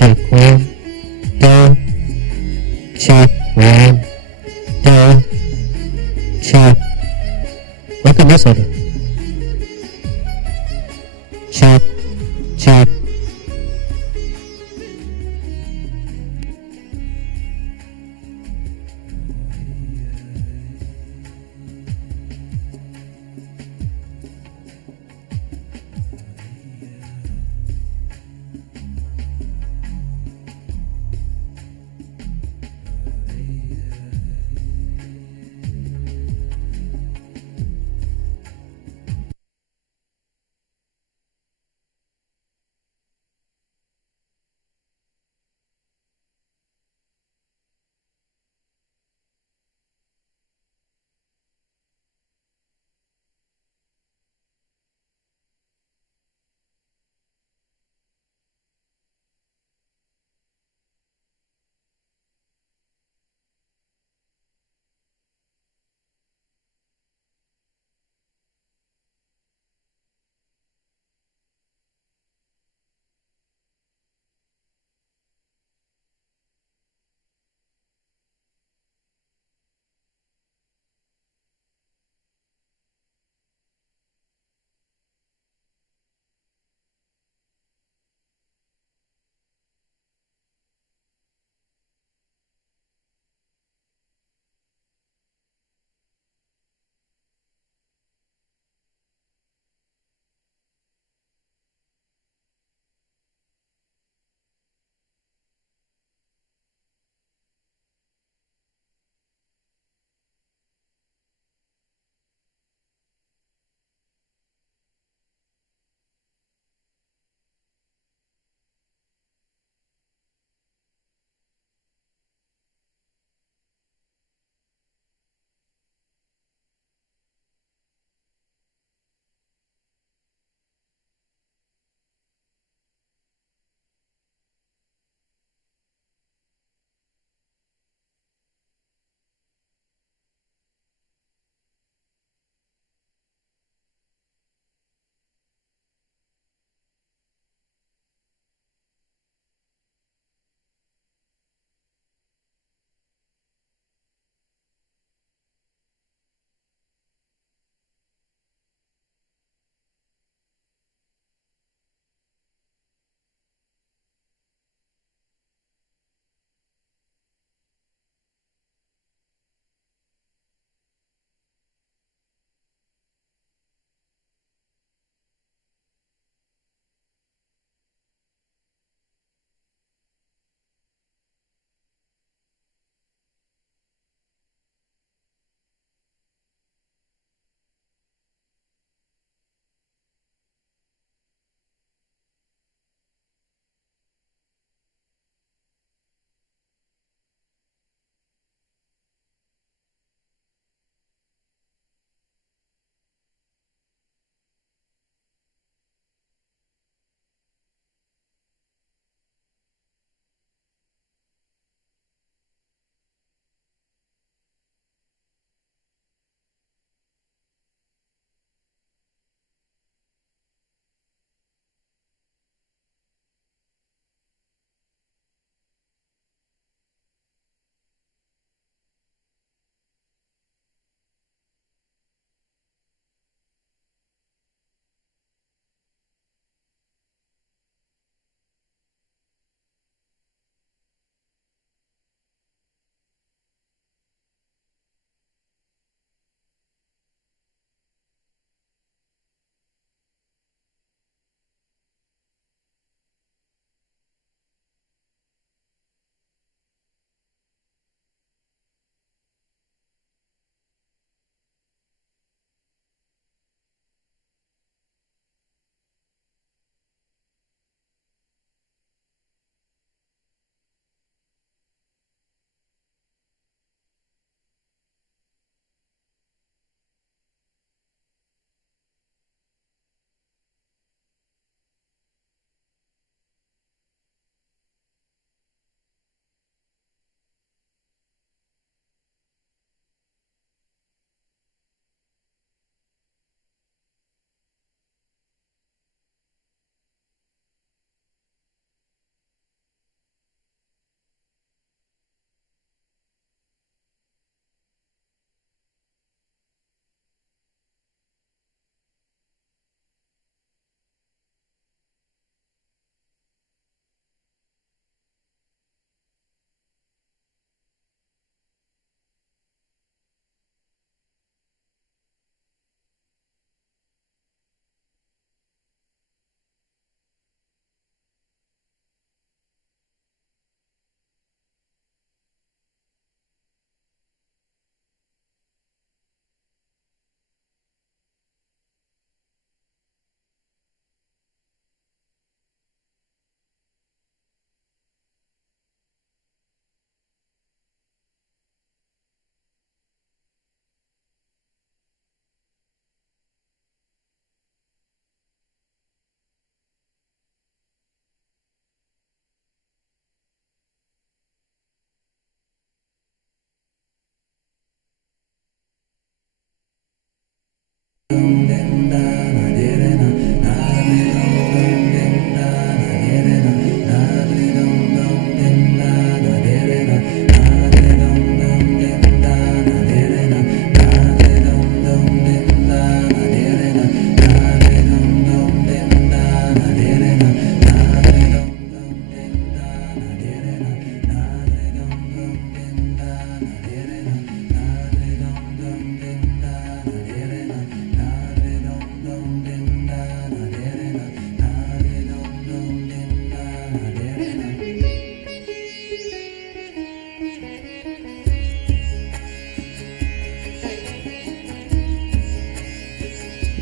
check one, two, check one, two, check. Welcome this order. Check, check.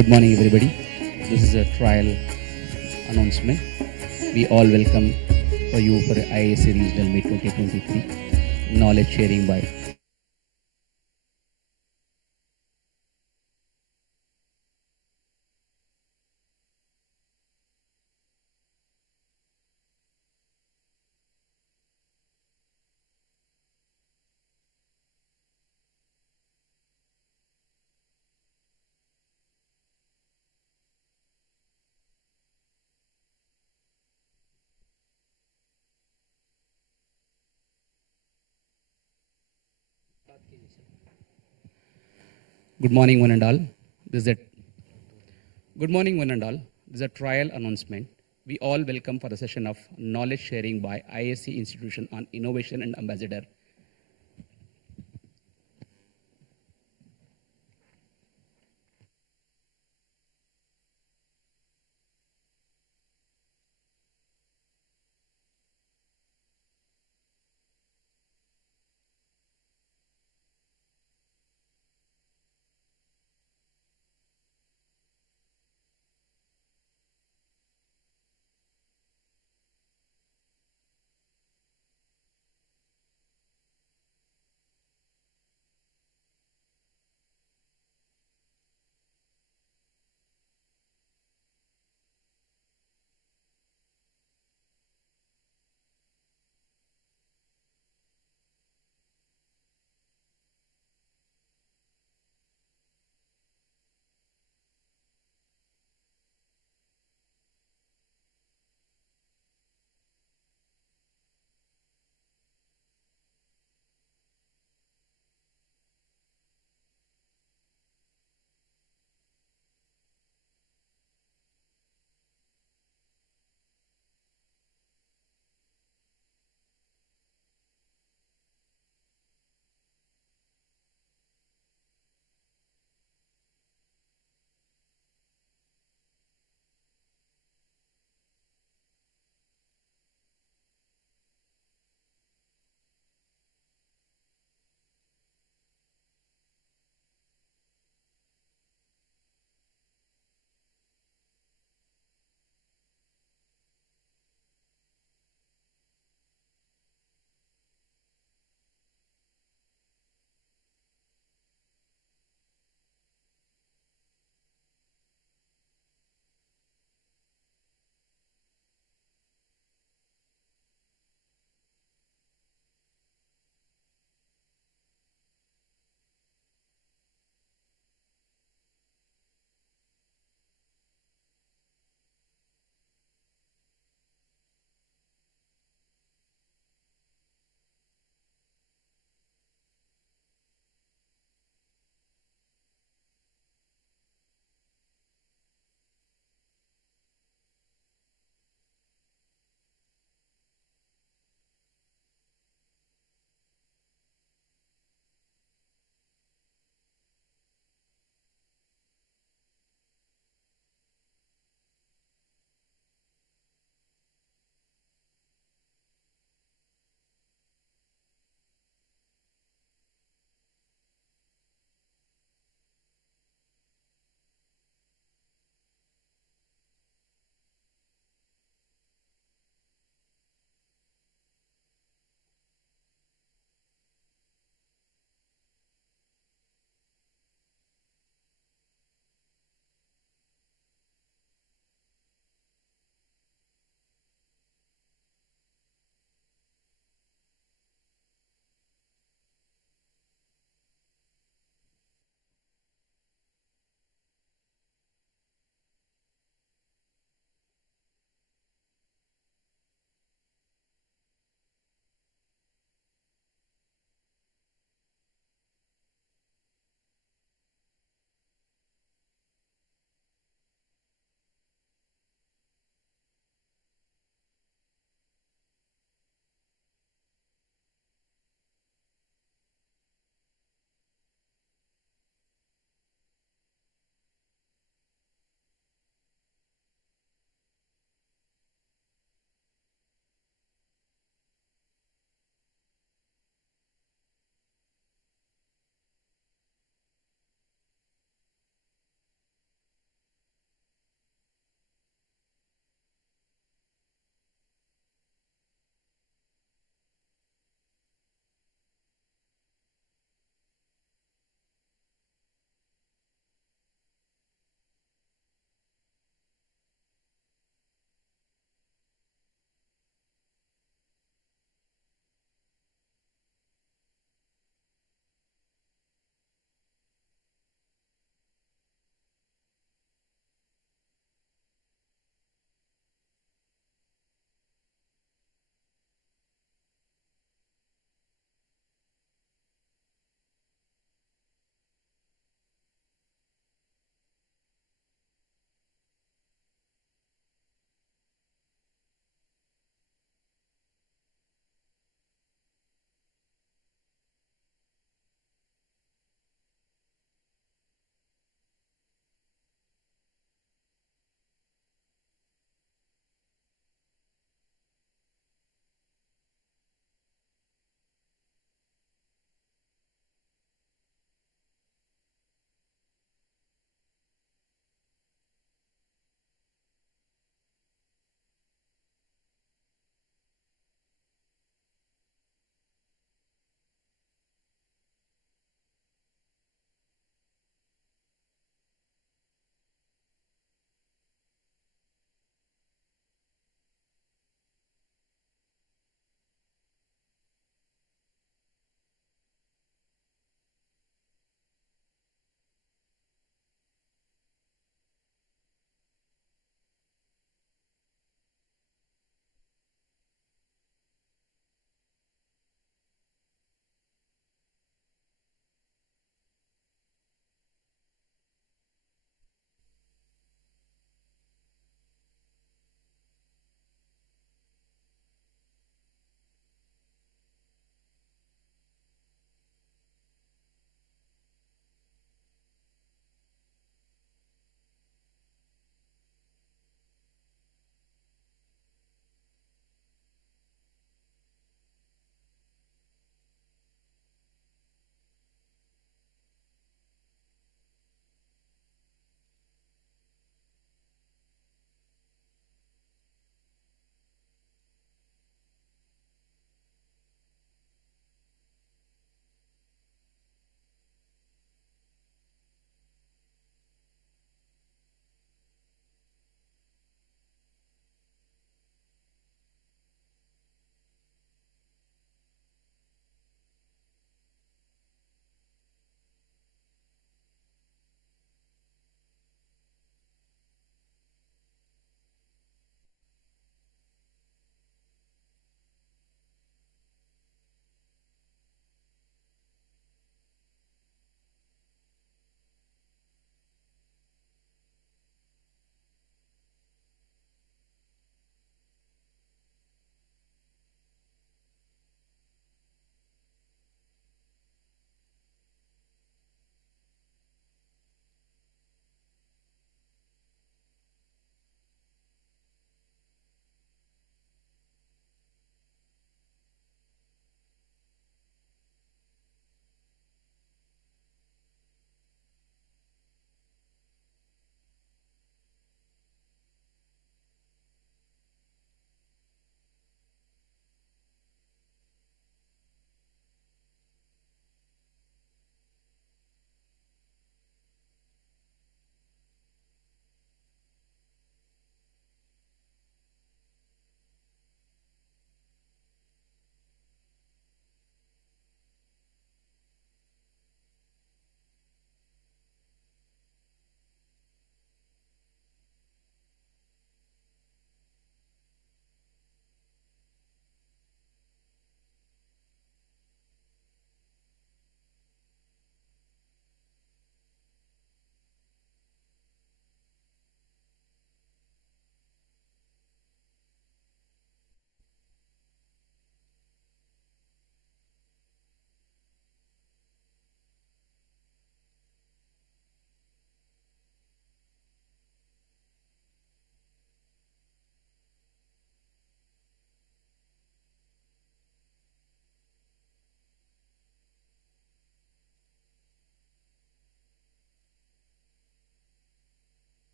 Good morning, everybody. This is a trial announcement. We all welcome for you for IIC Regional Meet 2023 knowledge sharing by. Good morning, one and all. This is a Good morning, one and all. This is a trial announcement. We all welcome for the session of knowledge sharing by IIC Institution on Innovation and Ambassador.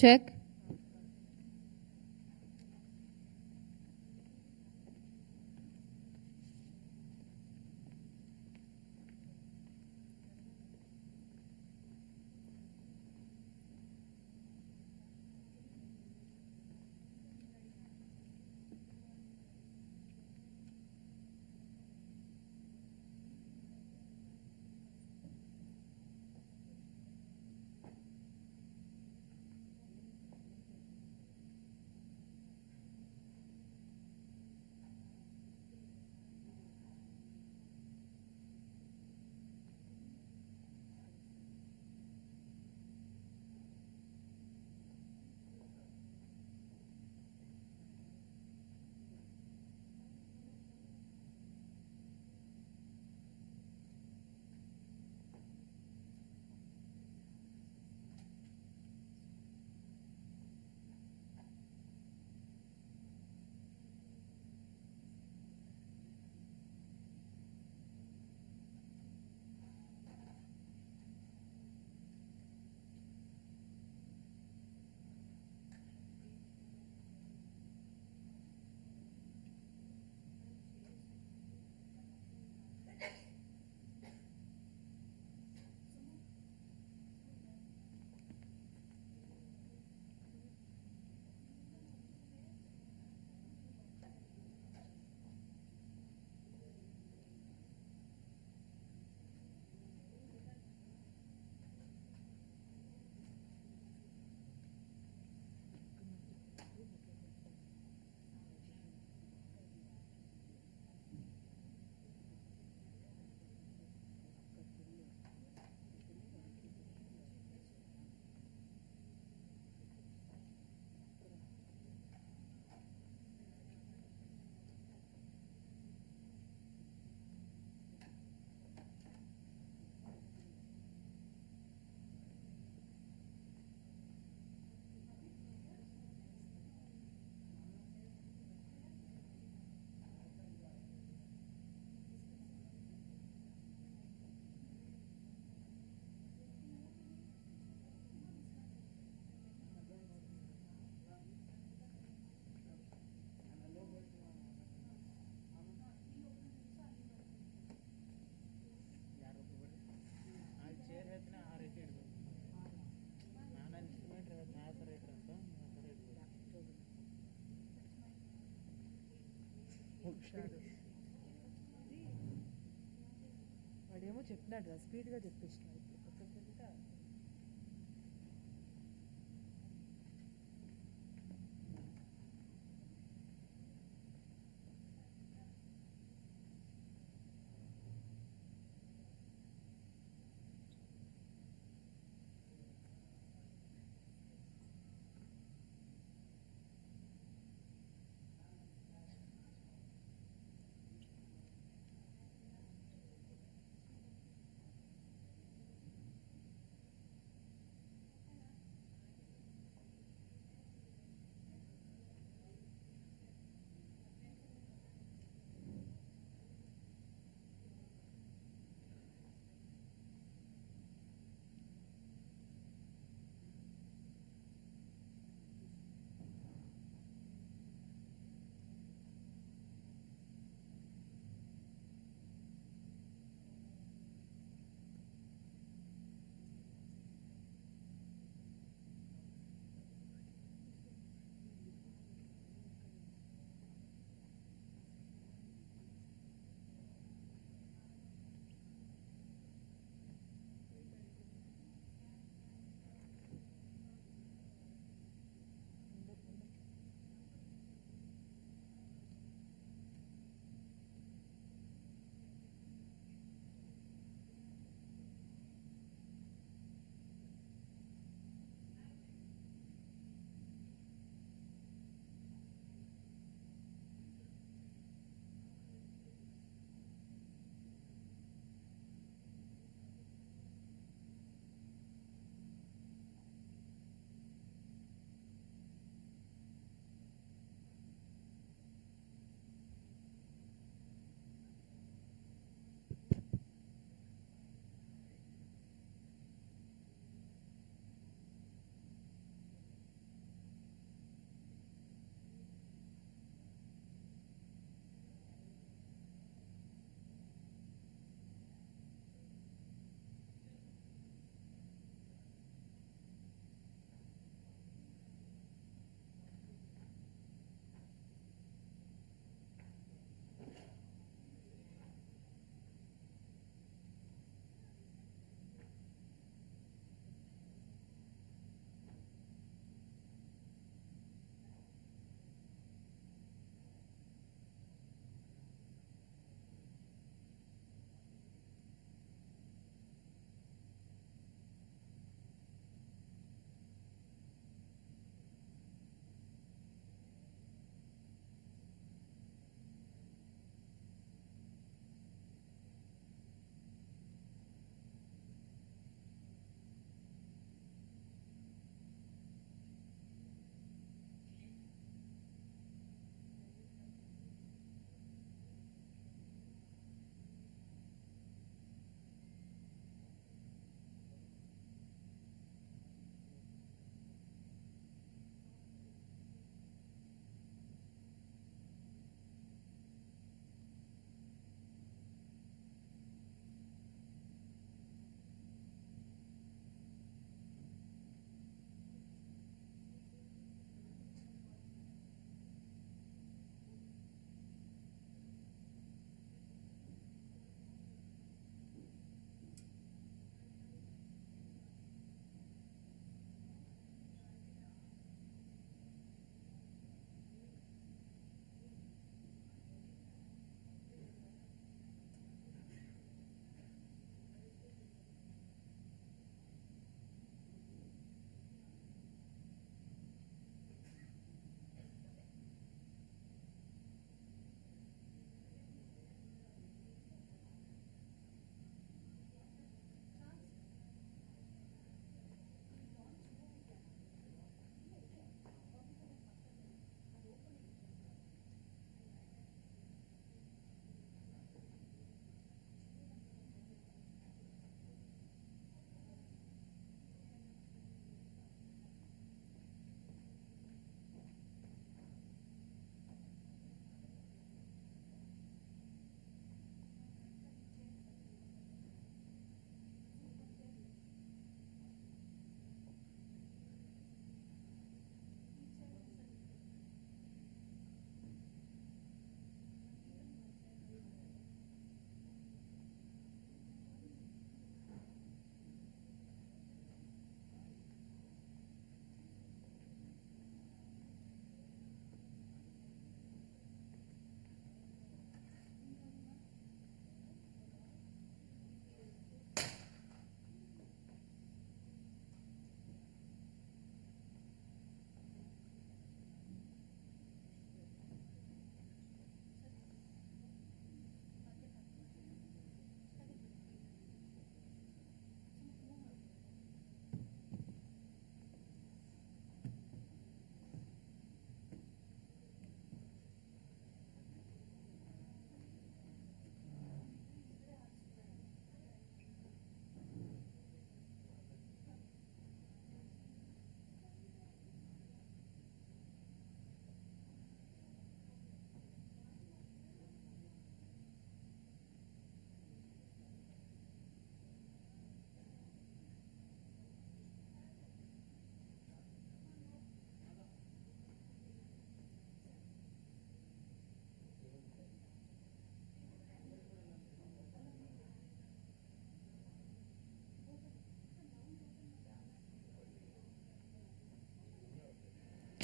Check. వాడేమో చెప్పినాడు స్పీడ్గా చెప్పేసినాడు.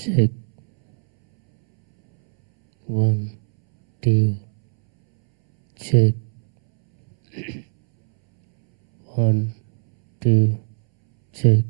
check. 1, 2, check. 1, 2, check.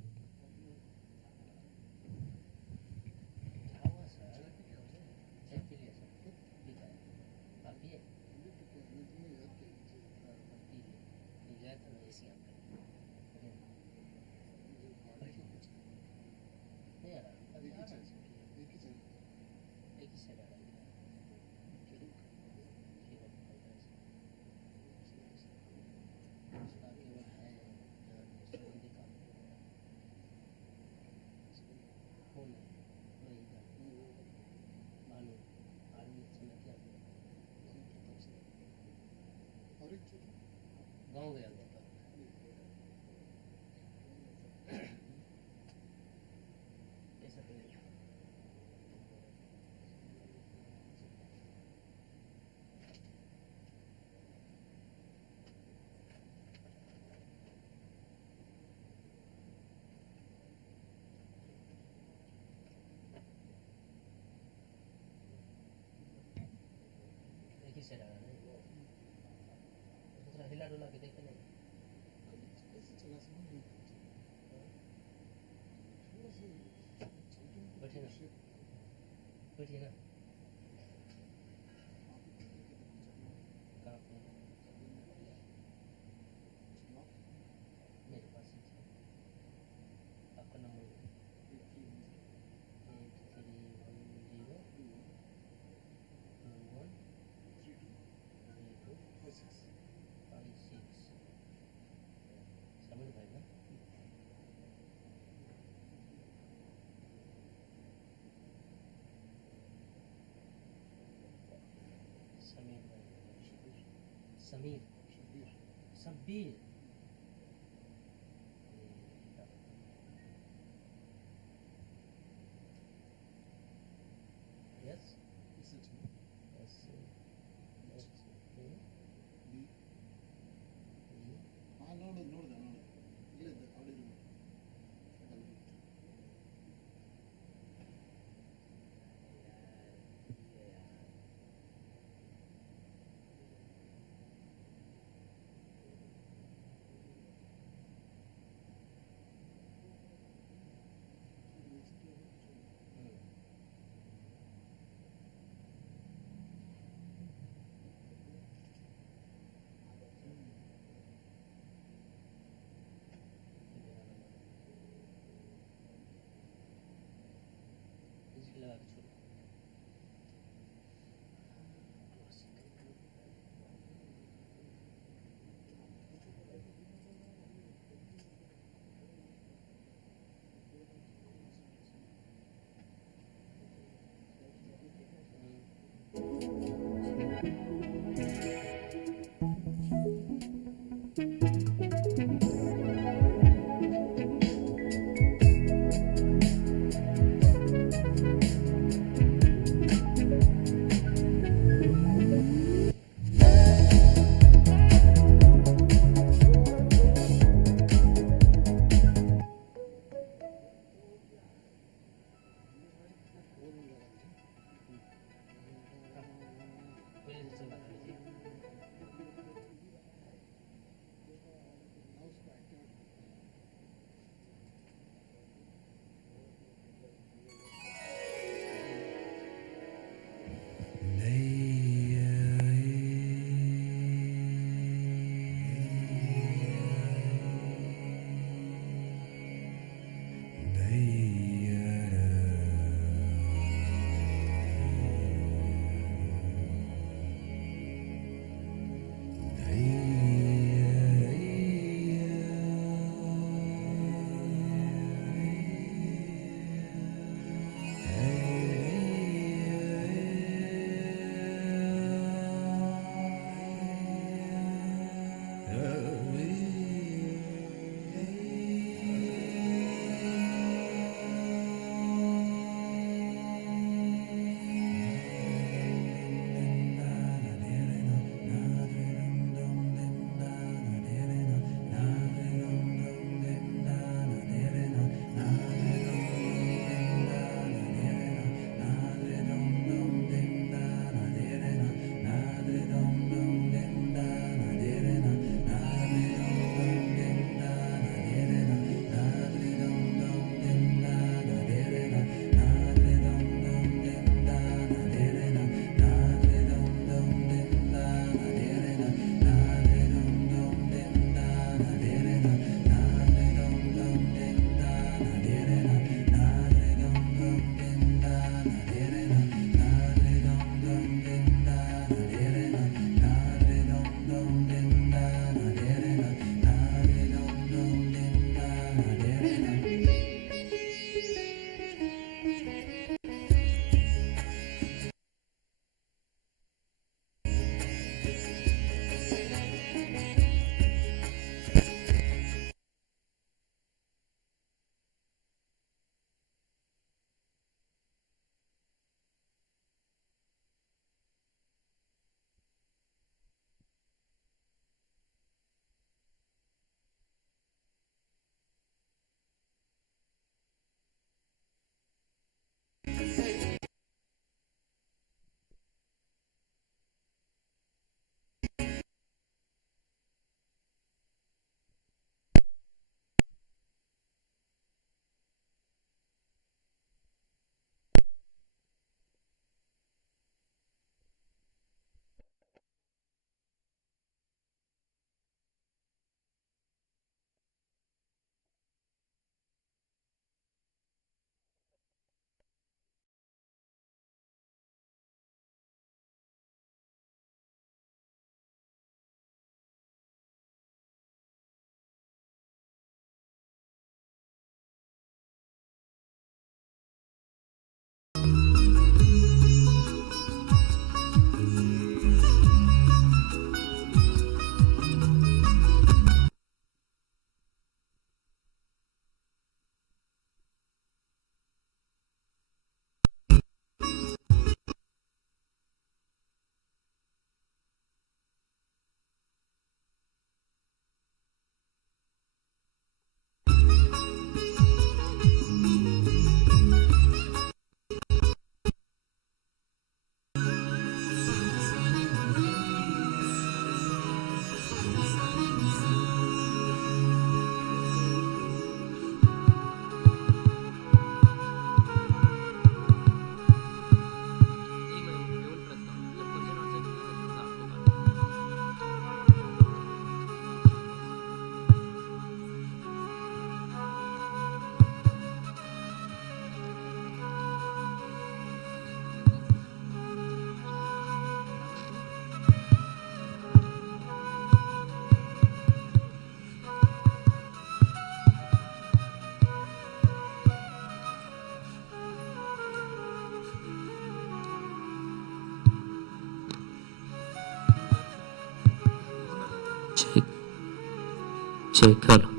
check. Hello.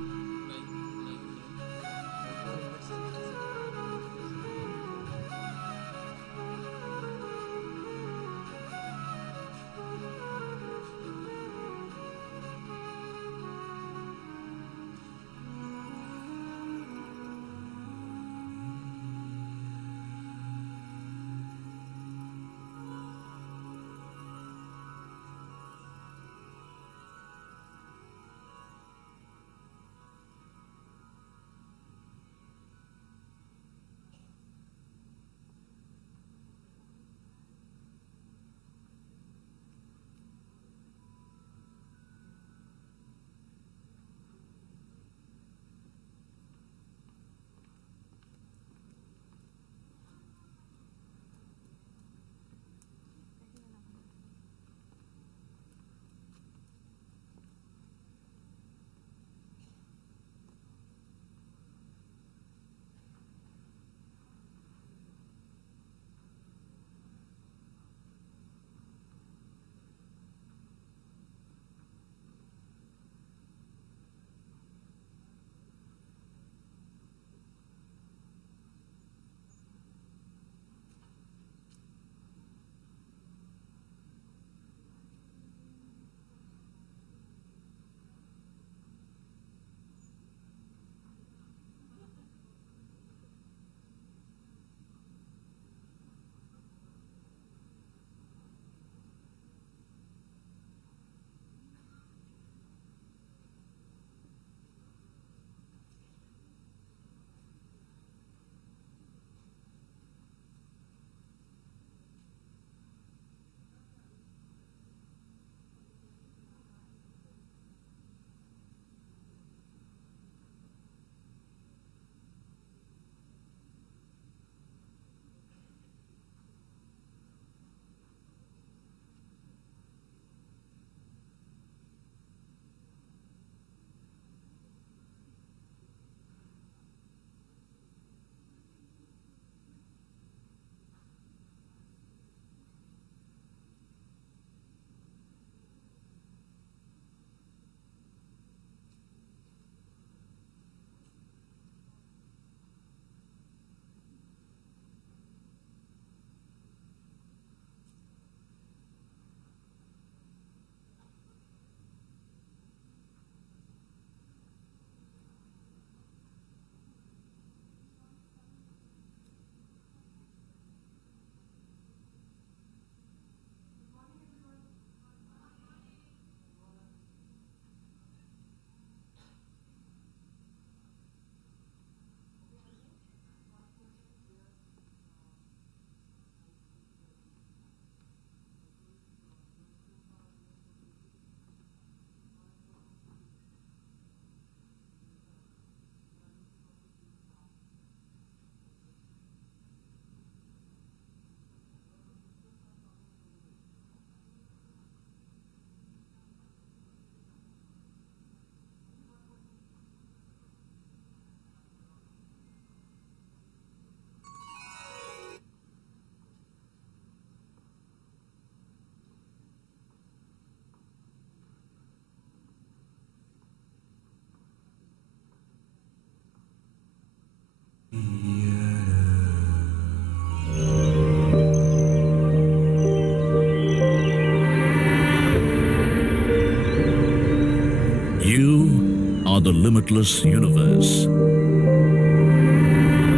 You are the limitless universe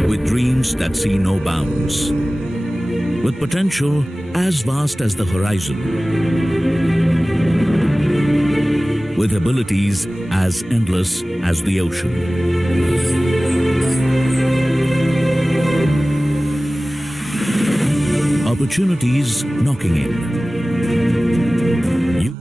with dreams that see no bounds, with potential as vast as the horizon, with abilities as endless as the ocean. Opportunities knocking in. You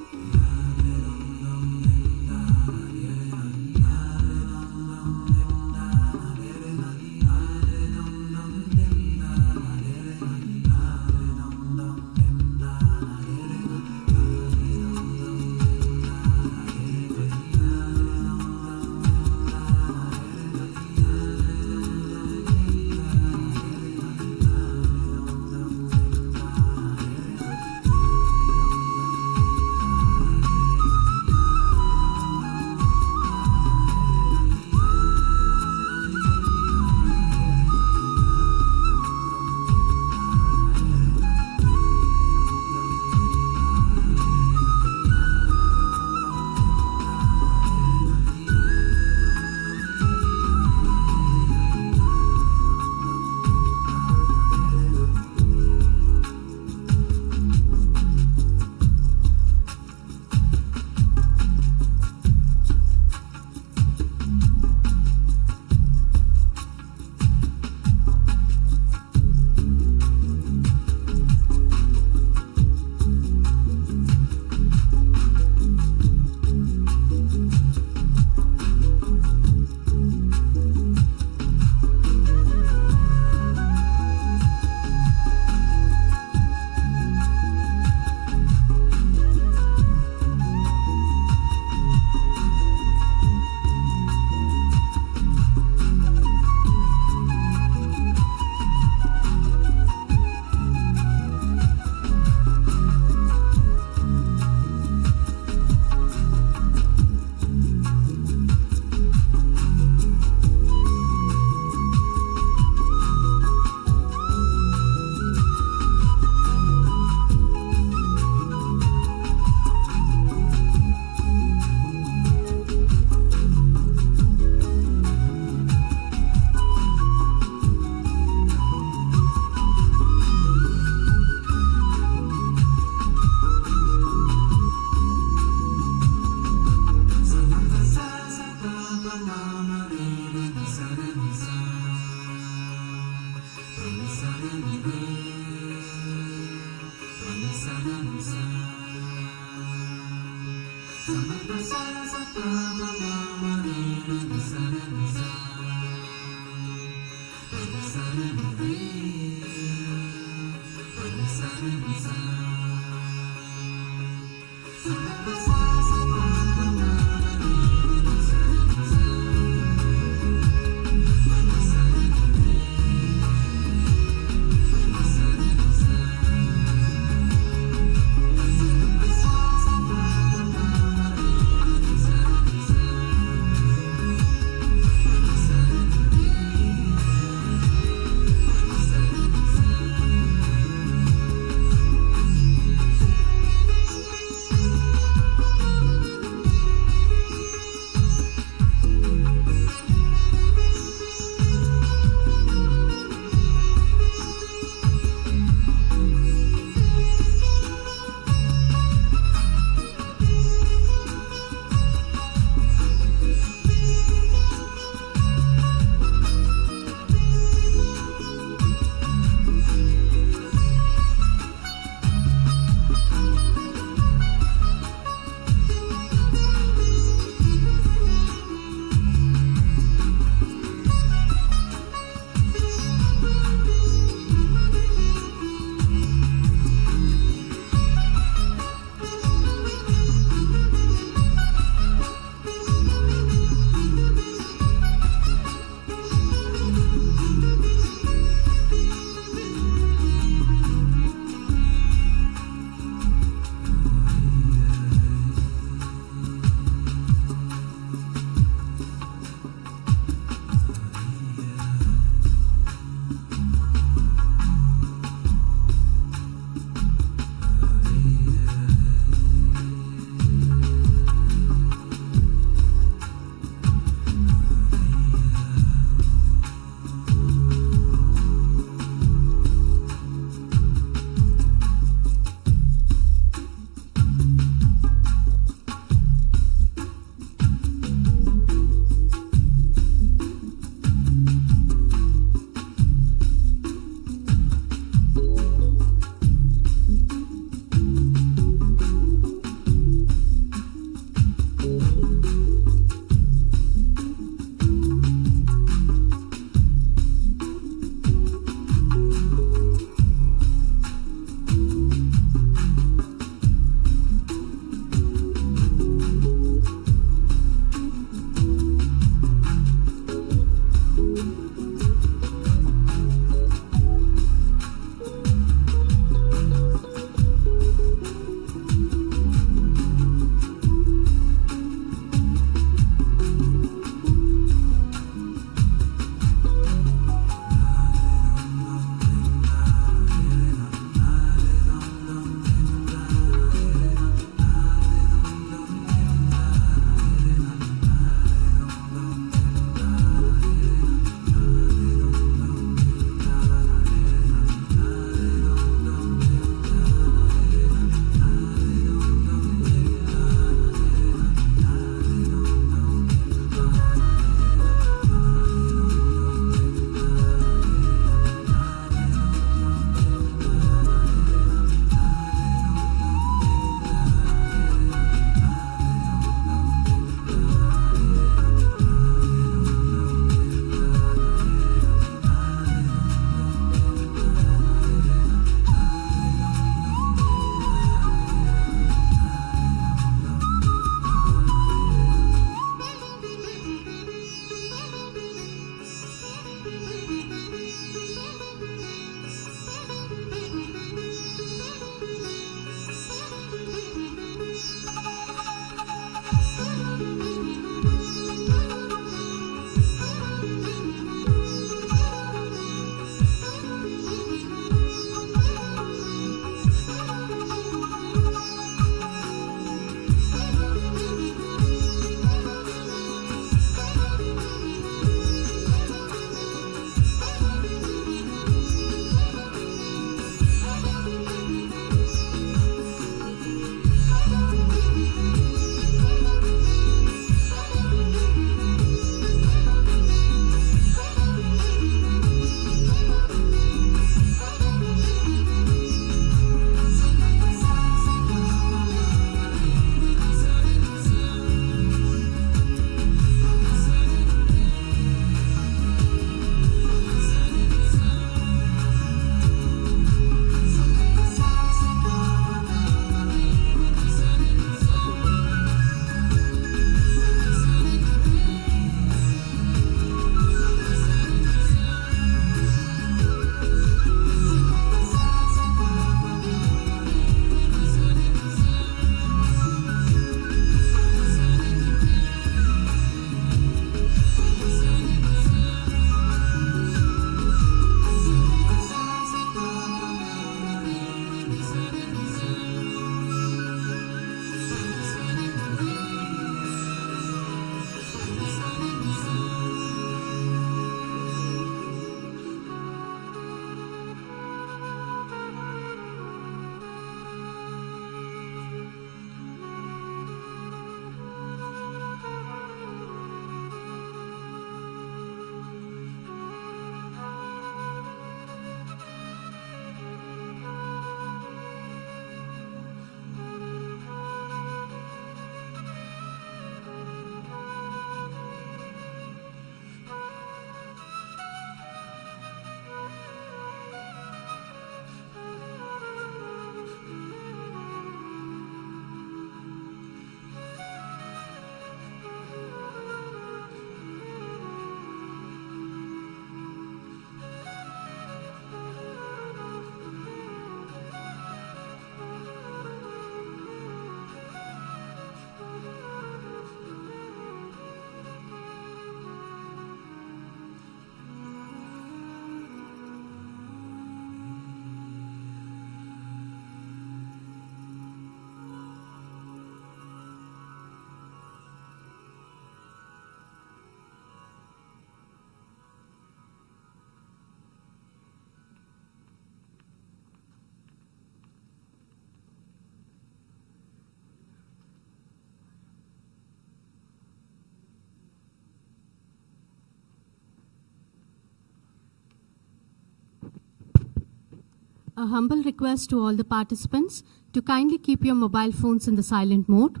A humble request to all the participants to kindly keep your mobile phones in the silent mode.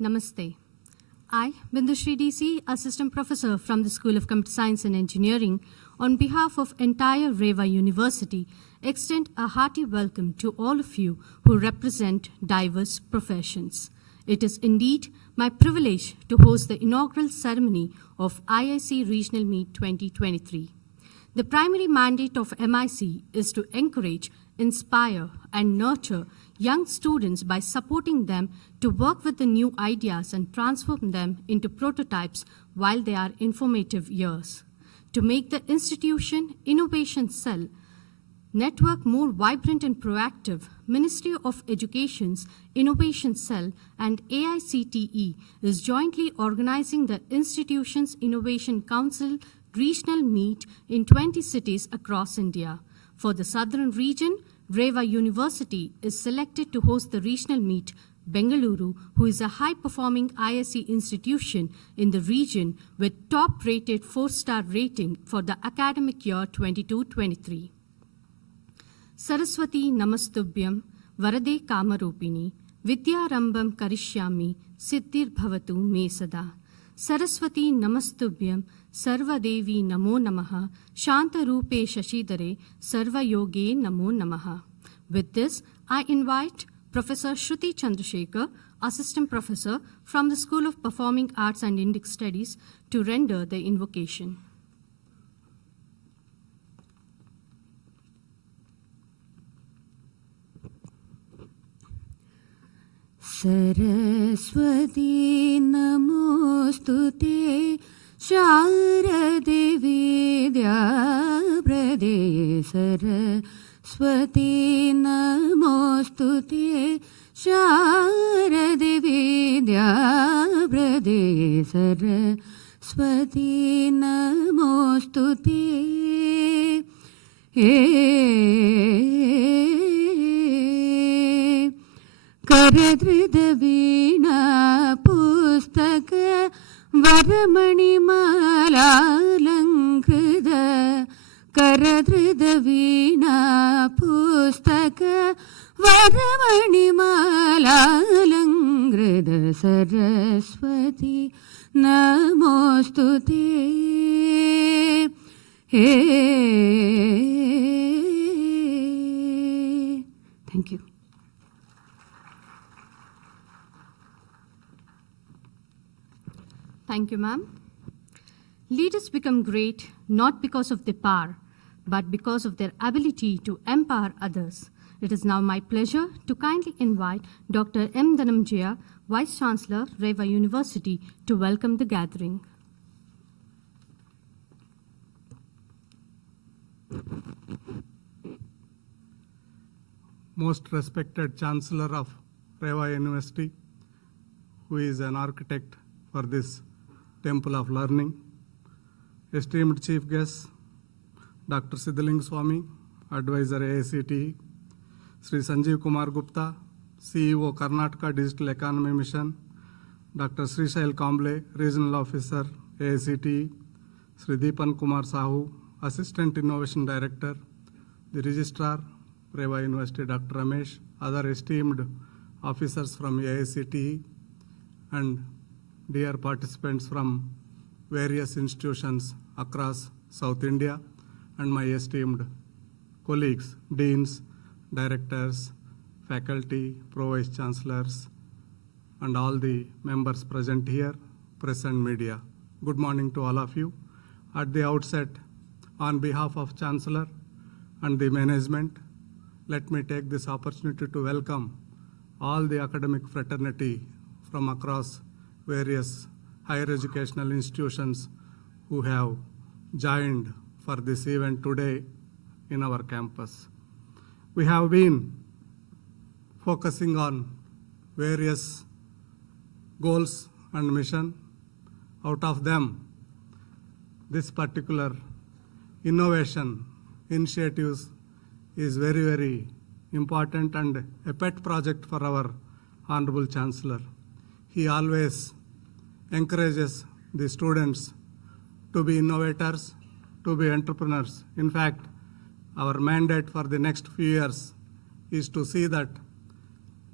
Namaste. I, Bindushri DC, Assistant Professor from the School of Computer Science and Engineering, on behalf of entire REVA University, extend a hearty welcome to all of you who represent diverse professions. It is indeed my privilege to host the inaugural ceremony of IIC Regional Meet 2023. The primary mandate of MIC is to encourage, inspire, and nurture young students by supporting them to work with the new ideas and transform them into prototypes while they are in formative years. To make the institution Innovation Cell network more vibrant and proactive, Ministry of Education's Innovation Cell and AICTE is jointly organizing the institution's Innovation Council Regional Meet in 20 cities across India. For the southern region, REVA University is selected to host the regional meet, Bengaluru, who is a high-performing IIC institution in the region with top-rated 4-star rating for the academic year 22-23. Saraswati Namastubhyam Varade Kamarupini Vidyarambam Karishyami Siddhir Bhavatu Me Sada. Saraswati Namastubhyam Sarva Devi Namo Namaha Shanta Rupe Shashidare Sarva Yoge Namo Namaha. With this, I invite Professor Shruti Chandrasekhar, Assistant Professor from the School of Performing Arts and Indic Studies, to render the invocation. Saraswati Namostute Sharade Vidyaprade Saraswati Namostute Sharade Vidyaprade Saraswati Namostute Karadrida Veena Pustaka Varamani Malalankrida Karadrida Veena Pustaka Varamani Malalankrida Saraswati Namostute. Thank you. Thank you, ma'am. Leaders become great not because of their power, but because of their ability to empower others. It is now my pleasure to kindly invite Dr. M. Dhananjaya, Vice Chancellor, REVA University, to welcome the gathering. Most respected Chancellor of REVA University, who is an architect for this Temple of Learning, esteemed Chief Guest, Dr. Siddhaling Swami, Advisor AICTE, Sri Sanjeev Kumar Gupta, CEO Karnataka Digital Economy Mission, Dr. Srishail Kamble, Regional Officer AICTE, Sri Deepan Kumar Sahu, Assistant Innovation Director, the Registrar, REVA University, Dr. Ramesh, other esteemed officers from AICTE, and dear participants from various institutions across South India, and my esteemed colleagues, deans, directors, faculty, pro-vice chancellors, and all the members present here, press and media. Good morning to all of you. At the outset, on behalf of Chancellor and the management, let me take this opportunity to welcome all the academic fraternity from across various higher educational institutions who have joined for this event today in our campus. We have been focusing on various goals and mission. Out of them, this particular innovation initiatives is very, very important and a pet project for our Honorable Chancellor. He always encourages the students to be innovators, to be entrepreneurs. In fact, our mandate for the next few years is to see that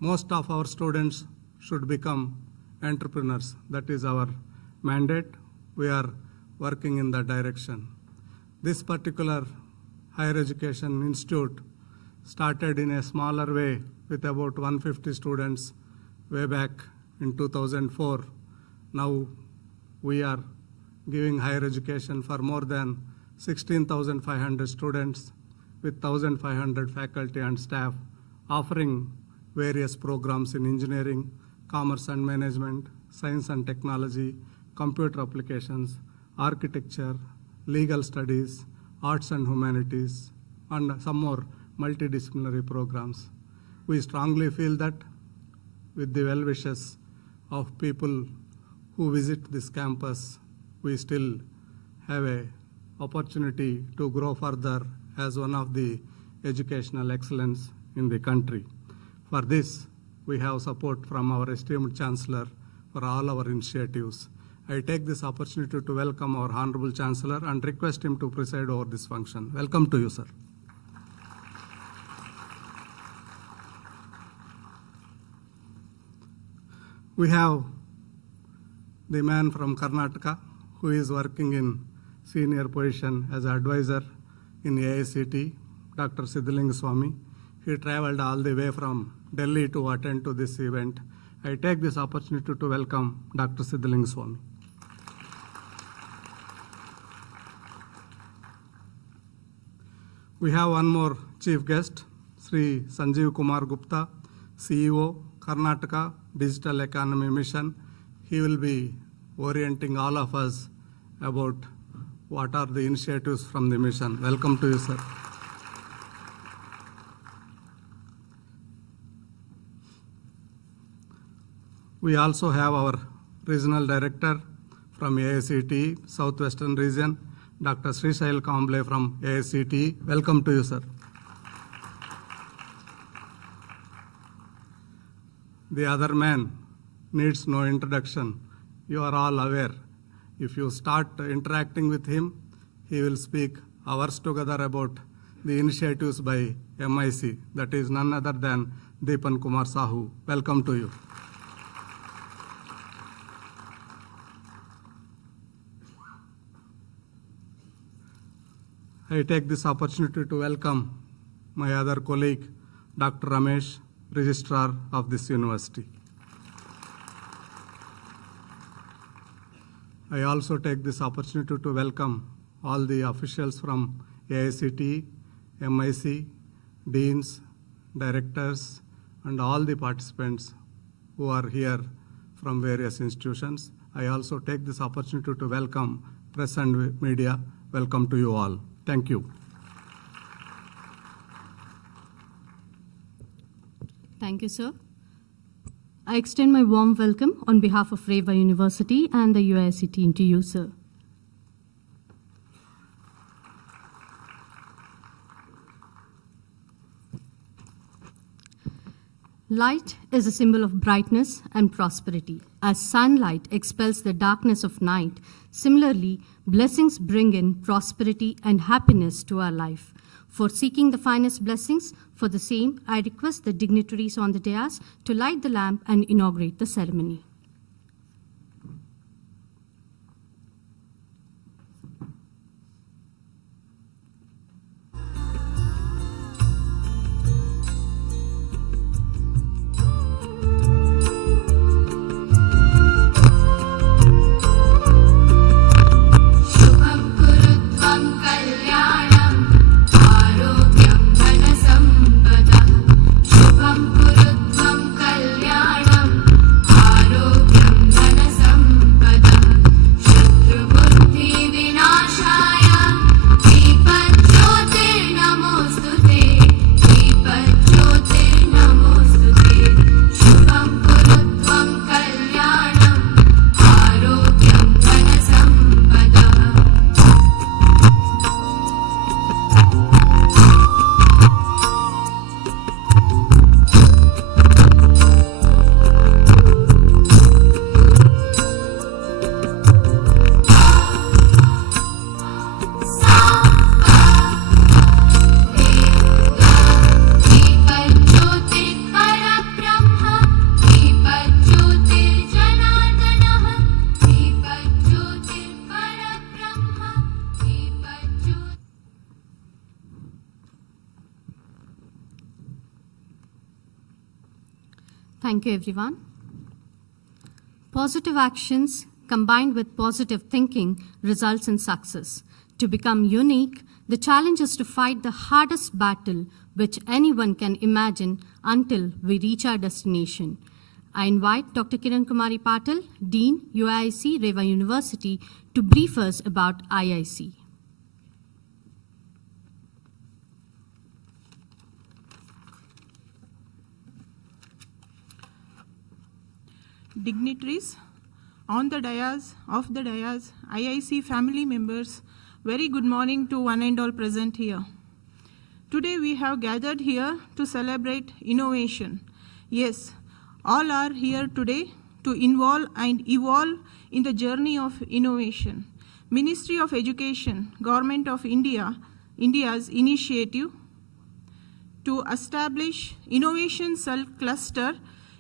most of our students should become entrepreneurs. That is our mandate. We are working in that direction. This particular higher education institute started in a smaller way with about 150 students way back in 2004. Now we are giving higher education for more than 16,500 students with 1,500 faculty and staff, offering various programs in engineering, commerce and management, science and technology, computer applications, architecture, legal studies, arts and humanities, and some more multidisciplinary programs. We strongly feel that with the well wishes of people who visit this campus, we still have an opportunity to grow further as one of the educational excellence in the country. For this, we have support from our esteemed Chancellor for all our initiatives. I take this opportunity to welcome our Honorable Chancellor and request him to preside over this function. Welcome to you, sir. We have the man from Karnataka who is working in senior position as advisor in IIC, Dr. Siddhalinga Swami. He traveled all the way from Delhi to attend to this event. I take this opportunity to welcome Dr. Siddhalinga Swami. We have one more chief guest, Sri Sanjeev Kumar Gupta, CEO, Karnataka Digital Economy Mission. He will be orienting all of us about what are the initiatives from the mission. Welcome to you, sir. We also have our regional director from AICT, Southwestern Region, Dr. Srishail Kamble from AICT. Welcome to you, sir. The other man needs no introduction. You are all aware. If you start interacting with him, he will speak hours together about the initiatives by MIC. That is none other than Deepan Kumar Sahu. Welcome to you. I take this opportunity to welcome my other colleague, Dr. Ramesh, Registrar of this university. I also take this opportunity to welcome all the officials from AICT, MIC, deans, directors, and all the participants who are here from various institutions. I also take this opportunity to welcome press and media. Welcome to you all. Thank you. Thank you, sir. I extend my warm welcome on behalf of REVA University and the UIC team to you, sir. Light is a symbol of brightness and prosperity. As sunlight expels the darkness of night, similarly, blessings bring in prosperity and happiness to our life. For seeking the finest blessings, for the same, I request the dignitaries on the dais to light the lamp and inaugurate the ceremony. Shubham Kurutvam Kalyanam Arogyam Thank you, everyone. Positive actions combined with positive thinking results in success. To become unique, the challenge is to fight the hardest battle which anyone can imagine until we reach our destination. I invite Dr. Kiran Kumari Patil, Dean, IIC, REVA University, to brief us about IIC. Dignitaries on the dais, off the dais, IIC family members, very good morning to one and all present here. Today we have gathered here to celebrate innovation. Yes, all are here today to involve and evolve in the journey of innovation. Ministry of Education, Government of India's initiative to establish innovation cell cluster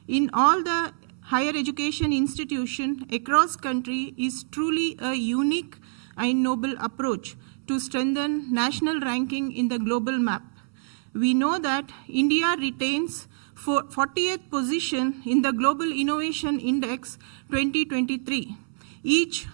in all the higher education institution across country is truly a unique and noble approach to strengthen national ranking in the global map. We know that India retains 40th position in the Global Innovation Index 2023. Each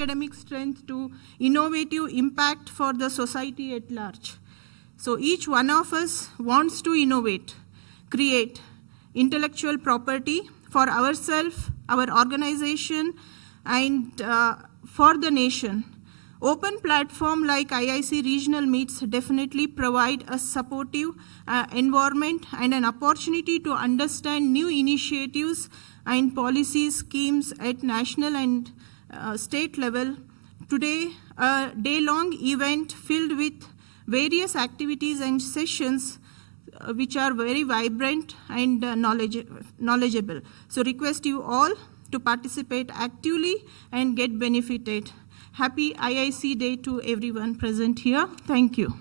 academic strength to innovative impact for the society at large. So each one of us wants to innovate, create intellectual property for ourselves, our organization, and for the nation. Open platform like IIC regional meets definitely provide a supportive environment and an opportunity to understand new initiatives and policy schemes at national and state level. Today, a day-long event filled with various activities and sessions which are very vibrant and knowledgeable. So request you all to participate actively and get benefited. Happy IIC Day to everyone present here. Thank you.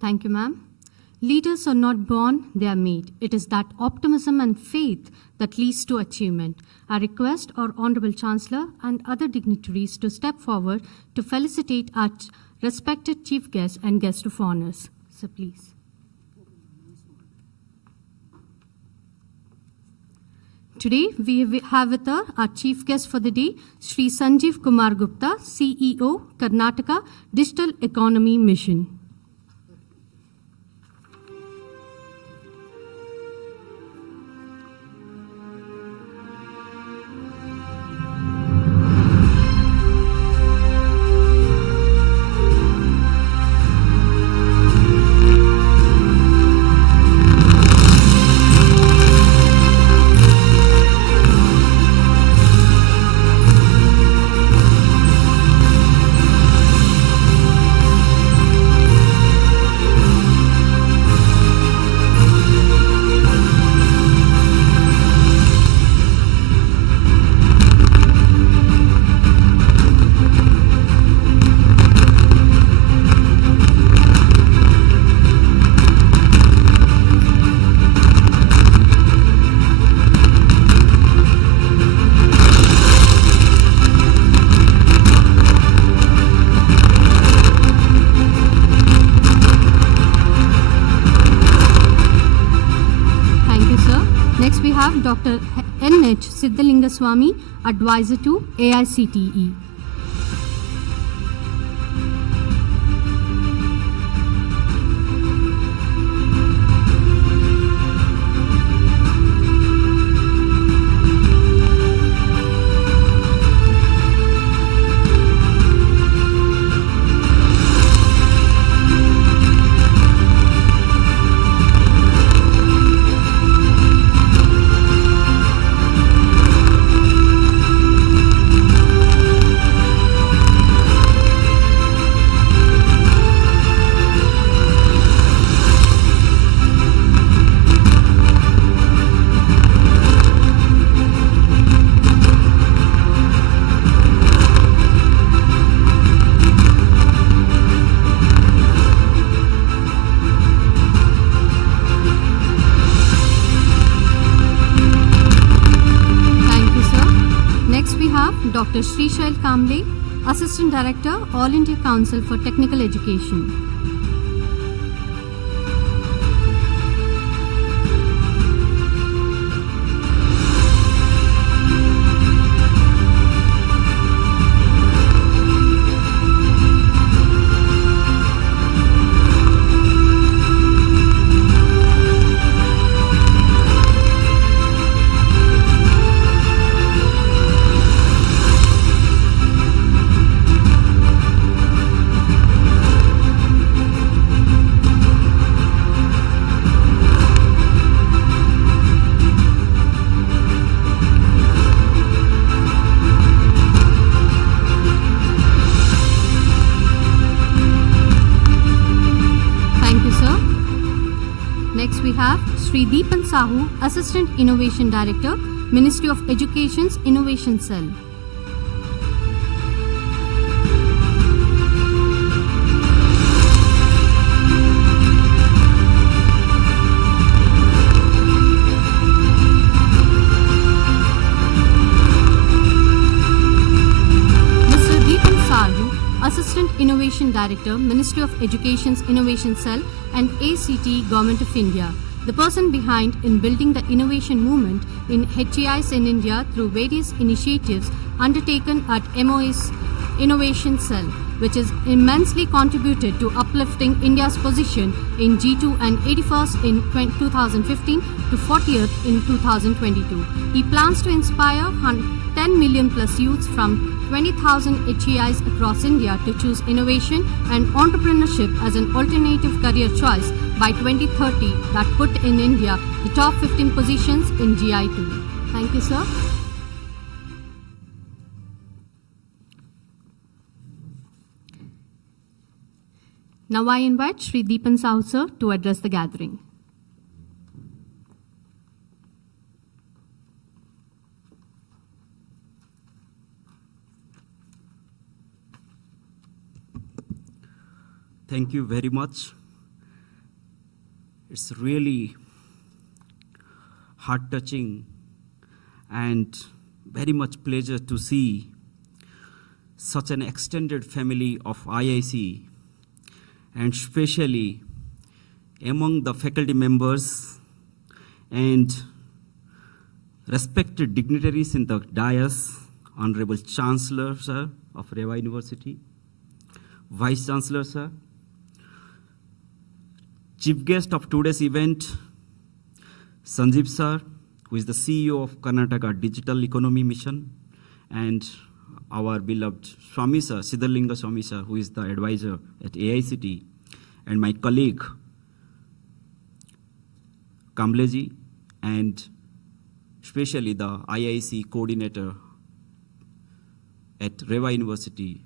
Thank you, ma'am. Leaders are not born, they are made. It is that optimism and faith that leads to achievement. I request our Honorable Chancellor and other dignitaries to step forward to felicitate our respected chief guests and guests of honors. So please. Today, we have with us our chief guest for the day, Sri Sanjeev Kumar Gupta, CEO, Karnataka Digital Economy Mission. Dr. N.H. Siddhalingaswamy, Advisor to AICTE. Dr. Srishail Kamble, Assistant Director, All India Council for Technical Education. Next we have Sri Deepan Sahu, Assistant Innovation Director, Ministry of Education's Innovation Cell. Mr. Deepan Sahu, Assistant Innovation Director, Ministry of Education's Innovation Cell and ACT Government of India, the person behind in building the innovation movement in HEIs in India through various initiatives undertaken at MOA's Innovation Cell, which has immensely contributed to uplifting India's position in G2 and 81st in 2015 to 40th in 2022. He plans to inspire 10 million plus youths from 20,000 HEIs across India to choose innovation and entrepreneurship as an alternative career choice by 2030 that put in India the top 15 positions in GI2. Thank you, sir. Now I invite Sri Deepan Sahu, sir, to address the gathering. Thank you very much. It's really heart-touching and very much pleasure to see such an extended family of IIC, and especially among the faculty members and respected dignitaries in the dais, Honorable Chancellor, sir, of REVA University, Vice Chancellor, sir, Chief guest of today's event, Sanjeev sir, who is the CEO of Karnataka Digital Economy Mission, and our beloved Swami sir, Siddhalingaswamy sir, who is the advisor at AICT, and my colleague, Kambleji, and especially the IIC coordinator at REVA University,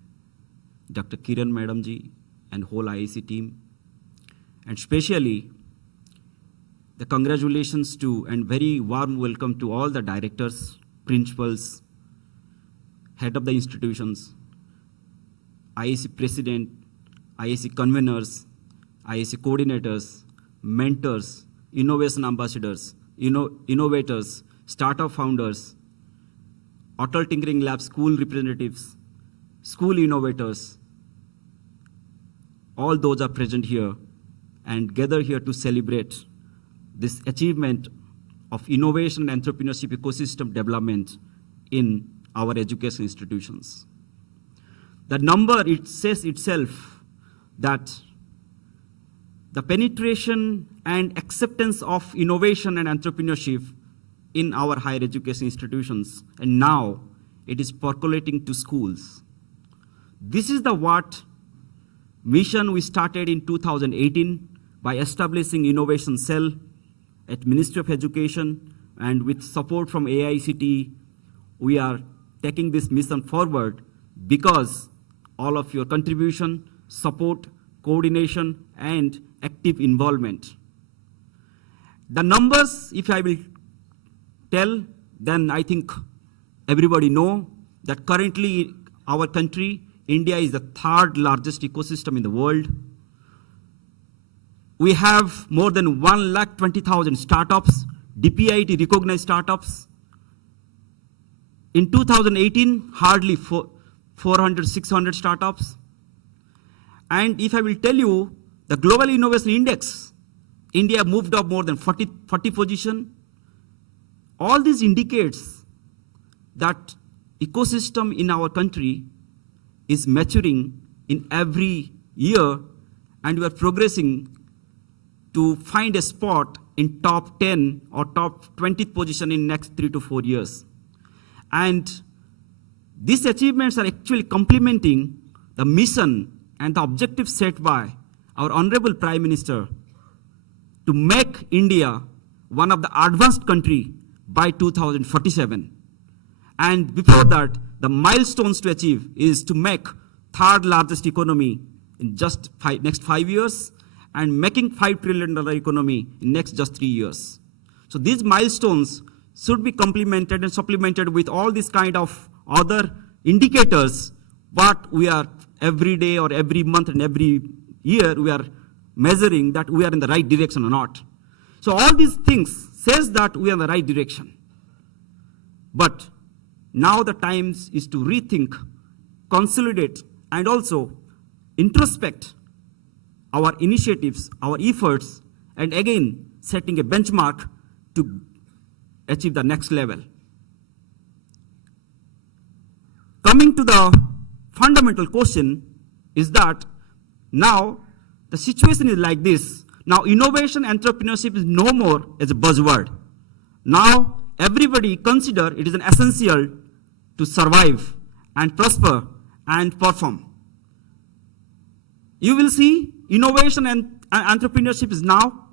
Dr. Kiran Madam ji, and whole IIC team. And especially the congratulations to and very warm welcome to all the directors, principals, head of the institutions, IIC president, IIC conveners, IIC coordinators, mentors, innovation ambassadors, innovators, startup founders, Atal Tinkering Lab school representatives, school innovators. All those are present here and gather here to celebrate this achievement of innovation and entrepreneurship ecosystem development in our education institutions. The number, it says itself that the penetration and acceptance of innovation and entrepreneurship in our higher education institutions, and now it is percolating to schools. This is the what mission we started in 2018 by establishing Innovation Cell at Ministry of Education, and with support from IIC, we are taking this mission forward because all of your contribution, support, coordination, and active involvement. The numbers, if I will tell, then I think everybody know that currently our country, India, is the third largest ecosystem in the world. We have more than 120,000 startups, DPIIT recognized startups. In 2018, hardly 400, 600 startups. And if I will tell you, the Global Innovation Index, India moved up more than 40 position. All this indicates that ecosystem in our country is maturing in every year, and we are progressing to find a spot in top 10 or top 20th position in next 3 to 4 years. And these achievements are actually complementing the mission and the objectives set by our Honorable Prime Minister to make India one of the advanced country by 2047. And before that, the milestones to achieve is to make third largest economy in just next 5 years, and making $5 trillion economy in next just 3 years. So these milestones should be complemented and supplemented with all these kind of other indicators, what we are every day or every month and every year we are measuring that we are in the right direction or not. So all these things says that we are in the right direction. But now the time is to rethink, consolidate, and also introspect our initiatives, our efforts, and again, setting a benchmark to achieve the next level. Coming to the fundamental question is that now the situation is like this. Now innovation, entrepreneurship is no more as a buzzword. Now everybody consider it is an essential to survive and prosper and perform. You will see innovation and entrepreneurship is now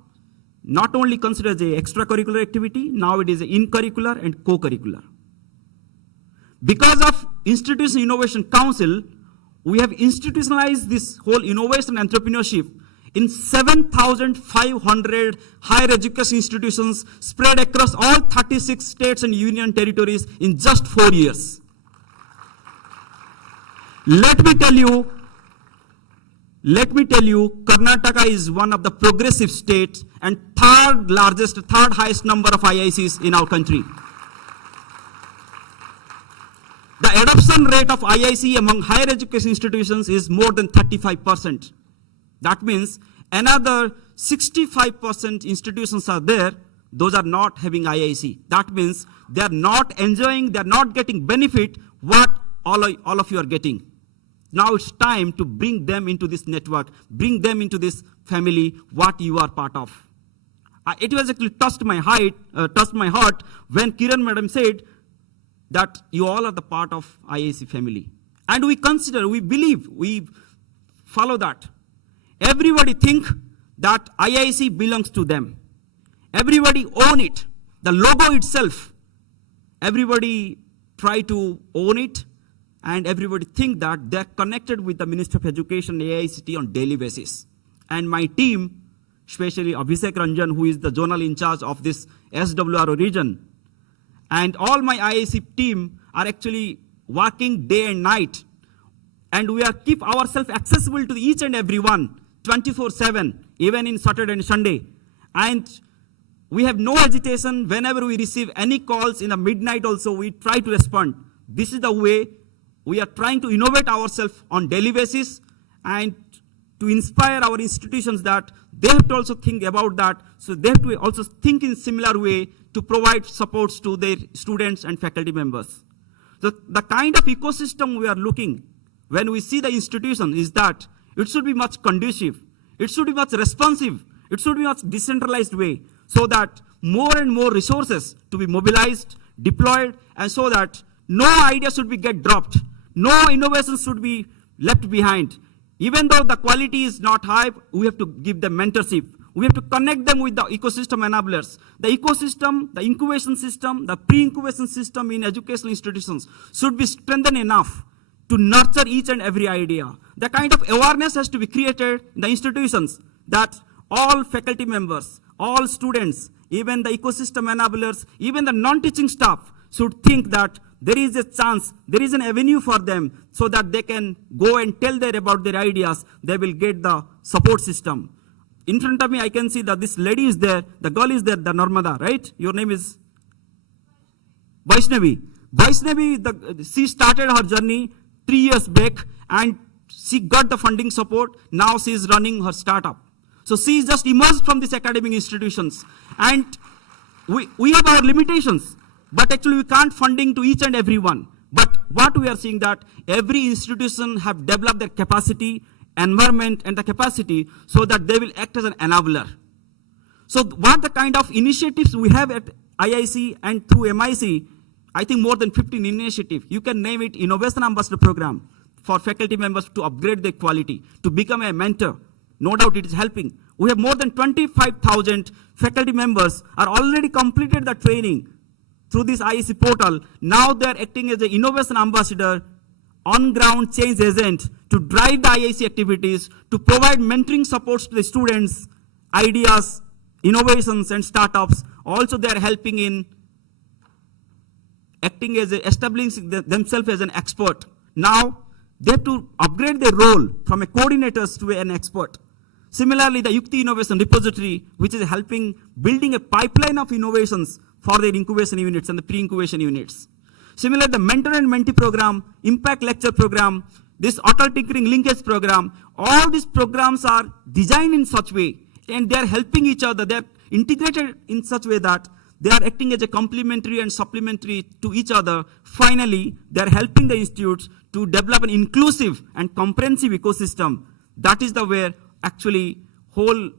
not only considered as an extracurricular activity, now it is an in-curricular and co-curricular. Because of Institutional Innovation Council, we have institutionalized this whole innovation and entrepreneurship in 7,500 higher education institutions spread across all 36 states and union territories in just 4 years. Let me tell you, Karnataka is one of the progressive states and third highest number of IICs in our country. The adoption rate of IIC among higher education institutions is more than 35%. That means another 65% institutions are there, those are not having IIC. That means they are not enjoying, they are not getting benefit what all of you are getting. Now it's time to bring them into this network, bring them into this family, what you are part of. It was actually touched my heart when Kiran madam said that you all are the part of IIC family. And we consider, we believe, we follow that. Everybody think that IIC belongs to them. Everybody own it. The logo itself, everybody try to own it, and everybody think that they're connected with the Minister of Education, IICT on daily basis. And my team, especially Abhishek Ranjan, who is the zonal in charge of this SWRO region, and all my IIC team are actually working day and night. And we are keep ourselves accessible to each and every one, 24/7, even in Saturday and Sunday. And we have no hesitation. Whenever we receive any calls in the midnight also, we try to respond. This is the way we are trying to innovate ourselves on daily basis. And to inspire our institutions that they have to also think about that. So they have to also think in similar way to provide supports to their students and faculty members. The kind of ecosystem we are looking when we see the institution is that it should be much conducive, it should be much responsive, it should be much decentralized way, so that more and more resources to be mobilized, deployed, and so that no idea should be get dropped, no innovations should be left behind. Even though the quality is not high, we have to give them mentorship. We have to connect them with the ecosystem enablers. The ecosystem, the incubation system, the pre-incubation system in educational institutions should be strengthened enough to nurture each and every idea. The kind of awareness has to be created in the institutions that all faculty members, all students, even the ecosystem enablers, even the non-teaching staff should think that there is a chance, there is an avenue for them so that they can go and tell about their ideas. They will get the support system. In front of me, I can see that this lady is there, the girl is there, the Narmada, right? Your name is? Vaishnavi. Vaishnavi, she started her journey 3 years back and she got the funding support. Now she is running her startup. So she is just emerged from these academic institutions. And we have our limitations, but actually we can't funding to each and every one. But what we are seeing that every institution have developed their capacity, environment, and the capacity so that they will act as an enabler. So what the kind of initiatives we have at IIC and through MIC, I think more than 15 initiatives. You can name it Innovation Ambassador Program for faculty members to upgrade their quality, to become a mentor. No doubt it is helping. We have more than 25,000 faculty members are already completed the training through this IIC portal. Now they are acting as an innovation ambassador, on-ground change agent to drive the IIC activities, to provide mentoring supports to the students, ideas, innovations, and startups. Also, they are helping in acting as establishing themselves as an expert. Now, they have to upgrade their role from a coordinator to an expert. Similarly, the Yukti Innovation Repository, which is helping building a pipeline of innovations for their incubation units and the pre-incubation units. Similarly, the Mentor and Mentee program, Impact Lecture program, this Auto Tinkering Linkage program, all these programs are designed in such way, and they are helping each other. They are integrated in such way that they are acting as a complementary and supplementary to each other. Finally, they are helping the institutes to develop an inclusive and comprehensive ecosystem. That is the way actually whole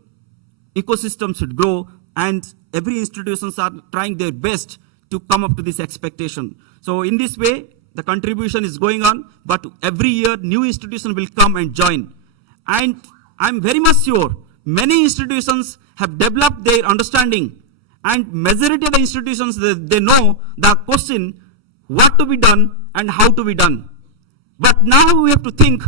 ecosystem should grow, and every institutions are trying their best to come up to this expectation. So in this way, the contribution is going on, but every year new institution will come and join. And I'm very much sure many institutions have developed their understanding, and majority of the institutions, they know the question, what to be done and how to be done. But now we have to think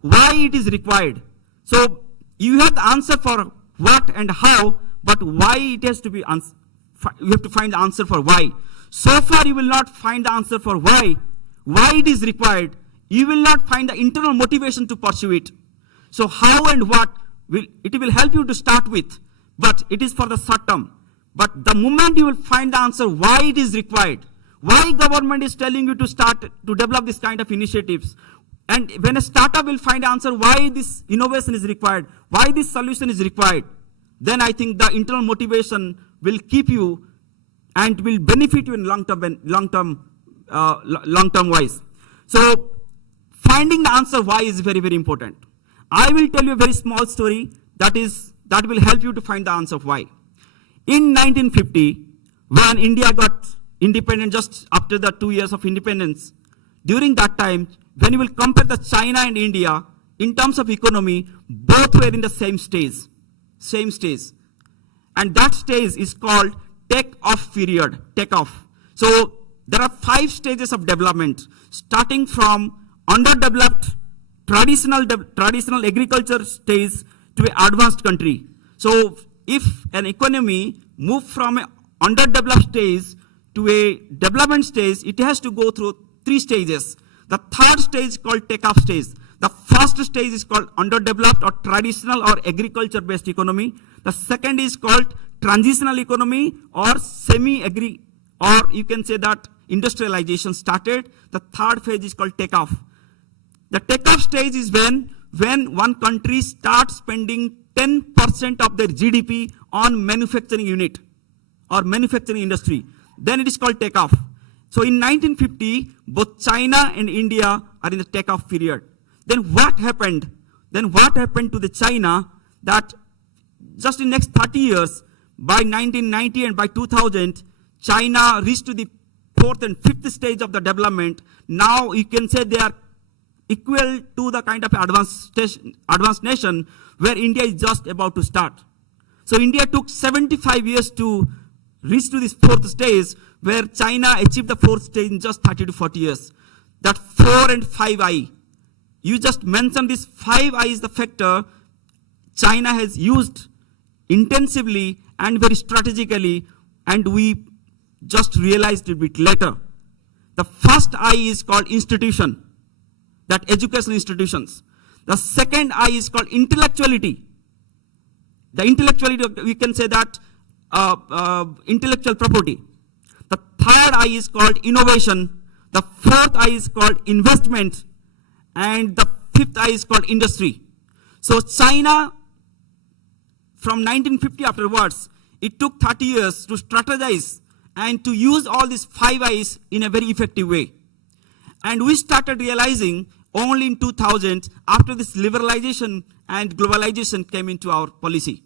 why it is required. So you have the answer for what and how, but why it has to be, you have to find the answer for why. So far you will not find the answer for why it is required. You will not find the internal motivation to pursue it. So how and what, it will help you to start with, but it is for the short term. But the moment you will find the answer why it is required, why government is telling you to start to develop this kind of initiatives, and when a startup will find the answer why this innovation is required, why this solution is required, then I think the internal motivation will keep you and will benefit you in long-term wise. So finding the answer why is very, very important. I will tell you a very small story that will help you to find the answer of why. In 1950, when India got independent just after the 2 years of independence, during that time, when you will compare the China and India, in terms of economy, both were in the same stage. And that stage is called take-off period, take-off. So there are 5 stages of development, starting from underdeveloped, traditional agriculture stage to an advanced country. So if an economy moves from an underdeveloped stage to a development stage, it has to go through 3 stages. The third stage is called take-off stage. The first stage is called underdeveloped or traditional or agriculture-based economy. The second is called transitional economy or semi-agri, or you can say that industrialization started. The third phase is called take-off. The take-off stage is when when one country starts spending 10% of their GDP on manufacturing unit or manufacturing industry. Then it is called takeoff. So in 1950, both China and India are in the takeoff period. Then what happened? Then what happened to the China that just in next 30 years, by 1990 and by 2000, China reached to the 4th and 5th stage of the development. Now you can say they are equal to the kind of advanced nation where India is just about to start. So India took 75 years to reach to this 4th stage, where China achieved the 4th stage in just 30 to 40 years. That 4 and 5I. You just mentioned this 5I is the factor China has used intensively and very strategically, and we just realized it a bit later. The first I is called institution, that educational institutions. The second I is called intellectuality. The intellectuality, we can say that intellectual property. The third I is called innovation. The fourth I is called investment. And the fifth I is called industry. So China, from 1950 afterwards, it took 30 years to strategize and to use all these 5 I's in a very effective way. And we started realizing only in 2000, after this liberalization and globalization came into our policy.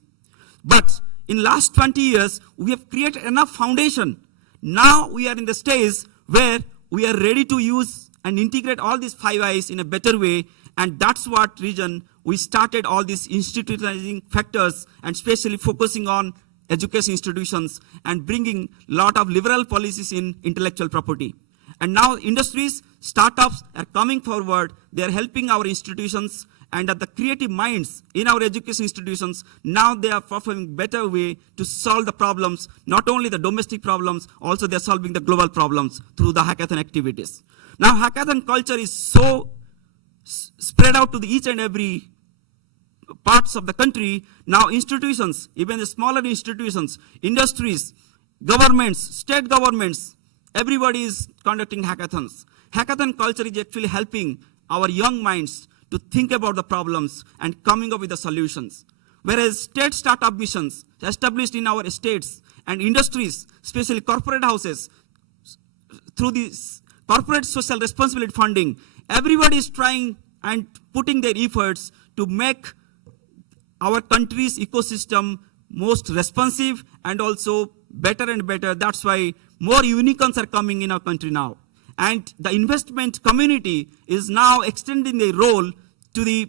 But in last 20 years, we have created enough foundation. Now we are in the stage where we are ready to use and integrate all these 5 I's in a better way. And that's what reason we started all these institutionalizing factors and especially focusing on education institutions and bringing a lot of liberal policies in intellectual property. And now industries, startups are coming forward. They are helping our institutions, and the creative minds in our education institutions, now they are performing better way to solve the problems, not only the domestic problems, also they are solving the global problems through the hackathon activities. Now hackathon culture is so spread out to the each and every parts of the country. Now institutions, even the smaller institutions, industries, governments, state governments, everybody is conducting hackathons. Hackathon culture is actually helping our young minds to think about the problems and coming up with the solutions. Whereas state startup missions established in our states and industries, especially corporate houses, through this corporate social responsibility funding, everybody is trying and putting their efforts to make our country's ecosystem most responsive and also better and better. That's why more unicorns are coming in our country now. And the investment community is now extending their role to the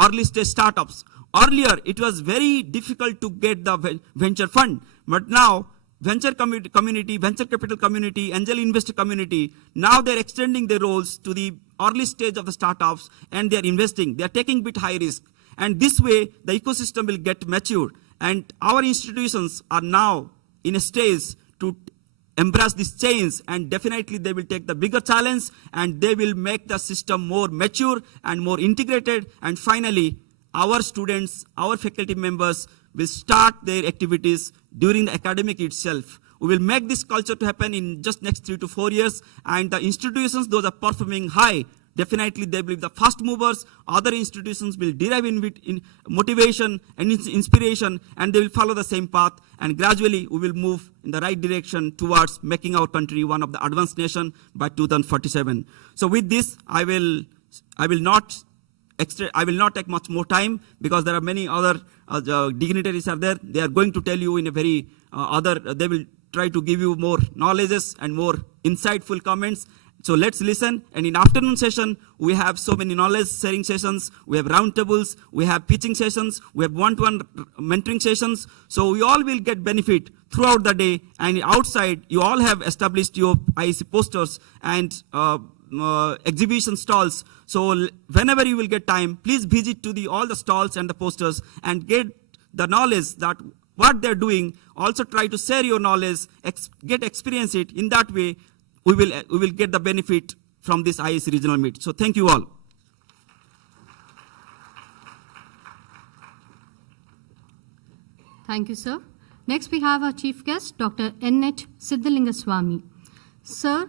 early stage startups. Earlier, it was very difficult to get the venture fund, but now venture community, venture capital community, angel investor community, now they're extending their roles to the early stage of the startups and they're investing. They're taking a bit high risk. And this way, the ecosystem will get matured. And our institutions are now in a stage to embrace this change, and definitely they will take the bigger challenge and they will make the system more mature and more integrated. And finally, our students, our faculty members will start their activities during the academic itself. We will make this culture to happen in just next 3 to 4 years, and the institutions, those are performing high, definitely they will be the fast movers. Other institutions will derive in motivation and inspiration, and they will follow the same path, and gradually we will move in the right direction towards making our country one of the advanced nation by 2047. So with this, I will not take much more time, because there are many other dignitaries are there. They are going to tell you in a very they will try to give you more knowledges and more insightful comments. So let's listen. And in afternoon session, we have so many knowledge sharing sessions. We have roundtables. We have pitching sessions. We have one-to-one mentoring sessions. So we all will get benefit throughout the day. And outside, you all have established your IIC posters and exhibition stalls. So whenever you will get time, please visit to all the stalls and the posters and get the knowledge that what they're doing. Also try to share your knowledge, experience it. In that way, we will get the benefit from this IIC regional meet. So thank you all. Thank you, sir. Next, we have our chief guest, Dr. N.H. Siddhalinga Swami. Sir,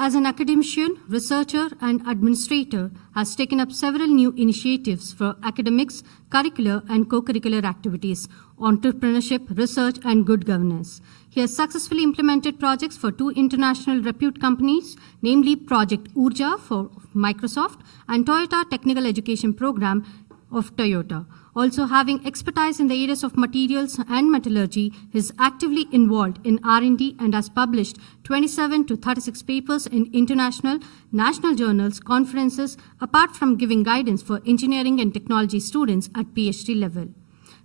As an academician, researcher, and administrator, has taken up several new initiatives for academics, curricular and co-curricular activities, entrepreneurship, research, and good governance. He has successfully implemented projects for 2 international repute companies, namely Project Urja for Microsoft and Toyota Technical Education Program of Toyota. Also having expertise in the areas of materials and metallurgy, he is actively involved in R&D and has published 27 to 36 papers in international, national journals, conferences, apart from giving guidance for engineering and technology students at PhD level.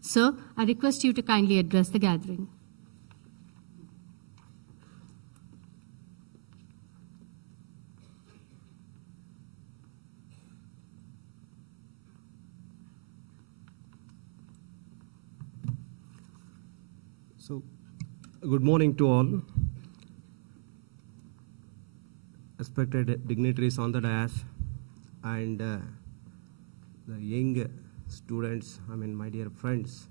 Sir, I request you to kindly address the gathering. So, good morning to all. Respected dignitaries on the dais and the young students, my dear friends,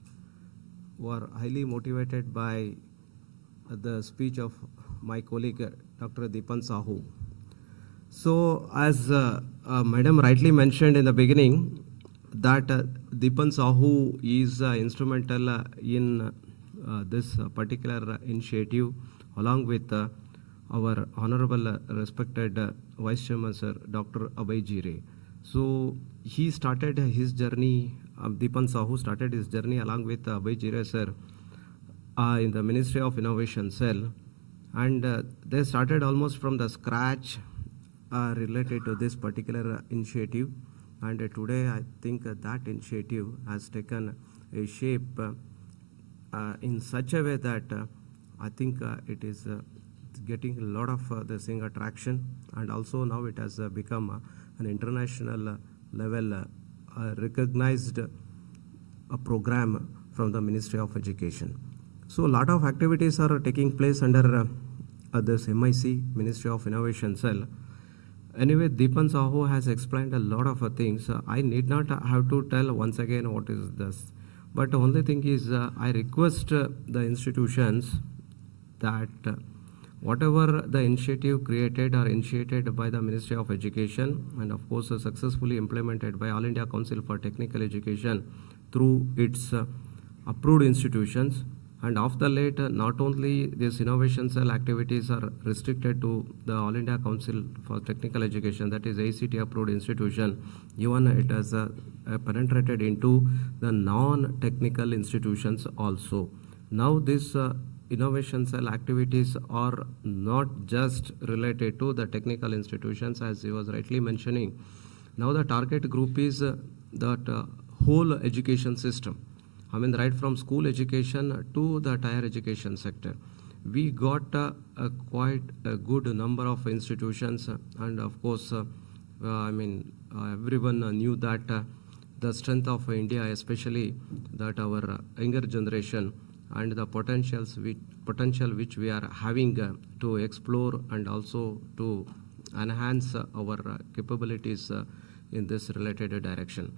who are highly motivated by the speech of my colleague, Dr. Deepan Sahu. So, as Madam rightly mentioned in the beginning, that Deepan Sahu is instrumental in this particular initiative, along with our honorable respected Vice Chairman Sir Dr. Abhay Jire. So he started his journey, Deepan Sahu started his journey along with Abhay Jire Sir in the Ministry of Innovation Cell, and they started almost from the scratch related to this particular initiative, and today I think that initiative has taken a shape in such a way that I think it is getting a lot of the thing attraction, and also now it has become an international level recognized program from the Ministry of Education. So a lot of activities are taking place under this MIC, Ministry of Innovation Cell. Anyway, Deepan Sahu has explained a lot of things. I need not have to tell once again what is this. But the only thing is, I request the institutions that whatever the initiative created or initiated by the Ministry of Education, and of course successfully implemented by All India Council for Technical Education through its approved institutions, and of the late, not only these innovation cell activities are restricted to the All India Council for Technical Education, that is ACT approved institution, even it has penetrated into the non-technical institutions also. Now this innovation cell activities are not just related to the technical institutions, as he was rightly mentioning. Now the target group is that whole education system. Right from school education to the higher education sector. We got quite a good number of institutions, and of course, everyone knew that the strength of India, especially that our younger generation and the potential which we are having to explore and also to enhance our capabilities in this related direction.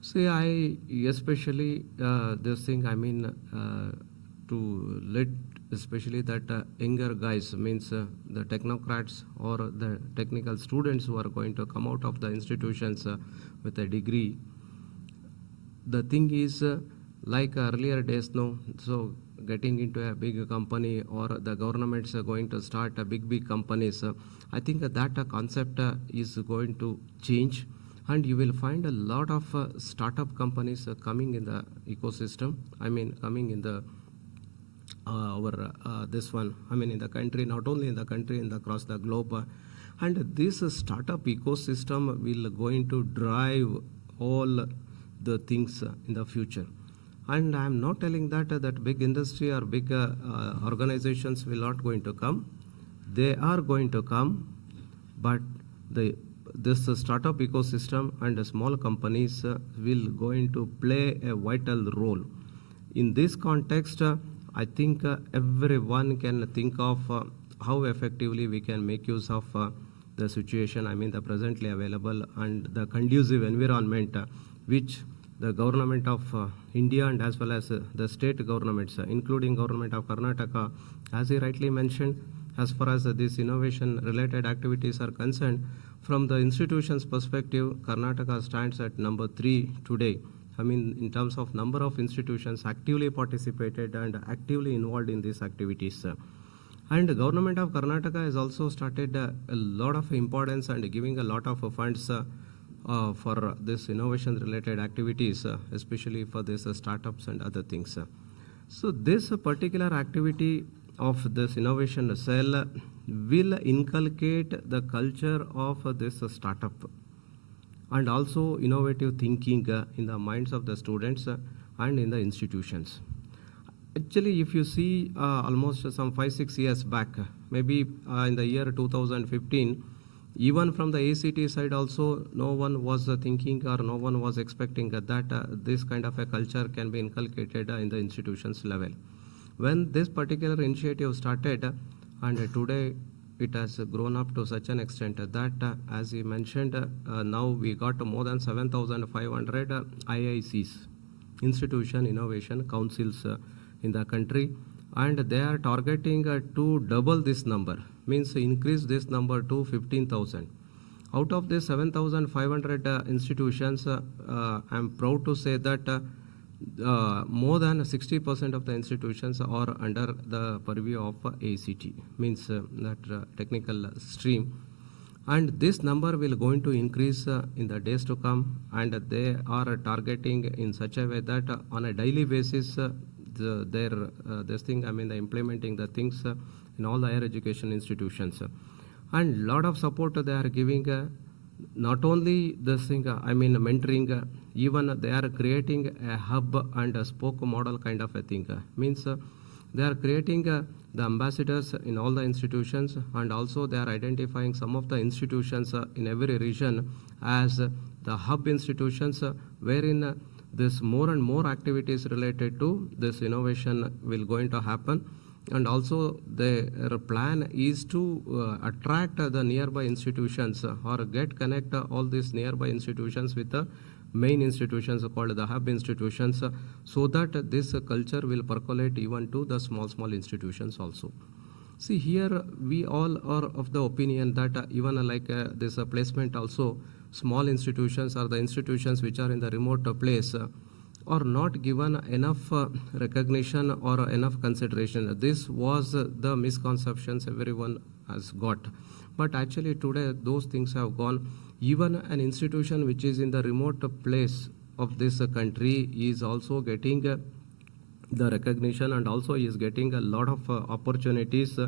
See, I especially this thing, to let especially that younger guys, means the technocrats or the technical students who are going to come out of the institutions with a degree. The thing is, like earlier days, no, so getting into a big company or the governments are going to start a big companies, I think that concept is going to change. And you will find a lot of startup companies coming in the ecosystem. Coming in the this one. In the country, not only in the country, across the globe. And this startup ecosystem will going to drive all the things in the future. And I am not telling that big industry or big organizations will not going to come. They are going to come, but this startup ecosystem and the small companies will going to play a vital role. In this context, I think everyone can think of how effectively we can make use of the situation, the presently available and the conducive environment which the government of India and as well as the state governments, including government of Karnataka, as he rightly mentioned, as far as these innovation related activities are concerned, from the institution's perspective, Karnataka stands at number 3 today. I mean, in terms of number of institutions actively participated and actively involved in these activities. And the government of Karnataka has also started a lot of importance and giving a lot of funds for this innovation related activities, especially for this startups and other things. So this particular activity of this innovation cell will inculcate the culture of this startup and also innovative thinking in the minds of the students and in the institutions. Actually, if you see almost some 5-6 years back, maybe in the year 2015, even from the ACT side also, no one was thinking or no one was expecting that this kind of a culture can be inculcated in the institutions level. When this particular initiative started, and today it has grown up to such an extent that, as you mentioned, now we got more than 7,500 IICs, Institution Innovation Councils in the country, and they are targeting to double this number, means increase this number to 15,000. Out of this 7,500 institutions, I am proud to say that more than 60% of the institutions are under the purview of ACT, means that technical stream. And this number will going to increase in the days to come, and they are targeting in such a way that on a daily basis, implementing the things in all the higher education institutions. And lot of support they are giving, not only this thing, mentoring, even they are creating a hub and a spoke model kind of a thing. Means they are creating the ambassadors in all the institutions, and also they are identifying some of the institutions in every region as the hub institutions wherein this more and more activities related to this innovation will going to happen. And also their plan is to attract the nearby institutions or connect all these nearby institutions with the main institutions called the hub institutions, so that this culture will percolate even to the small institutions also. See, here we all are of the opinion that even like this placement also, small institutions or the institutions which are in the remote place are not given enough recognition or enough consideration. This was the misconceptions everyone has got. But actually today those things have gone. Even an institution which is in the remote place of this country is also getting the recognition, and also is getting a lot of opportunities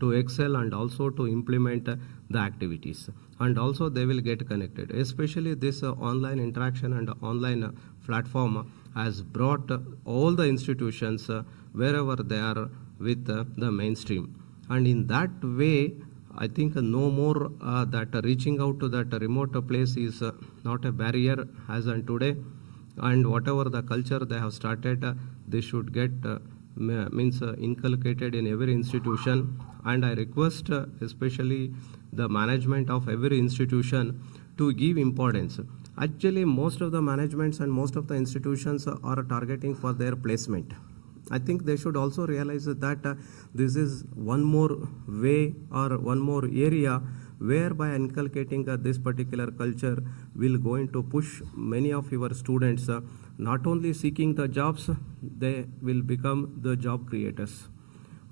to excel and also to implement the activities. And also they will get connected. Especially this online interaction and online platform has brought all the institutions wherever they are with the mainstream. And in that way, I think no more that reaching out to that remote place is not a barrier as on today. And whatever the culture they have started, they should get inculcated in every institution. And I request especially the management of every institution to give importance. Actually, most of the managements and most of the institutions are targeting for their placement. I think they should also realize that this is one more way or one more area whereby inculcating this particular culture will going to push many of your students not only seeking the jobs, they will become the job creators.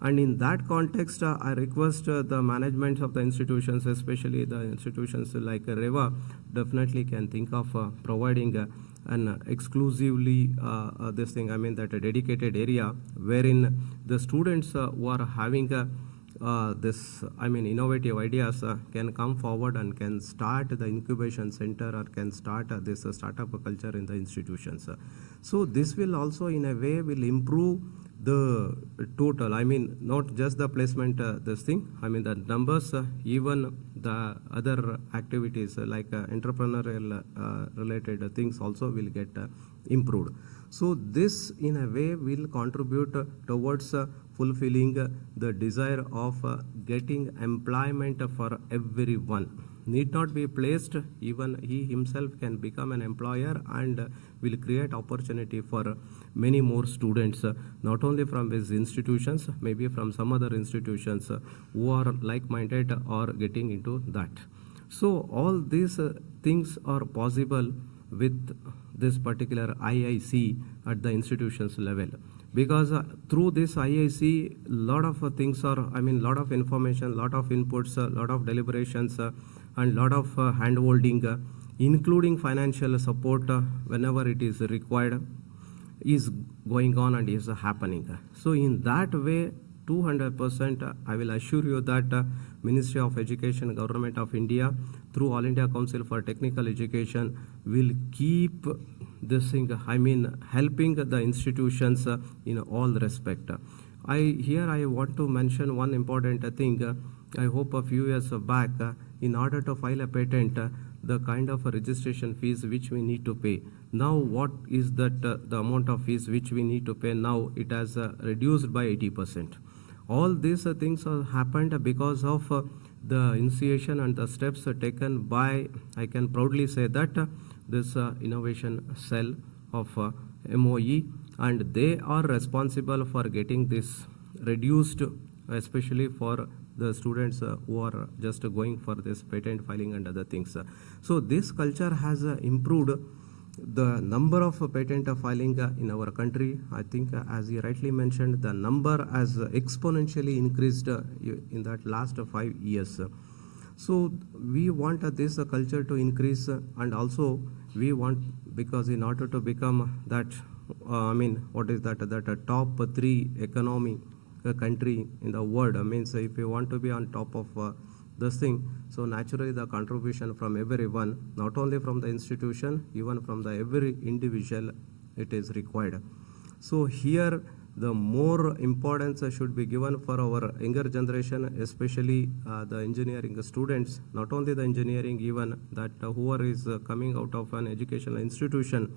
And in that context, I request the management of the institutions, especially the institutions like REVA, definitely can think of providing an exclusively that a dedicated area wherein the students who are having innovative ideas can come forward and can start the incubation center or can start this startup culture in the institutions. So this will also in a way will improve the total, not just the placement, the numbers, even the other activities like entrepreneurial related things also will get improved. So this in a way will contribute towards fulfilling the desire of getting employment for everyone. Need not be placed, even he himself can become an employer and will create opportunity for many more students, not only from his institutions, maybe from some other institutions who are like-minded or getting into that. So all these things are possible with this particular IIC at the institutions level. Because through this IIC, lot of things are, lot of information, lot of inputs, lot of deliberations, and lot of hand-holding, including financial support whenever it is required, is going on and is happening. So in that way, 200%, I will assure you that Ministry of Education, Government of India, through All India Council for Technical Education, will keep this thing, helping the institutions in all respect. Here I want to mention one important thing. I hope a few years back, in order to file a patent, the kind of a registration fees which we need to pay. Now what is that the amount of fees which we need to pay now? It has reduced by 80%. All these things have happened because of the initiation and the steps taken by, I can proudly say that, this innovation cell of MOE, and they are responsible for getting this reduced, especially for the students who are just going for this patent filing and other things. So this culture has improved the number of patent filing in our country. I think as you rightly mentioned, the number has exponentially increased in that last 5 years. So we want this culture to increase, and also we want, because in order to become that, what is that, that top 3 economy country in the world, if you want to be on top of this thing, so naturally the contribution from everyone, not only from the institution, even from the every individual, it is required. So here the more importance should be given for our younger generation, especially the engineering students, not only the engineering, even that whoever is coming out of an educational institution,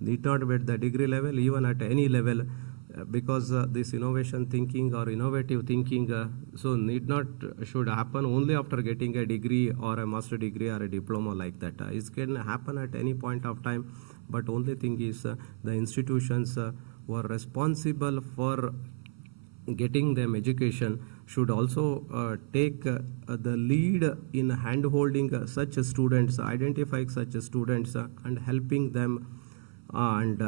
need not be at the degree level, even at any level, because this innovation thinking or innovative thinking so need not should happen only after getting a degree or a master degree or a diploma like that. It can happen at any point of time, but only thing is the institutions who are responsible for getting them education should also take the lead in hand-holding such students, identifying such students and helping them and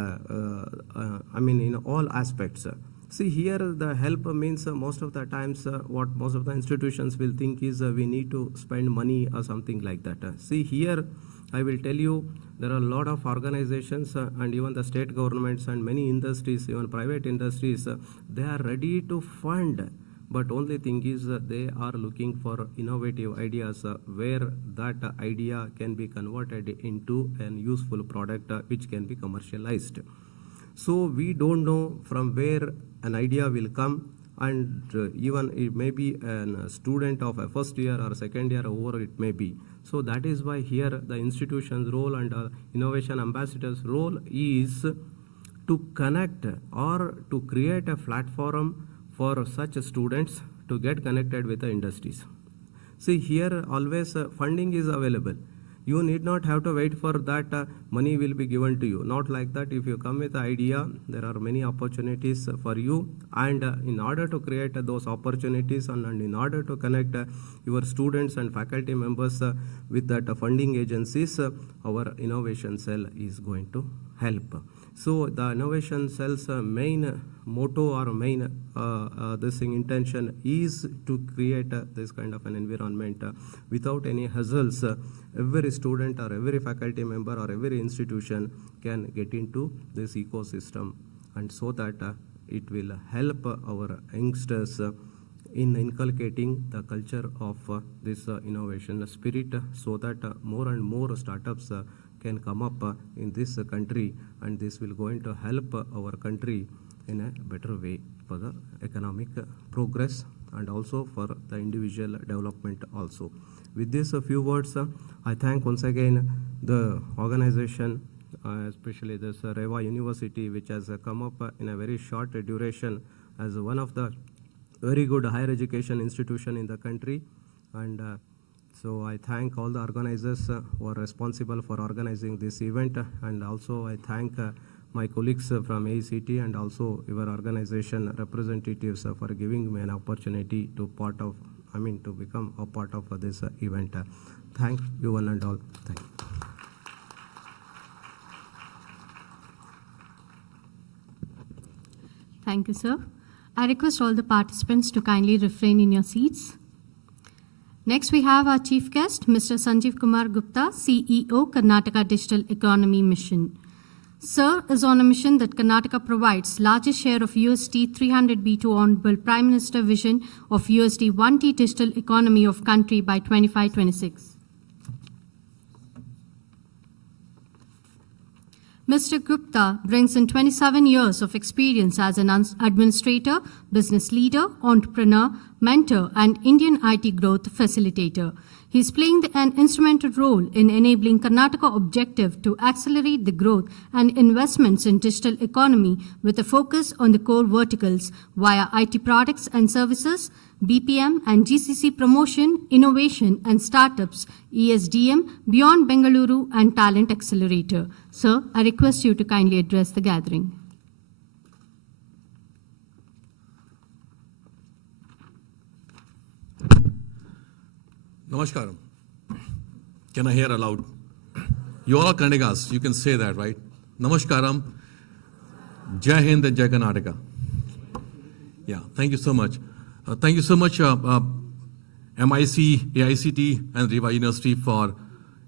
in all aspects. See, here the help means most of the times what most of the institutions will think is we need to spend money or something like that. See, here I will tell you there are a lot of organizations and even the state governments and many industries, even private industries, they are ready to fund. But only thing is they are looking for innovative ideas where that idea can be converted into an useful product which can be commercialized. So we don't know from where an idea will come, and even it may be a student of a first year or second year, or it may be. So that is why here the institution's role and innovation ambassador's role is to connect or to create a platform for such students to get connected with the industries. See, here always funding is available. You need not have to wait for that money will be given to you. Not like that. If you come with the idea, there are many opportunities for you, and in order to create those opportunities and in order to connect your students and faculty members with that funding agencies, our innovation cell is going to help. So the innovation cell's main motto or main intention is to create this kind of an environment without any hassles. Every student or every faculty member or every institution can get into this ecosystem, and so that it will help our youngsters in inculcating the culture of this innovation spirit, so that more and more startups can come up in this country, and this will going to help our country in a better way for the economic progress and also for the individual development also. With these few words, I thank once again the organization, especially this REVA University, which has come up in a very short duration as one of the very good higher education institution in the country. And so I thank all the organizers who are responsible for organizing this event. And also I thank my colleagues from ACT and also your organization representatives for giving me an opportunity to become a part of this event. Thank you one and all. Thank you. Thank you, sir. I request all the participants to kindly refrain in your seats. Next, we have our chief guest, Mr. Sanjeev Kumar Gupta, CEO, Karnataka Digital Economy Mission. Sir is on a mission that Karnataka provides largest share of USD 300B to Honorable Prime Minister vision of USD 1T digital economy of country by 25-26. Mr. Gupta brings in 27 years of experience as an administrator, business leader, entrepreneur, mentor, and Indian IT growth facilitator. He is playing an instrumental role in enabling Karnataka objective to accelerate the growth and investments in digital economy with a focus on the core verticals via IT products and services, BPM and GCC promotion, innovation and startups, ESDM, Beyond Bengaluru and Talent Accelerator. Sir, I request you to kindly address the gathering. Namaskaram. Can I hear aloud? You all are Kannadigas, you can say that, right? Namaskaram. Jai Hind and Jai Karnataka. Yeah, thank you so much. Thank you so much, MIC, AICT, and REVA University for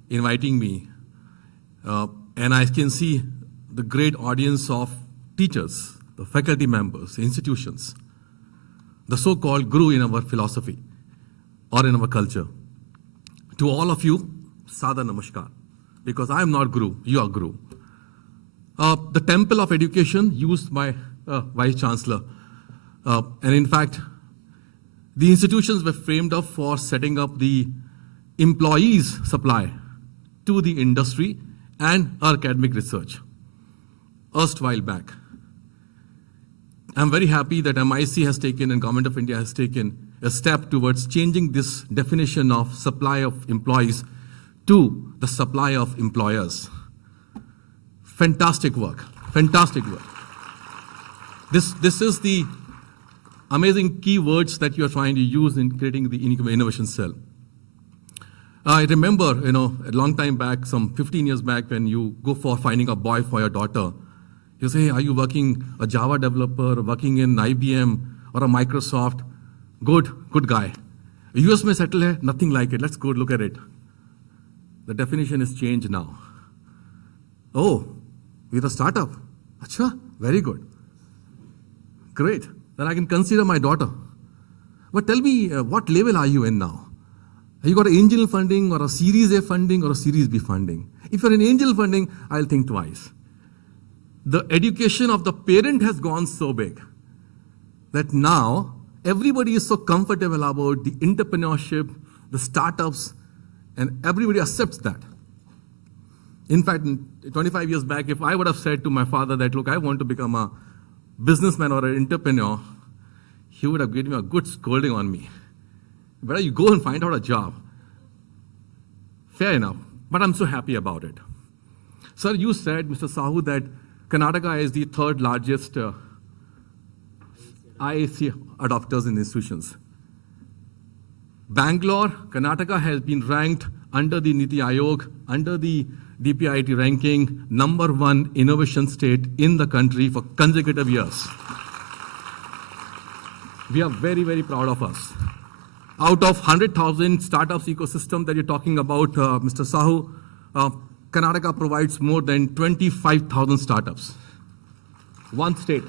inviting me. And I can see the great audience of teachers, the faculty members, institutions, the so-called guru in our philosophy or in our culture. To all of you, Sada Namaskar, because I am not guru, you are guru. The temple of education used by Vice Chancellor, and in fact, the institutions were framed up for setting up the employees' supply to the industry and academic research, erstwhile back. I'm very happy that MIC has taken and Government of India has taken a step towards changing this definition of supply of employees to the supply of employers. Fantastic work, fantastic work. This is the amazing keywords that you're trying to use in creating the innovation cell. I remember, a long time back, some 15 years back, when you go for finding a boy for your daughter, you say, hey, are you working a Java developer, working in IBM or a Microsoft? Good guy. US may settle hai, nothing like it. Let's go look at it. The definition is changed now. Oh, with a startup. Acha, very good. Great. Then I can consider my daughter. But tell me, what level are you in now? Have you got an angel funding or a Series A funding or a Series B funding? If you're in angel funding, I'll think twice. The education of the parent has gone so big that now everybody is so comfortable about the entrepreneurship, the startups, and everybody accepts that. In fact, 25 years back, if I would have said to my father that, look, I want to become a businessman or an entrepreneur, he would have given me a good scolding on me. Better you go and find out a job. Fair enough, but I'm so happy about it. Sir, you said, Mr. Sahu, that Karnataka is the third largest IIC adopters in institutions. Bangalore, Karnataka has been ranked under the Niti Aayog, under the DPIIT ranking, #1 innovation state in the country for consecutive years. We are very, very proud of us. Out of 100,000 startups ecosystem that you're talking about, Mr. Sahu, Karnataka provides more than 25,000 startups. One state.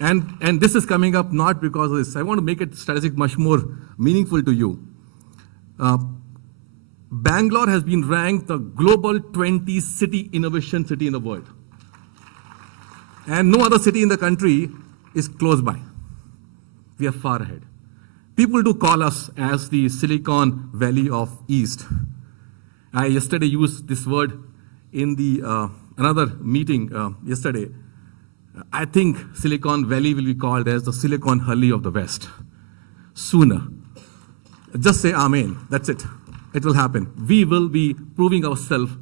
And this is coming up not because of this. I want to make it statistic much more meaningful to you. Bangalore has been ranked the global 20 city innovation city in the world. And no other city in the country is close by. We are far ahead. People do call us as the Silicon Valley of East. I yesterday used this word in the another meeting yesterday. I think Silicon Valley will be called as the Silicon Valley of the West sooner. Just say amen. That's it. It will happen. We will be proving ourselves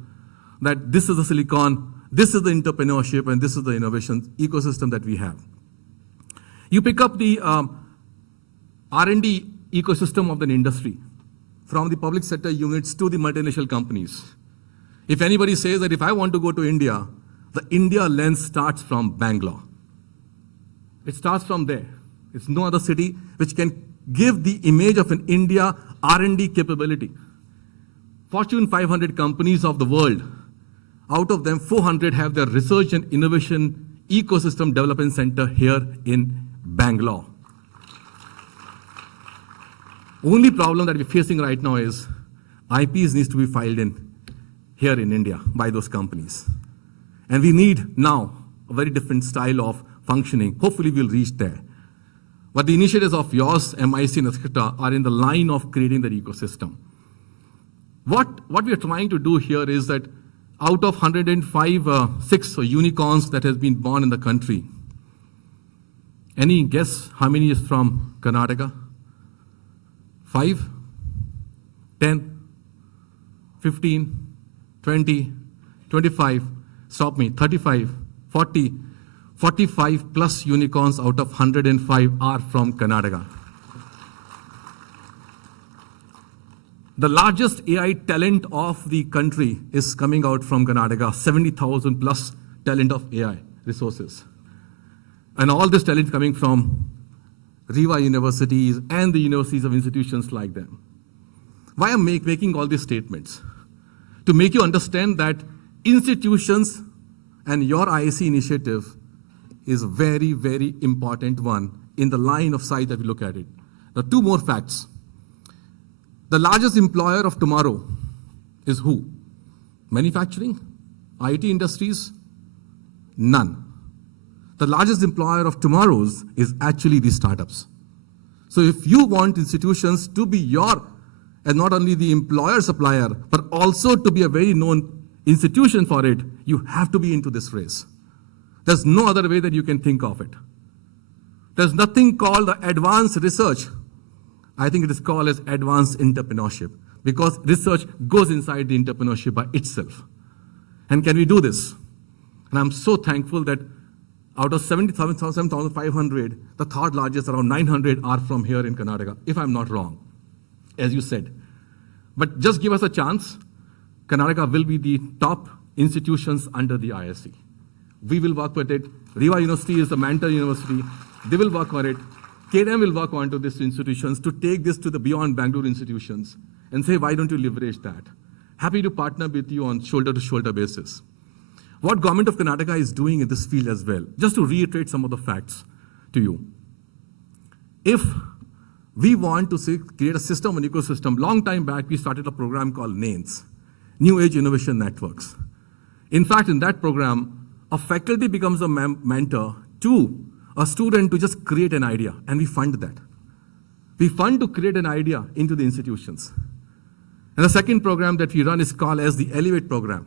that this is the Silicon, this is the entrepreneurship, and this is the innovation ecosystem that we have. You pick up the R&D ecosystem of the industry, from the public sector units to the multinational companies. If anybody says that if I want to go to India, the India lens starts from Bangalore. It starts from there. It's no other city which can give the image of an India R&D capability. Fortune 500 companies of the world, out of them 400 have their research and innovation ecosystem development center here in Bangalore. Only problem that we're facing right now is IPs needs to be filed in here in India by those companies. And we need now a very different style of functioning. Hopefully we'll reach there. But the initiatives of yours, MIC and etc. are in the line of creating that ecosystem. What we are trying to do here is that out of 105, 6 unicorns that has been born in the country, any guess how many is from Karnataka? 5, 10, 15, 20, 25, stop me, 35, 40, 45 plus unicorns out of 105 are from Karnataka. The largest AI talent of the country is coming out from Karnataka, 70,000 plus talent of AI resources. And all this talent coming from REVA universities and the universities of institutions like them. Why I'm making all these statements? To make you understand that institutions and your IIC initiative is a very, very important one in the line of sight that we look at it. Now, 2 more facts. The largest employer of tomorrow is who? Manufacturing? IT industries? None. The largest employer of tomorrow's is actually the startups. So if you want institutions to be your, and not only the employer supplier, but also to be a very known institution for it, you have to be into this race. There's no other way that you can think of it. There's nothing called the advanced research. I think it is called as advanced entrepreneurship, because research goes inside the entrepreneurship by itself. And can we do this? And I'm so thankful that out of 7,500, the third largest, around 900, are from here in Karnataka, if I'm not wrong, as you said. But just give us a chance. Karnataka will be the top institutions under the IIC. We will work with it. REVA University is the mentor university. They will work on it. KDM will work onto these institutions to take this to the beyond Bangalore institutions and say, why don't you leverage that? Happy to partner with you on shoulder-to-shoulder basis. What government of Karnataka is doing in this field as well, just to reiterate some of the facts to you. If we want to create a system, an ecosystem, long time back, we started a program called NAINS, New Age Innovation Networks. In fact, in that program, a faculty becomes a mentor to a student to just create an idea, and we fund that. We fund to create an idea into the institutions. And the second program that we run is called as the Elevate program,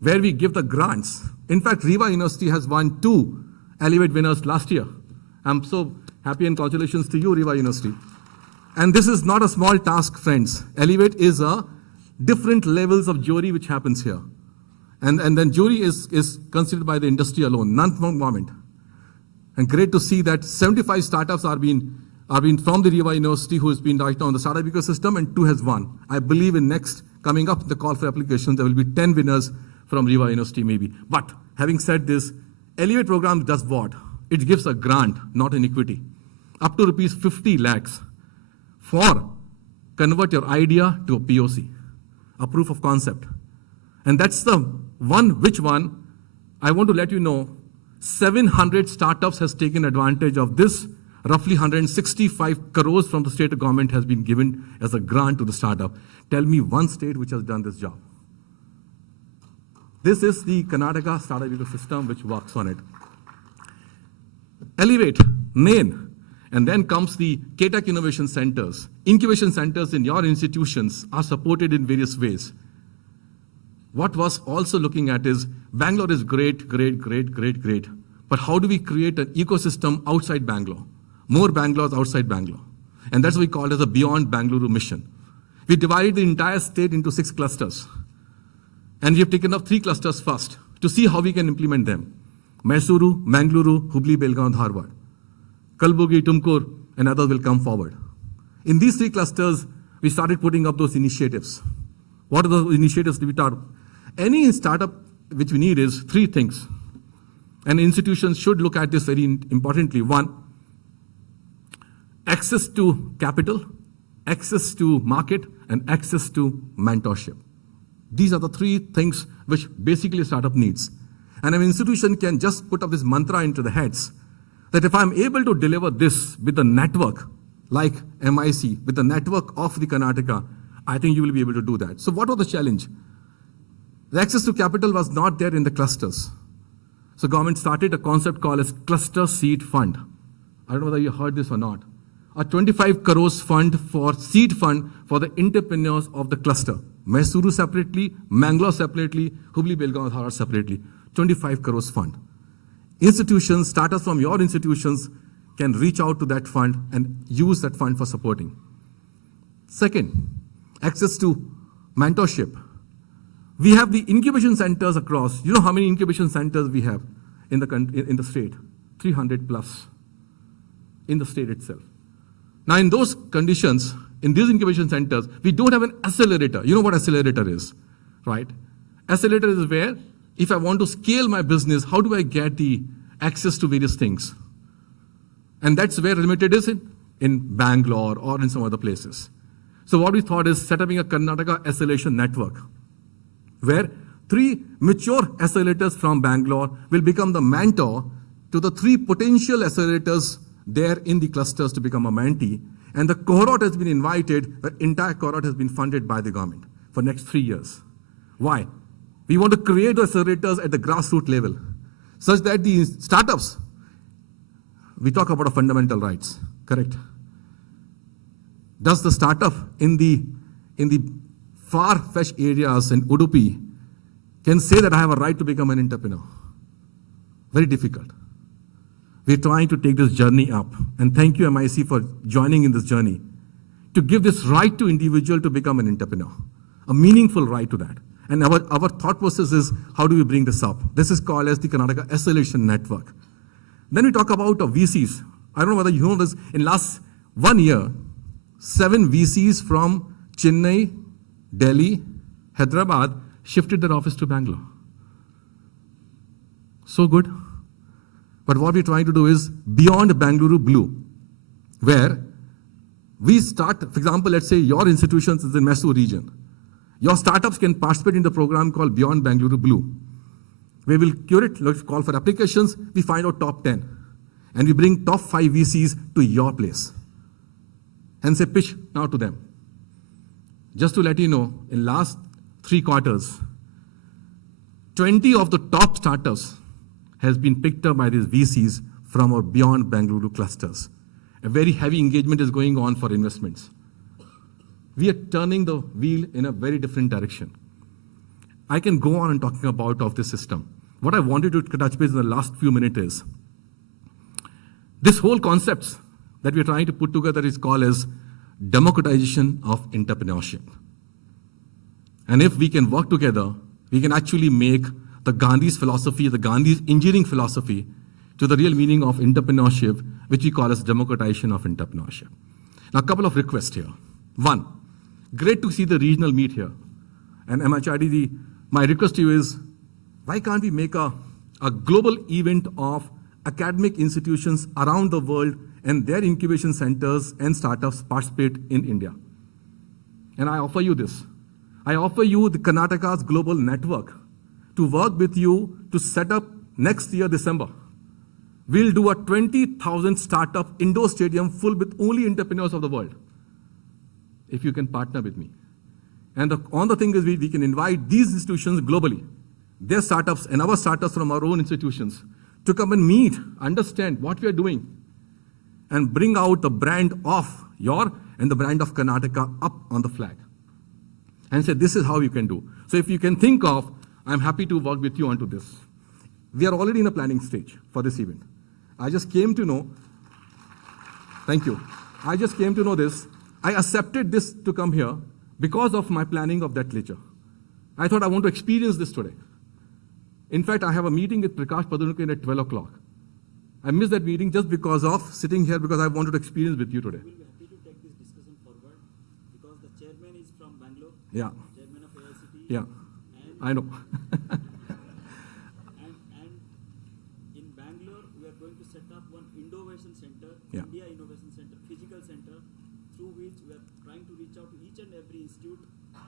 where we give the grants. In fact, REVA University has won 2 Elevate winners last year. I'm so happy and congratulations to you, REVA University. And this is not a small task, friends. Elevate is a different levels of jury which happens here. And then jury is considered by the industry alone, none from government. And great to see that 75 startups are being from the REVA University, who has been right now in the startup ecosystem, and 2 has won. I believe in next, coming up the call for applications, there will be 10 winners from REVA University maybe. But having said this, Elevate program does what? It gives a grant, not an equity, up to rupees 50 lakhs for convert your idea to a POC, a proof of concept. And that's the one, which one, I want to let you know, 700 startups has taken advantage of this. Roughly 165 crores from the state government has been given as a grant to the startup. Tell me one state which has done this job. This is the Karnataka startup ecosystem which works on it. Elevate, NAIN, and then comes the K-Tech Innovation Centers. Incubation centers in your institutions are supported in various ways. What was also looking at is, Bangalore is great, but how do we create an ecosystem outside Bangalore? More Bangalores outside Bangalore. And that's what we call it as a Beyond Bangalore mission. We divided the entire state into 6 clusters. And we have taken up 3 clusters first to see how we can implement them. Mysuru, Mangaluru, Hubli, Belgaum, Dharwad. Kalburgi, Tumkur, and others will come forward. In these 3 clusters, we started putting up those initiatives. What are those initiatives that we start? Any startup which we need is 3 things. And institutions should look at this very importantly. 1, access to capital, access to market, and access to mentorship. These are the 3 things which basically a startup needs. And an institution can just put up this mantra into the heads that if I'm able to deliver this with a network like MIC, with the network of the Karnataka, I think you will be able to do that. So what was the challenge? The access to capital was not there in the clusters. So government started a concept called as Cluster Seed Fund. I don't know whether you heard this or not. A 25 crores fund for seed fund for the entrepreneurs of the cluster. Mysuru separately, Mangalore separately, Hubli, Belgaum, Dharwad separately. 25 crores fund. Institutions, startups from your institutions can reach out to that fund and use that fund for supporting. Second, access to mentorship. We have the incubation centers across. You know how many incubation centers we have in the state? 300 plus in the state itself. Now, in those conditions, in these incubation centers, we don't have an accelerator. You know what accelerator is, right? Accelerator is where, if I want to scale my business, how do I get the access to various things? And that's where Limited is in Bangalore or in some other places. So what we thought is setting a Karnataka acceleration network, where 3 mature accelerators from Bangalore will become the mentor to the 3 potential accelerators there in the clusters to become a mentee. And the cohort has been invited, the entire cohort has been funded by the government for next 3 years. Why? We want to create the accelerators at the grassroots level, such that the startups, we talk about fundamental rights, correct? Does the startup in the far-fetched areas in Udupi can say that I have a right to become an entrepreneur? Very difficult. We're trying to take this journey up. And thank you, MIC, for joining in this journey to give this right to individual to become an entrepreneur, a meaningful right to that. And our thought process is, how do we bring this up? This is called as the Karnataka Acceleration Network. Then we talk about VCs. I don't know whether you know this. In last 1 year, 7 VCs from Chennai, Delhi, Hyderabad shifted their office to Bangalore. So good. But what we're trying to do is Beyond Bangalore Blue, where we start, for example, let's say your institution is in Mysuru region. Your startups can participate in the program called Beyond Bangalore Blue. We will curate, let's call for applications, we find out top 10. And we bring top 5 VCs to your place. And say pitch now to them. Just to let you know, in last 3 quarters, 20 of the top startups has been picked up by these VCs from our Beyond Bangalore clusters. A very heavy engagement is going on for investments. We are turning the wheel in a very different direction. I can go on and talking about of this system. What I wanted to touch base in the last few minutes is, this whole concepts that we are trying to put together is called as democratization of entrepreneurship. And if we can work together, we can actually make the Gandhi's philosophy, the Gandhi's engineering philosophy, to the real meaning of entrepreneurship, which we call as democratization of entrepreneurship. Now, a couple of requests here. 1, great to see the regional meet here. And MHRD, my request to you is, why can't we make a global event of academic institutions around the world and their incubation centers and startups participate in India? And I offer you this. I offer you the Karnataka's global network to work with you to set up next year, December. We'll do a 20,000 startup indoor stadium full with only entrepreneurs of the world, if you can partner with me. And the thing is, we can invite these institutions globally, their startups and our startups from our own institutions, to come and meet, understand what we are doing, and bring out the brand of your and the brand of Karnataka up on the flag. And say, this is how you can do. So if you can think of, I'm happy to work with you onto this. we are already in a planning stage for this event. I just came to know, thank you. I just came to know this. I accepted this to come here because of my planning of that lecture. I thought I want to experience this today. In fact, I have a meeting with Prakash Padunukan at 12 o'clock. I missed that meeting just because of sitting here because I wanted to experience with you today. We'll be happy to take this discussion forward because the chairman is from Bangalore. Yeah. Chairman of IIC. Yeah. I know. and in Bangalore, we are going to set up one innovation center, Yeah. India Innovation Center, physical center, through which we are trying to reach out to each and every institute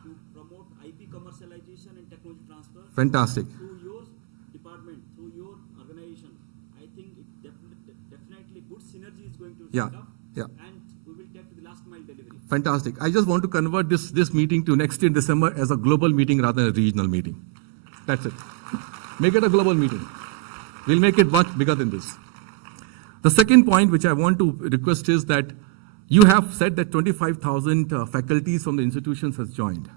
to promote IP commercialization and technology transfer. Fantastic. Through your department, through your organization, I think it definitely good synergy is going to Yeah. set up. Yeah. And we will take to the last mile delivery. Fantastic. I just want to convert this meeting to next year in December as a global meeting rather than a regional meeting. That's it. Make it a global meeting. We'll make it much bigger than this. The second point which I want to request is that you have said that 25,000 faculties from the institutions has joined.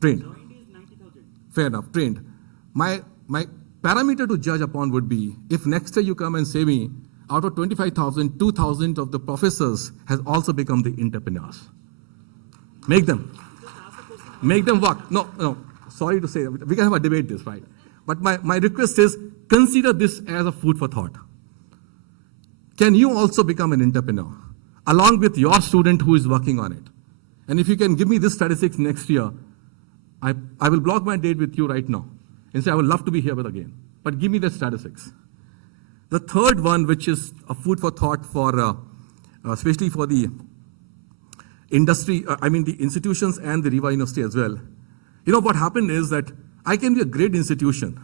Trained. Joined is 90,000. Fair enough, trained. My parameter to judge upon would be, if next year you come and say me, out of 25,000, 2,000 of the professors has also become the entrepreneurs. Make them work. No, sorry to say, we can have a debate this, right? But my request is, consider this as a food for thought. Can you also become an entrepreneur, along with your student who is working on it? And if you can give me this statistics next year, I will block my date with you right now and say I would love to be here with again. But give me the statistics. The third one, which is a food for thought for, especially for the industry, the institutions and the REVA University as well. You know, what happened is that I can be a great institution.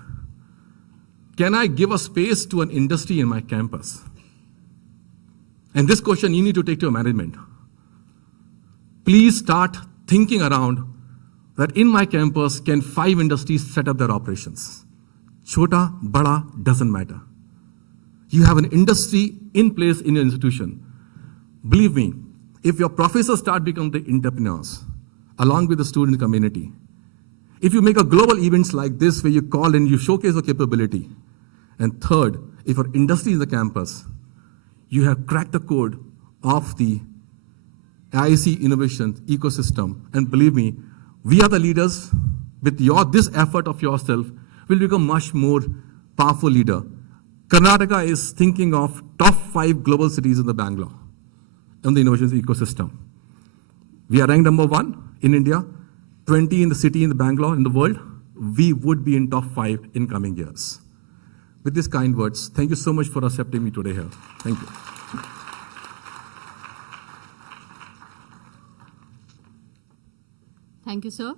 Can I give a space to an industry in my campus? And this question you need to take to your management. Please start thinking around that in my campus, can 5 industries set up their operations? Chota, bada, doesn't matter. You have an industry in place in your institution. Believe me, if your professors start becoming the entrepreneurs, along with the student community, if you make a global events like this where you call and you showcase your capability, and third, if your industry is the campus, you have cracked the code of the IIC innovation ecosystem. And believe me, we are the leaders. With this effort of yourself, will become much more powerful leader. Karnataka is thinking of top 5 global cities in the Bangalore, in the innovations ecosystem. We are ranked number 1 in India, 20 in the city in the Bangalore in the world. We would be in top 5 in coming years. With these kind words, thank you so much for accepting me today here. Thank you. Thank you, sir.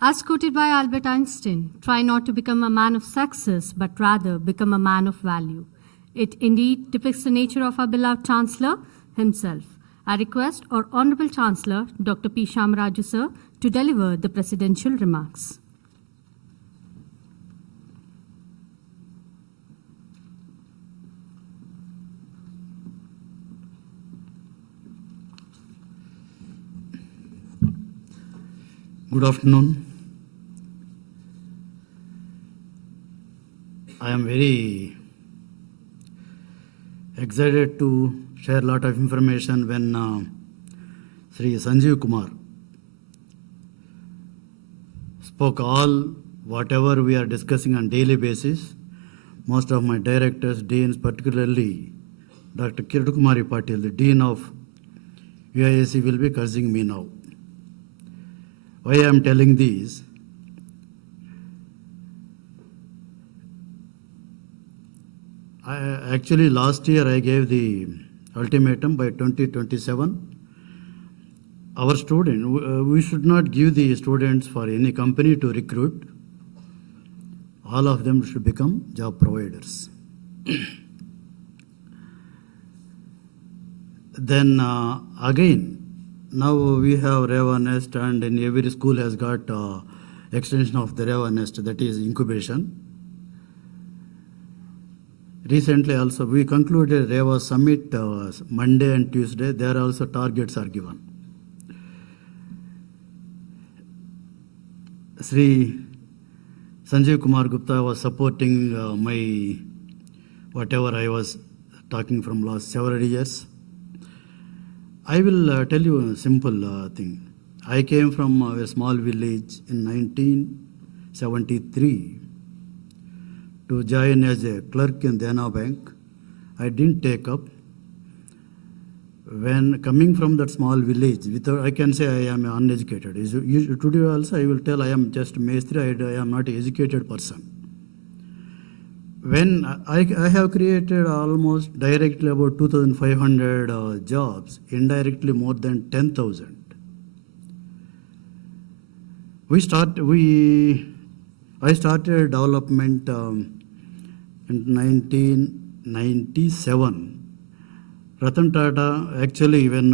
As quoted by Albert Einstein, try not to become a man of success, but rather become a man of value. It indeed depicts the nature of our beloved Chancellor himself. I request our Honorable Chancellor, Dr. P. Shamaraju, sir, to deliver the presidential remarks. Good afternoon. I am very excited to share a lot of information when Sri Sanjeev Kumar spoke all whatever we are discussing on daily basis. Most of my directors, deans, particularly Dr. Kirat Kumari Patil, the Dean of IIC, will be cursing me now. Why I am telling this? Actually, last year I gave the ultimatum by 2027. Our student, we should not give the students for any company to recruit. All of them should become job providers. Then again, now we have REVA Nest, and in every school has got extension of the REVA Nest, that is incubation. Recently also we concluded REVA Summit Monday and Tuesday. There also targets are given. Sri Sanjeev Kumar Gupta was supporting my whatever I was talking from last several years. I will tell you a simple thing. I came from a small village in 1973 to join as a clerk in Dena Bank. I didn't take up. When coming from that small village, without, I can say I am uneducated. Today also I will tell I am just Mestri, I am not an educated person. When I have created almost directly about 2,500 jobs, indirectly more than 10,000. I started development in 1997. Ratan Tata, actually, when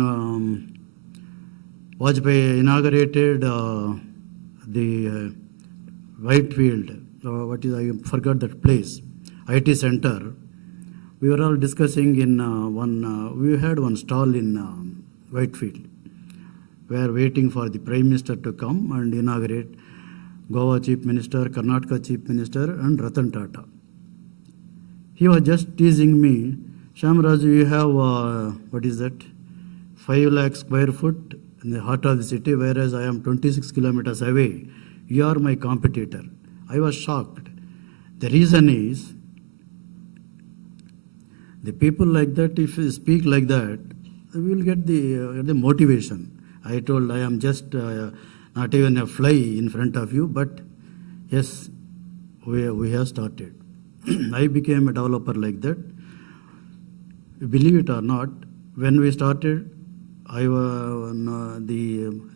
Vajpayee inaugurated the Whitefield, I forgot that place, IT center, we were all discussing in we had one stall in Whitefield. We are waiting for the Prime Minister to come and inaugurate. Goa Chief Minister, Karnataka Chief Minister, and Ratan Tata. He was just teasing me, Shamraj, you have, 5 lakh square foot in the heart of the city, whereas I am 26 kilometers away. You are my competitor. I was shocked. The reason is, the people like that, if you speak like that, we will get the motivation. I told, I am just not even a fly in front of you, but yes, we have started. I became a developer like that. Believe it or not, when we started, the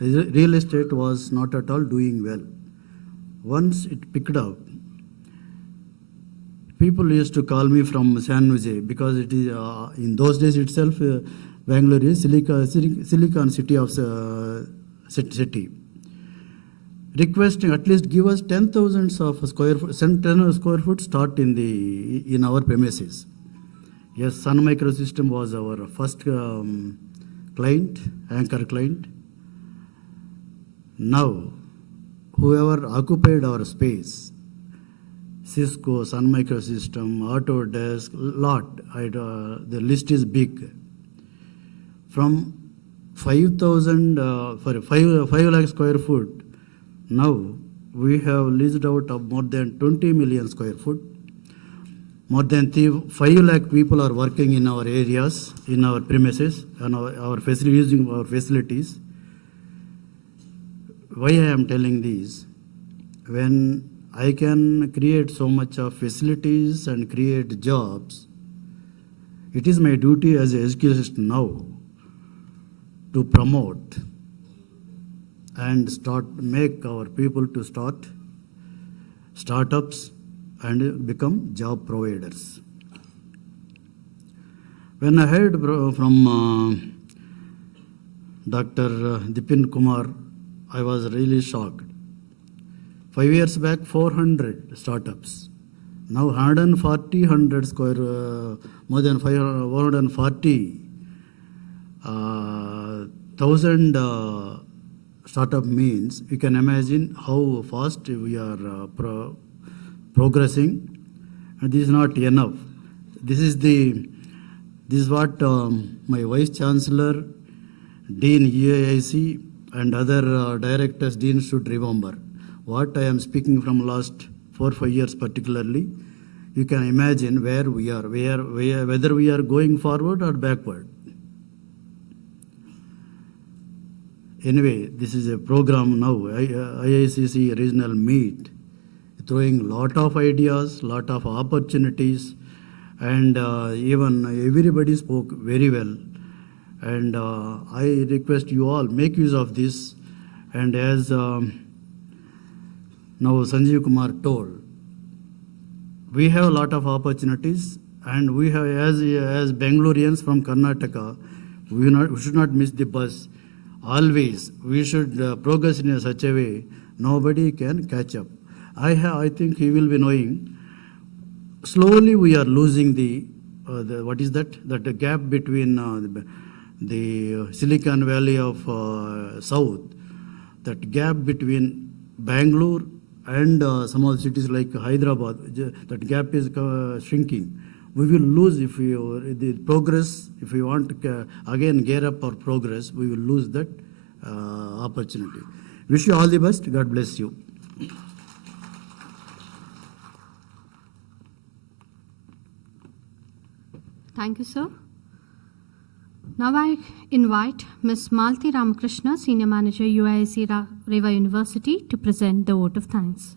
real estate was not at all doing well. Once it picked up, people used to call me from San Jose because it is in those days itself, Bangalore is Silicon City of city. Requesting at least give us 10,000 square foot start in our premises. Yes, Sun Microsystem was our first client, anchor client. Now, whoever occupied our space, Cisco, Sun Microsystem, Autodesk, the list is big. From 5,000 for 5 lakh square foot, now we have leased out of more than 20 million square foot. More than 5 lakh people are working in our areas, in our premises, and using our facilities. Why I am telling this? When I can create so much of facilities and create jobs, it is my duty as an educationist now to promote and make our people to start startups and become job providers. When I heard from Dr. Dipin Kumar, I was really shocked. 5 years back, 400 startups. Now 140, more than 140,000 startup means you can imagine how fast we are progressing, and this is not enough. This is what my Vice Chancellor, Dean IIC, and other directors, deans should remember. What I am speaking from last 4 or 5 years particularly, you can imagine where we are, whether we are going forward or backward. Anyway, this is a program now, IICC regional meet, throwing lot of ideas, lot of opportunities, and even everybody spoke very well. And I request you all make use of this. And as now Sanjeev Kumar told, we have a lot of opportunities, and we have, as Bangaloreans from Karnataka, we should not miss the bus. Always, we should progress in such a way nobody can catch up. I think he will be knowing. Slowly, we are losing the what is that? That the gap between the Silicon Valley of South, that gap between Bangalore and some of the cities like Hyderabad, that gap is shrinking. We will lose if we the progress. If we want to again gear up our progress, we will lose that opportunity. Wish you all the best. God bless you. Thank you, sir. Now I invite Ms. Malti Ramakrishna, Senior Manager, UIC REVA University, to present the vote of thanks.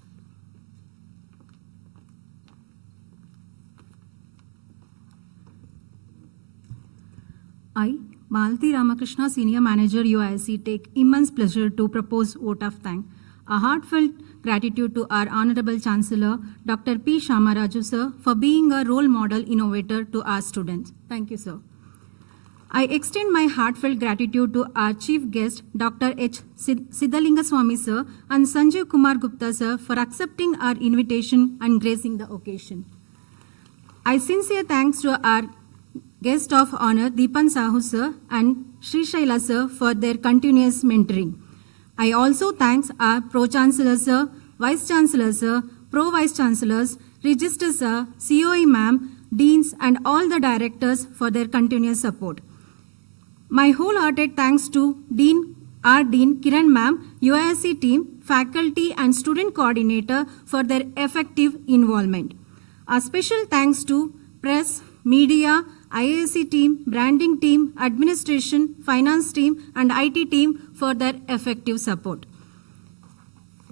I, Malti Ramakrishna, Senior Manager, UIC, take immense pleasure to propose vote of thanks. A heartfelt gratitude to our Honorable Chancellor, Dr. P. Shamaraju, sir, for being a role model innovator to our students. Thank you, sir. I extend my heartfelt gratitude to our chief guest, Dr. H. Siddhalinga Swami, sir, and Sanjay Kumar Gupta, sir, for accepting our invitation and gracing the occasion. I sincere thanks to our guest of honor, Deepan Sahu, sir, and Sri Shaila, sir, for their continuous mentoring. I also thank our Pro-Chancellor, sir, Vice-Chancellor, sir, Pro-Vice-Chancellors, Register, sir, COE, ma'am, Deans, and all the directors for their continuous support. My wholehearted thanks to our Dean, Kiran ma'am, UIC team, faculty, and student coordinator for their effective involvement. A special thanks to press, media, IIC team, branding team, administration, finance team, and IT team for their effective support.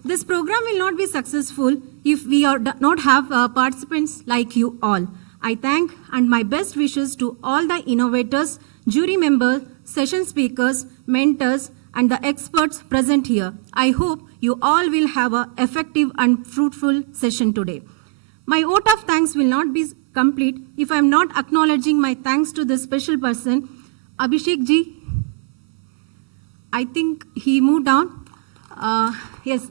This program will not be successful if we do not have participants like you all. I thank and my best wishes to all the innovators, jury members, session speakers, mentors, and the experts present here. I hope you all will have an effective and fruitful session today. My vote of thanks will not be complete if I am not acknowledging my thanks to this special person, Abhishek ji. I think he moved down. Yes,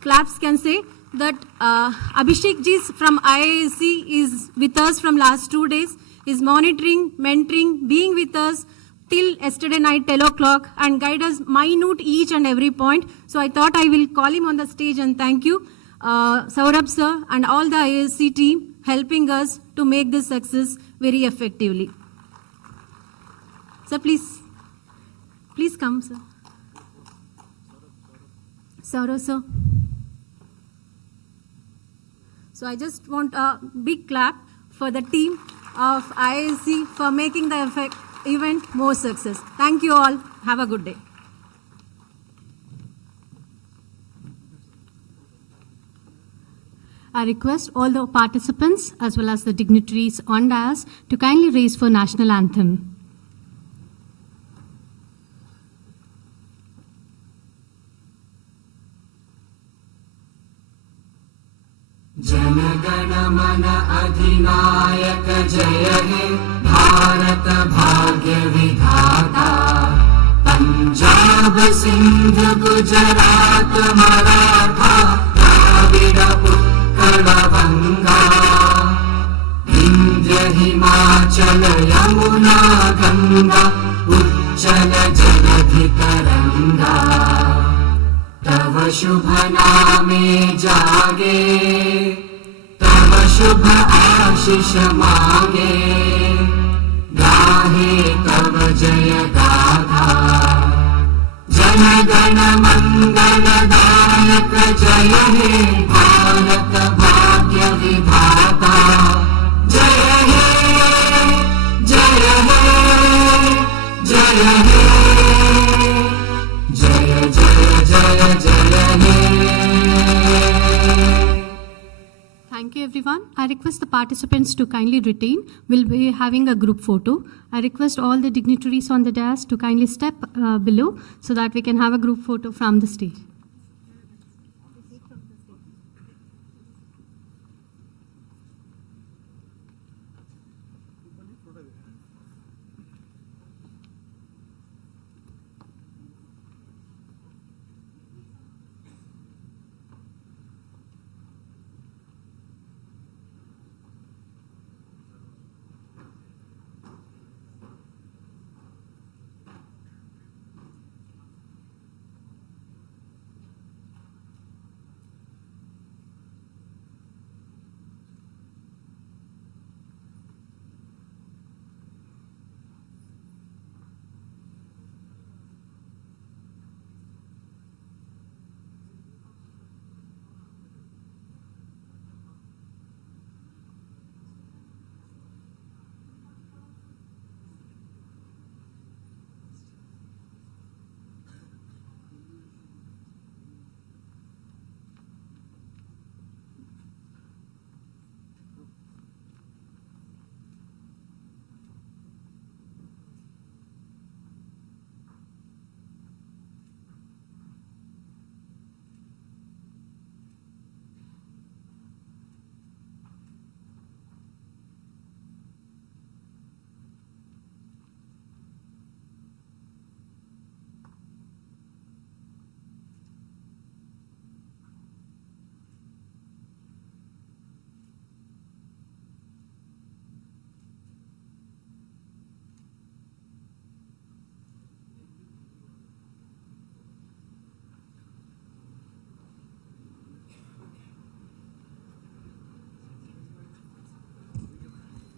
claps can say that Abhishek ji from IIC is with us from last 2 days. Is monitoring, mentoring, being with us till yesterday night 10 o'clock and guide us minute each and every point. So I thought I will call him on the stage and thank you, Saurabh sir and all the IIC team helping us to make this success very effectively. Sir, please come, sir. Saurabh sir. So I just want a big clap for the team of IIC for making the event more success. Thank you all. Have a good day. I request all the participants as well as the dignitaries on dais to kindly raise for national anthem. जनगण मन अधिनायक जय हे भारत भाग्य विधाता पंजाब सिंध गुजरात मराठा द्राविड उत्कल गंगा विंध्य हिमाचल यमुना गंगा उज्जल जलधि तरंगा तव शुभ नामे जागे तव शुभ आशीष मांगे गाहे तव जय गाथा जन गण मंगल दायक जय हे भारत भाग्य विधाता जय हे जय हे जय हे जय जय जय जय हे. Thank you, everyone. I request the participants to kindly retain. We'll be having a group photo. I request all the dignitaries on the dais to kindly step below so that we can have a group photo from the stage.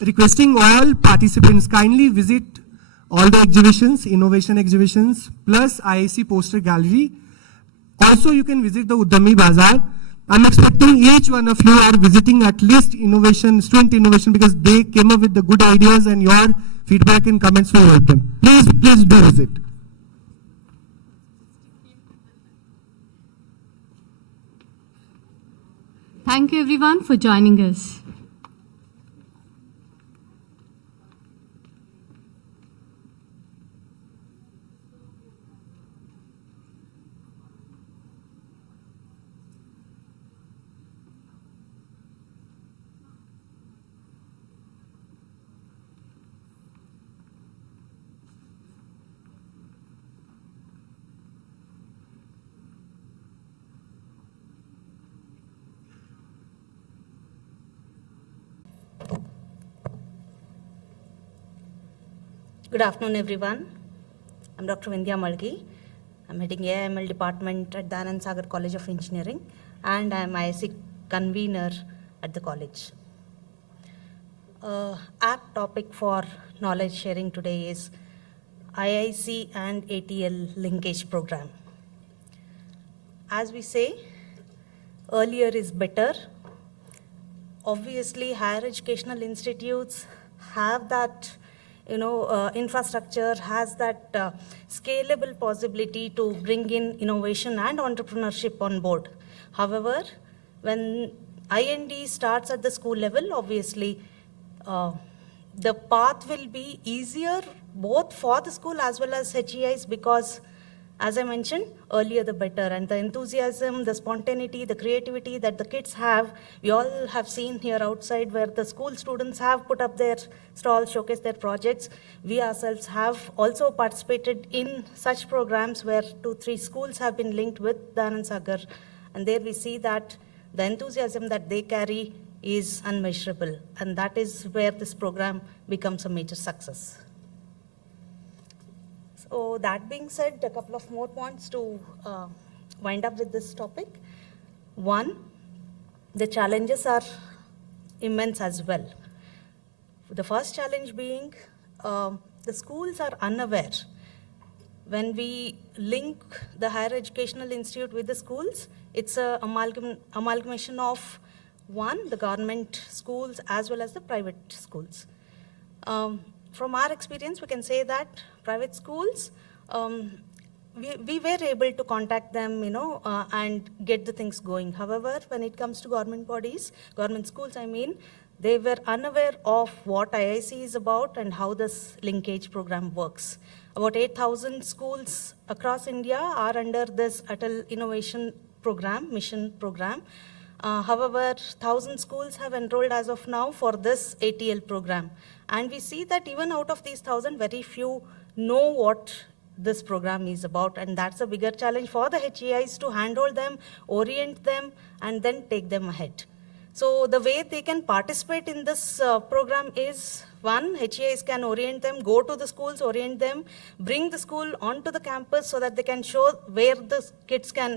requesting all participants kindly visit all the exhibitions, innovation exhibitions, plus IIC poster gallery. Also, you can visit the Uddami Bazaar. I'm expecting each one of you are visiting at least innovation, student innovation, because they came up with the good ideas and your feedback and comments will help them. Please do visit. Thank you everyone for joining us. Good afternoon, everyone. I'm Dr. Vindhya Malgi. I'm heading AIML department at Danan Sagar College of Engineering, and I'm IIC convener at the college. Apt topic for knowledge sharing today is IIC and ATL linkage program. As we say, earlier is better. Obviously, higher educational institutes have that infrastructure, has that scalable possibility to bring in innovation and entrepreneurship on board. However, when IND starts at the school level, obviously, the path will be easier both for the school as well as HEIs, because as I mentioned, earlier the better. And the enthusiasm, the spontaneity, the creativity that the kids have, we all have seen here outside where the school students have put up their stalls, showcased their projects. We ourselves have also participated in such programs where 2-3 schools have been linked with Danan Sagar. And there we see that the enthusiasm that they carry is unmeasurable. And that is where this program becomes a major success. So that being said, a couple of more points to wind up with this topic. One, the challenges are immense as well. The first challenge being the schools are unaware. When we link the higher educational institute with the schools, it's an amalgamation of one, the government schools as well as the private schools. From our experience, we can say that private schools, we were able to contact them, and get the things going. However, when it comes to government bodies, government schools, they were unaware of what IIC is about and how this linkage program works. About 8,000 schools across India are under this Atal Innovation Program, Mission Program. However, 1,000 schools have enrolled as of now for this ATL program. And we see that even out of these 1,000, very few know what this program is about. And that's a bigger challenge for the HEIs to handle them, orient them, and then take them ahead. So the way they can participate in this program is, one, HEIs can orient them, go to the schools, orient them, bring the school onto the campus so that they can show where the kids can,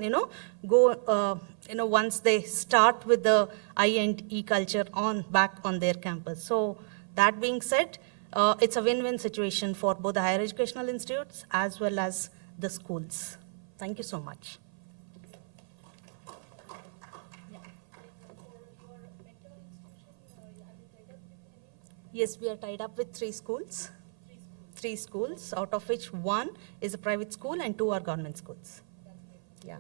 go, once they start with the I&E culture back on their campus. So that being said, it's a win-win situation for both the higher educational institutes as well as the schools. Thank you so much. Yes, we are tied up with 3 schools. 3 schools, out of which 1 is a private school and 2 are government schools. Yeah.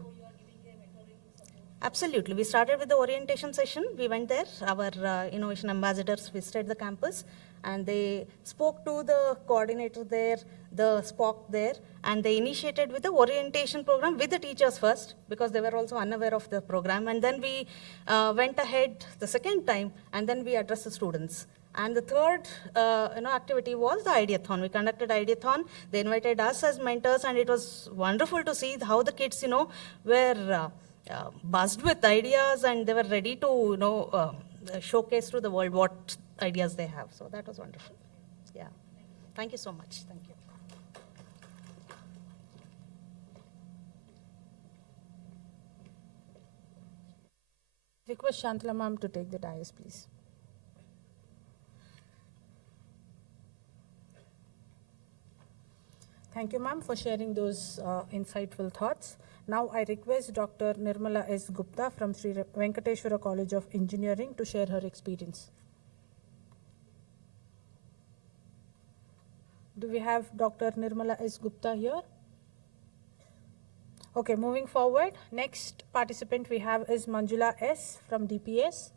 Absolutely. We started with the orientation session. We went there. Our innovation ambassadors visited the campus, and they spoke to the coordinator there, the SPOC there, and they initiated with the orientation program with the teachers first, because they were also unaware of the program. And then we went ahead the second time, and then we addressed the students. And the third activity was the Ideathon. We conducted Ideathon. They invited us as mentors, and it was wonderful to see how the kids, were buzzed with ideas, and they were ready to, showcase to the world what ideas they have. So that was wonderful. Yeah. Thank you so much. Thank you. Request Shantala ma'am to take the dais, please. Thank you, ma'am, for sharing those insightful thoughts. Now I request Dr. Nirmala S. Gupta from Sri Venkateshwara College of Engineering to share her experience. Do we have Dr. Nirmala S. Gupta here? Okay, moving forward, next participant we have is Manjula S. from DPS.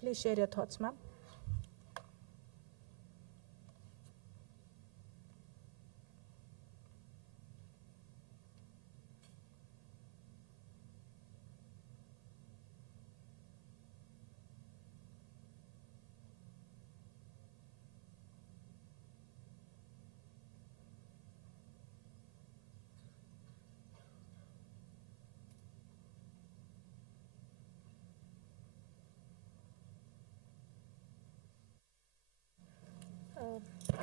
Please share your thoughts, ma'am.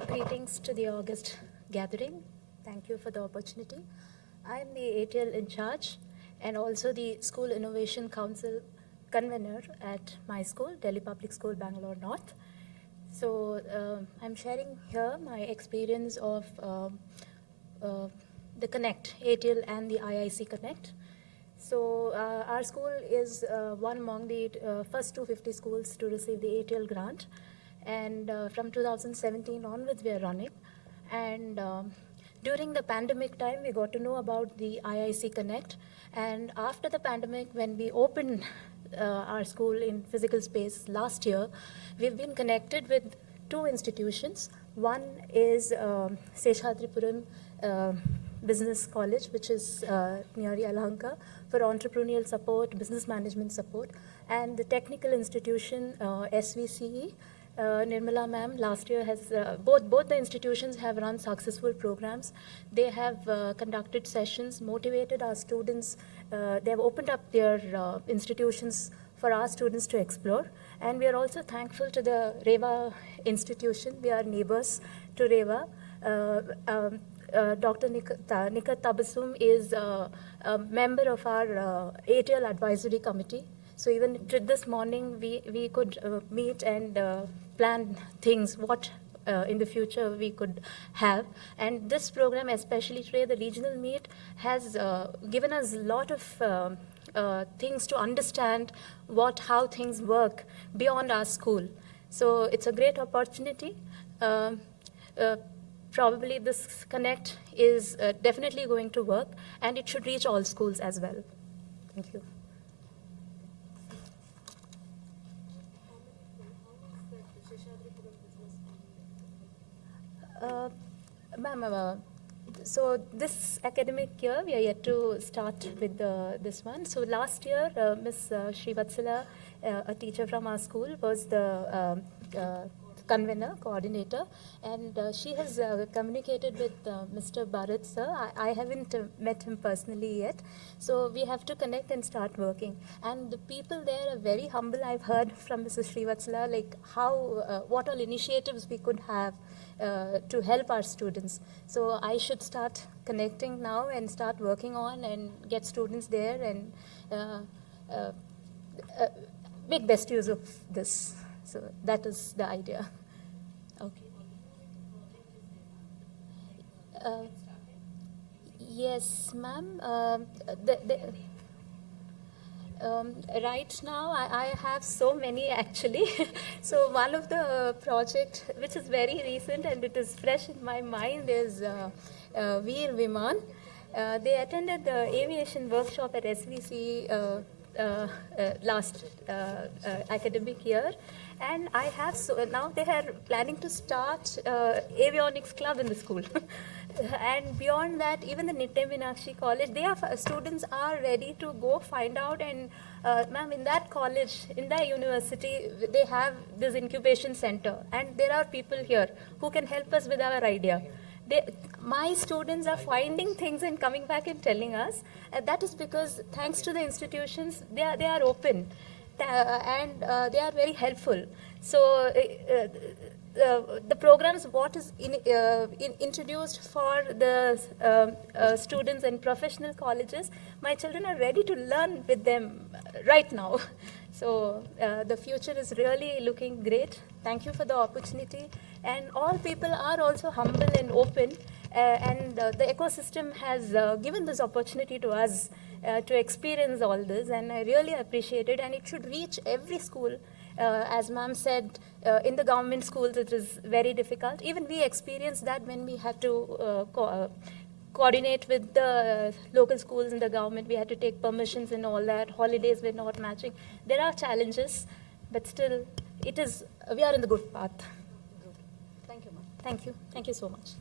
Greetings to the August gathering. Thank you for the opportunity. I am the ATL in charge and also the School Innovation Council convener at my school, Delhi Public School, Bangalore North. So I'm sharing here my experience of the Connect, ATL and the IIC Connect. So our school is one among the first 250 schools to receive the ATL grant. And from 2017 onwards we are running, and during the pandemic time we got to know about the IIC Connect, and after the pandemic when we opened our school in physical space last year, we've been connected with two institutions. One is Seshadripuram Business College, which is near Yelahanka, for entrepreneurial support, business management support, and the technical institution SVCE. Nirmala ma'am last year has, both the institutions have run successful programs. They have conducted sessions, motivated our students. They have opened up their institutions for our students to explore. And we are also thankful to the REVA institution. We are neighbors to REVA. Dr. Nikat Tabasum is a member of our ATL advisory committee. So even this morning, we could meet and plan things, what in the future we could have. And this program, especially today, the regional meet, has given us a lot of things to understand how things work beyond our school. So it's a great opportunity. Probably this Connect is definitely going to work, and it should reach all schools as well. Thank you. Ma'am, so this academic year, we are yet to start with this one. So last year, Ms. Srivatsala, a teacher from our school, was the convener, coordinator, and she has communicated with Mr. Bharat sir. I haven't met him personally yet, so we have to connect and start working. And the people there are very humble. I've heard from Mrs. Srivatsala, like what all initiatives we could have to help our students. So I should start connecting now and start working on and get students there and make best use of this. So that is the idea. Okay. Yes, ma'am. Right now, I have so many actually. So one of the project which is very recent and it is fresh in my mind is Veer Viman. They attended the aviation workshop at SVC last academic year, and I have now they are planning to start avionics club in the school. And beyond that, even the Nityam Meenakshi College, students are ready to go find out. And ma'am, in that college, in that university, they have this incubation center, and there are people here who can help us with our idea. My students are finding things and coming back and telling us. That is because thanks to the institutions, they are open and they are very helpful. So the programs what is introduced for the students in professional colleges, my children are ready to learn with them right now. So the future is really looking great. Thank you for the opportunity. And all people are also humble and open, and the ecosystem has given this opportunity to us to experience all this, and I really appreciate it, and it should reach every school. As ma'am said, in the government schools it is very difficult. Even we experienced that when we had to coordinate with the local schools in the government. We had to take permissions and all that. Holidays were not matching. There are challenges, but still, we are in the good path. Thank you, ma'am. Thank you. Thank you so much.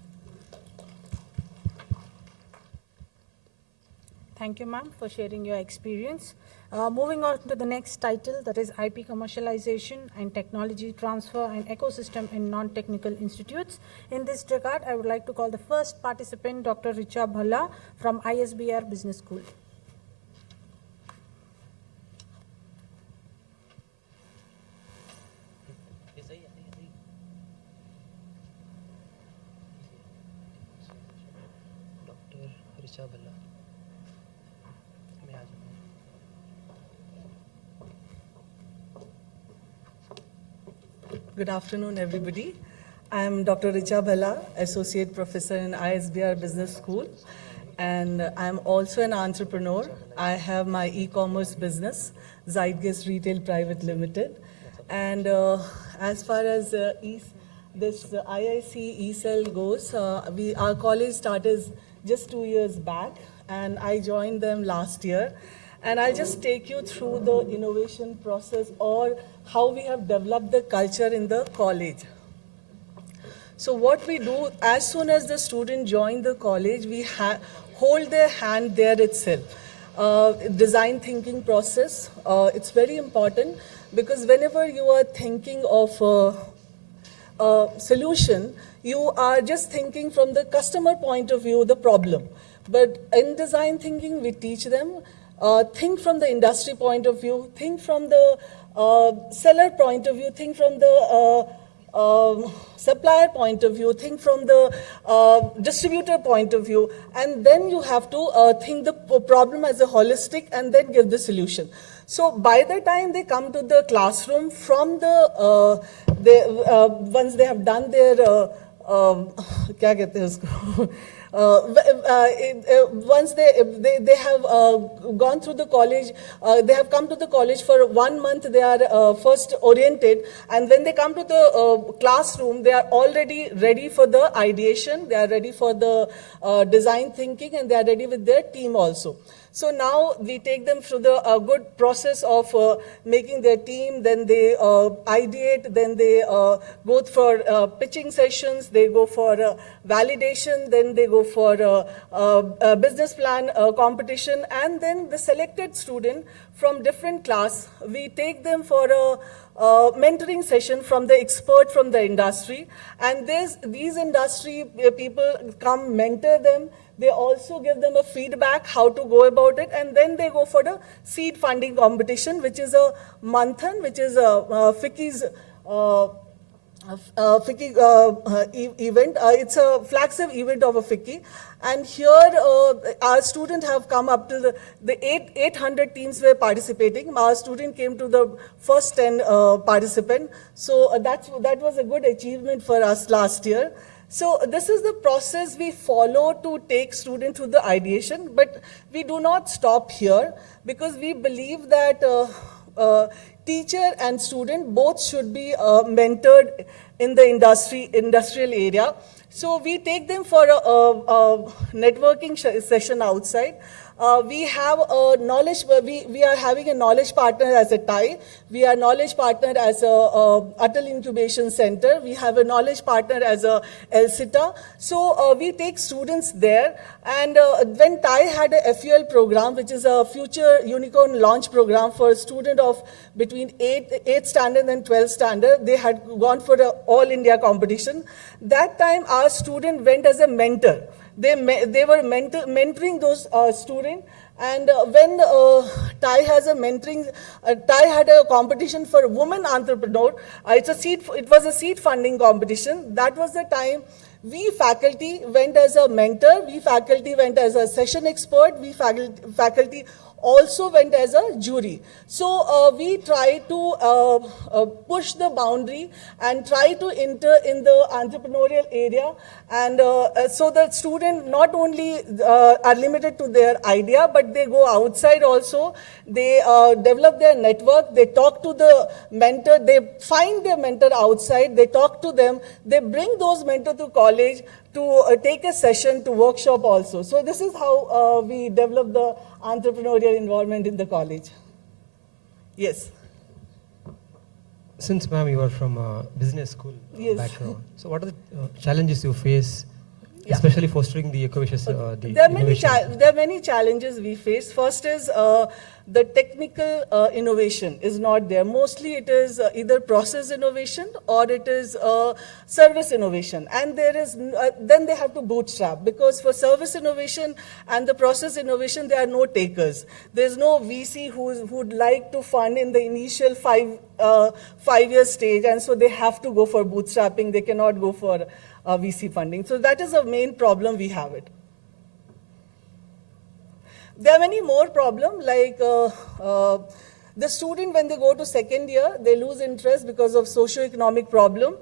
Thank you, ma'am, for sharing your experience. Moving on to the next title, that is IP commercialization and technology transfer and ecosystem in non-technical institutes. In this regard, I would like to call the first participant, Dr. Richa Bhalla from ISBR Business School. Dr. Richa Bhalla. Good afternoon, everybody. I am Dr. Richa Bhalla, Associate Professor in ISBR Business School, and I am also an entrepreneur. I have my e-commerce business, Zeitgeist Retail Private Limited, and as far as this IIC e-cell goes, our college started just 2 years back, and I joined them last year. And I'll just take you through the innovation process or how we have developed the culture in the college. So what we do, as soon as the student joins the college, we hold their hand there itself. Design thinking process, it's very important because whenever you are thinking of a solution, you are just thinking from the customer point of view, the problem. But in design thinking, we teach them think from the industry point of view, think from the seller point of view, think from the supplier point of view, think from the distributor point of view, and then you have to think the problem as a holistic and then give the solution. So by the time they come to the classroom, from the once they have done their क्या कहते हैं उसको once they have gone through the college, they have come to the college for 1 month, they are first oriented, and when they come to the classroom, they are already ready for the ideation, they are ready for the design thinking, and they are ready with their team also. So now we take them through the good process of making their team, then they ideate, then they go for pitching sessions, they go for validation, then they go for a business plan competition, and then the selected student from different class, we take them for a mentoring session from the expert from the industry, and these industry people come mentor them. They also give them a feedback how to go about it, and then they go for the seed funding competition, which is a manthan, which is a FICCI's event. It's a flagship event of a FICCI, and here our students have come up to the 800 teams were participating. Our student came to the first 10 participant, so that was a good achievement for us last year. So this is the process we follow to take students through the ideation, but we do not stop here because we believe that teacher and student both should be mentored in the industrial area. So we take them for a networking session outside. We have a knowledge, we are having a knowledge partner as a TIE. We are knowledge partner as a Atal Incubation Center. We have a knowledge partner as a ELCITA. So we take students there. And when TIE had a FUL program, which is a Future Unicorn Launch Program for a student of between 8th standard and 12th standard, they had gone for an all India competition. That time our student went as a mentor. They were mentoring those students, and when TIE has a mentoring, TIE had a competition for women entrepreneur. It was a seed funding competition. That was the time we faculty went as a mentor, we faculty went as a session expert, we faculty also went as a jury. So we try to push the boundary and try to enter in the entrepreneurial area, and so the student not only are limited to their idea, but they go outside also. They develop their network, they talk to the mentor, they find their mentor outside, they talk to them, they bring those mentors to college to take a session, to workshop also. So this is how we develop the entrepreneurial environment in the college. Yes. Since ma'am, you are from a business school background, so what are the challenges you face, especially fostering the innovation? There are many challenges we face. First is the technical innovation is not there. Mostly it is either process innovation or it is service innovation. And there is then they have to bootstrap, because for service innovation and the process innovation, there are no takers. There's no VC who'd like to fund in the initial five-year stage, and so they have to go for bootstrapping. They cannot go for VC funding. So that is a main problem we have it. There are many more problems, like the student, when they go to second year, they lose interest because of socio-economic problem.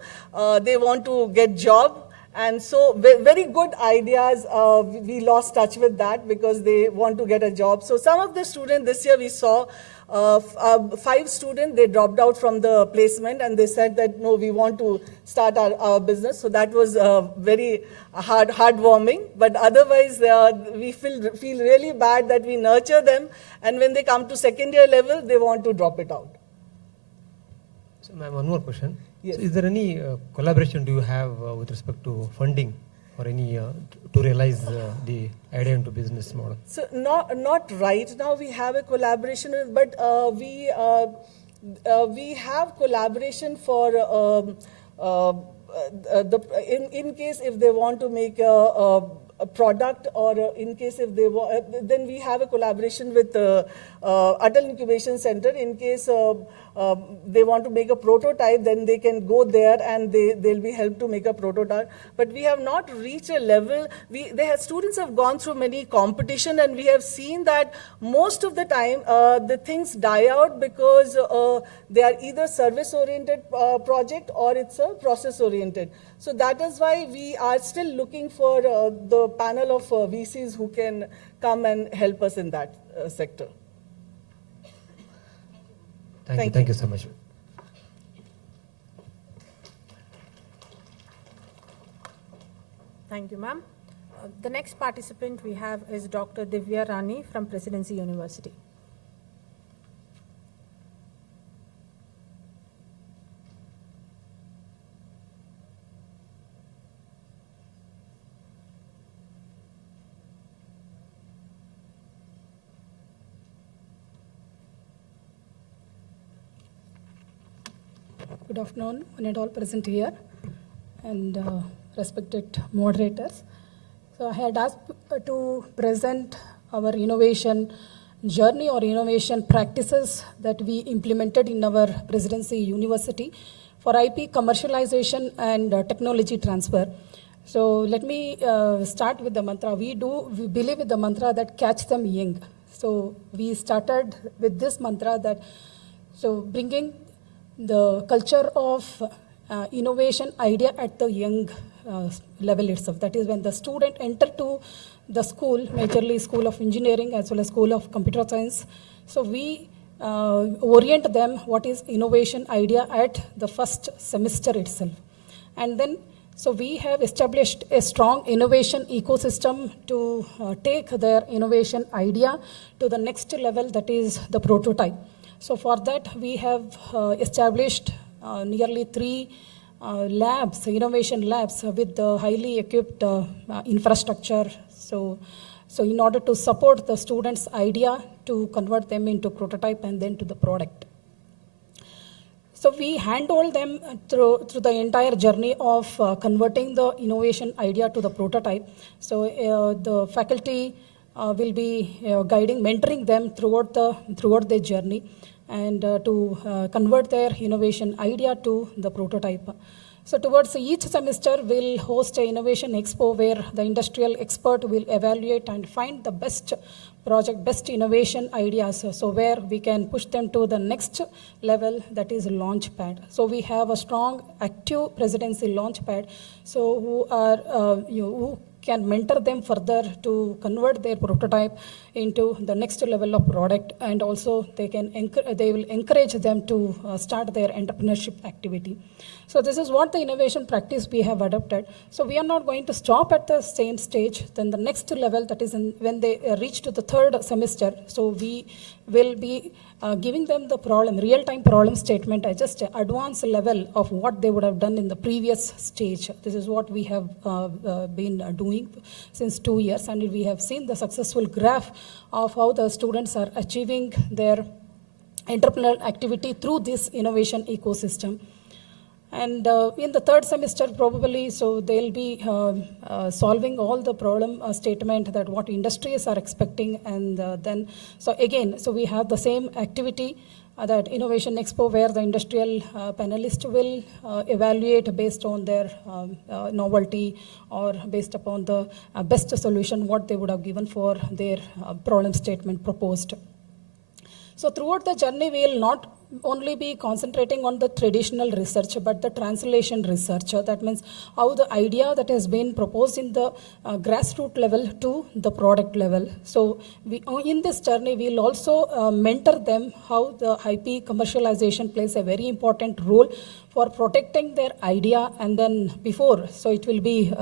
They want to get job. And so very good ideas, we lost touch with that because they want to get a job. So some of the students this year we saw, 5 students, they dropped out from the placement and they said that, no, we want to start our business. So that was very heartwarming. But otherwise, we feel really bad that we nurture them, and when they come to second year level, they want to drop it out. So ma'am, one more question. Yes. So is there any collaboration do you have with respect to funding or any to realize the idea into business model? So not right now we have a collaboration, but we have collaboration for in case if they want to make a product, or in case if they want, then we have a collaboration with Atal Incubation Center. In case they want to make a prototype, then they can go there and they'll be helped to make a prototype. But we have not reached a level. Students have gone through many competition, and we have seen that most of the time the things die out because they are either service-oriented project or it's a process-oriented. So that is why we are still looking for the panel of VCs who can come and help us in that sector. Thank you so much. Thank you, ma'am. The next participant we have is Dr. Divya Rani from Presidency University. Good afternoon, one and all present here, and respected moderators. So I had asked to present our innovation journey or innovation practices that we implemented in our Presidency University for IP commercialization and technology transfer. So let me start with the mantra. We believe with the mantra that catch them young. So we started with this mantra that, so bringing the culture of innovation idea at the young level itself. That is when the student enter to the school, majorly School of Engineering as well as School of Computer Science. So we orient them what is innovation idea at the first semester itself. And then, so we have established a strong innovation ecosystem to take their innovation idea to the next level, that is the prototype. So for that, we have established nearly 3 labs, innovation labs with the highly equipped infrastructure. So in order to support the students' idea to convert them into prototype and then to the product. So we handhold them through the entire journey of converting the innovation idea to the prototype. So the faculty will be guiding, mentoring them throughout their journey, and to convert their innovation idea to the prototype. So towards each semester, we'll host an innovation expo where the industrial expert will evaluate and find the best project, best innovation ideas. So where we can push them to the next level, that is launchpad. So we have a strong active presidency launchpad. So who are who can mentor them further to convert their prototype into the next level of product, and also they will encourage them to start their entrepreneurship activity. So this is what the innovation practice we have adopted. So we are not going to stop at the same stage. Then the next level, that is when they reach to the third semester, so we will be giving them the real-time problem statement at just an advanced level of what they would have done in the previous stage. This is what we have been doing since 2 years, and we have seen the successful graph of how the students are achieving their entrepreneurial activity through this innovation ecosystem. And in the third semester, probably, so they'll be solving all the problem statement that what industries are expecting. And then, so again, so we have the same activity, that Innovation Expo, where the industrial panelists will evaluate based on their novelty or based upon the best solution, what they would have given for their problem statement proposed. So throughout the journey, we will not only be concentrating on the traditional research, but the translation research. That means how the idea that has been proposed in the grassroots level to the product level. So in this journey, we will also mentor them how the IP commercialization plays a very important role for protecting their idea, and then before, so it will be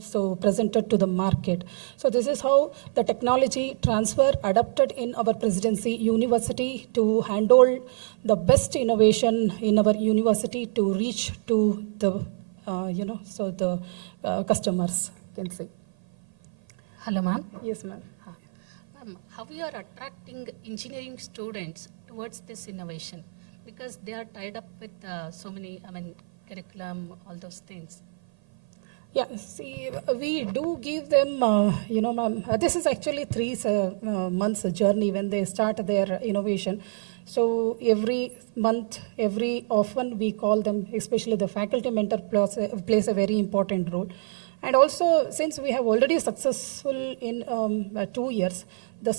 so presented to the market. So this is how the technology transfer adapted in our presidency university to handle the best innovation in our university to reach to the customers, can say. Hello, ma'am. Yes, ma'am. How you are attracting engineering students towards this innovation? Because they are tied up with so many, curriculum, all those things. Yeah, see, we do give them, ma'am, this is actually 3 months journey when they start their innovation. So every month, often we call them, especially the faculty mentor plays a very important role. And also, since we have already successful in 2 years, the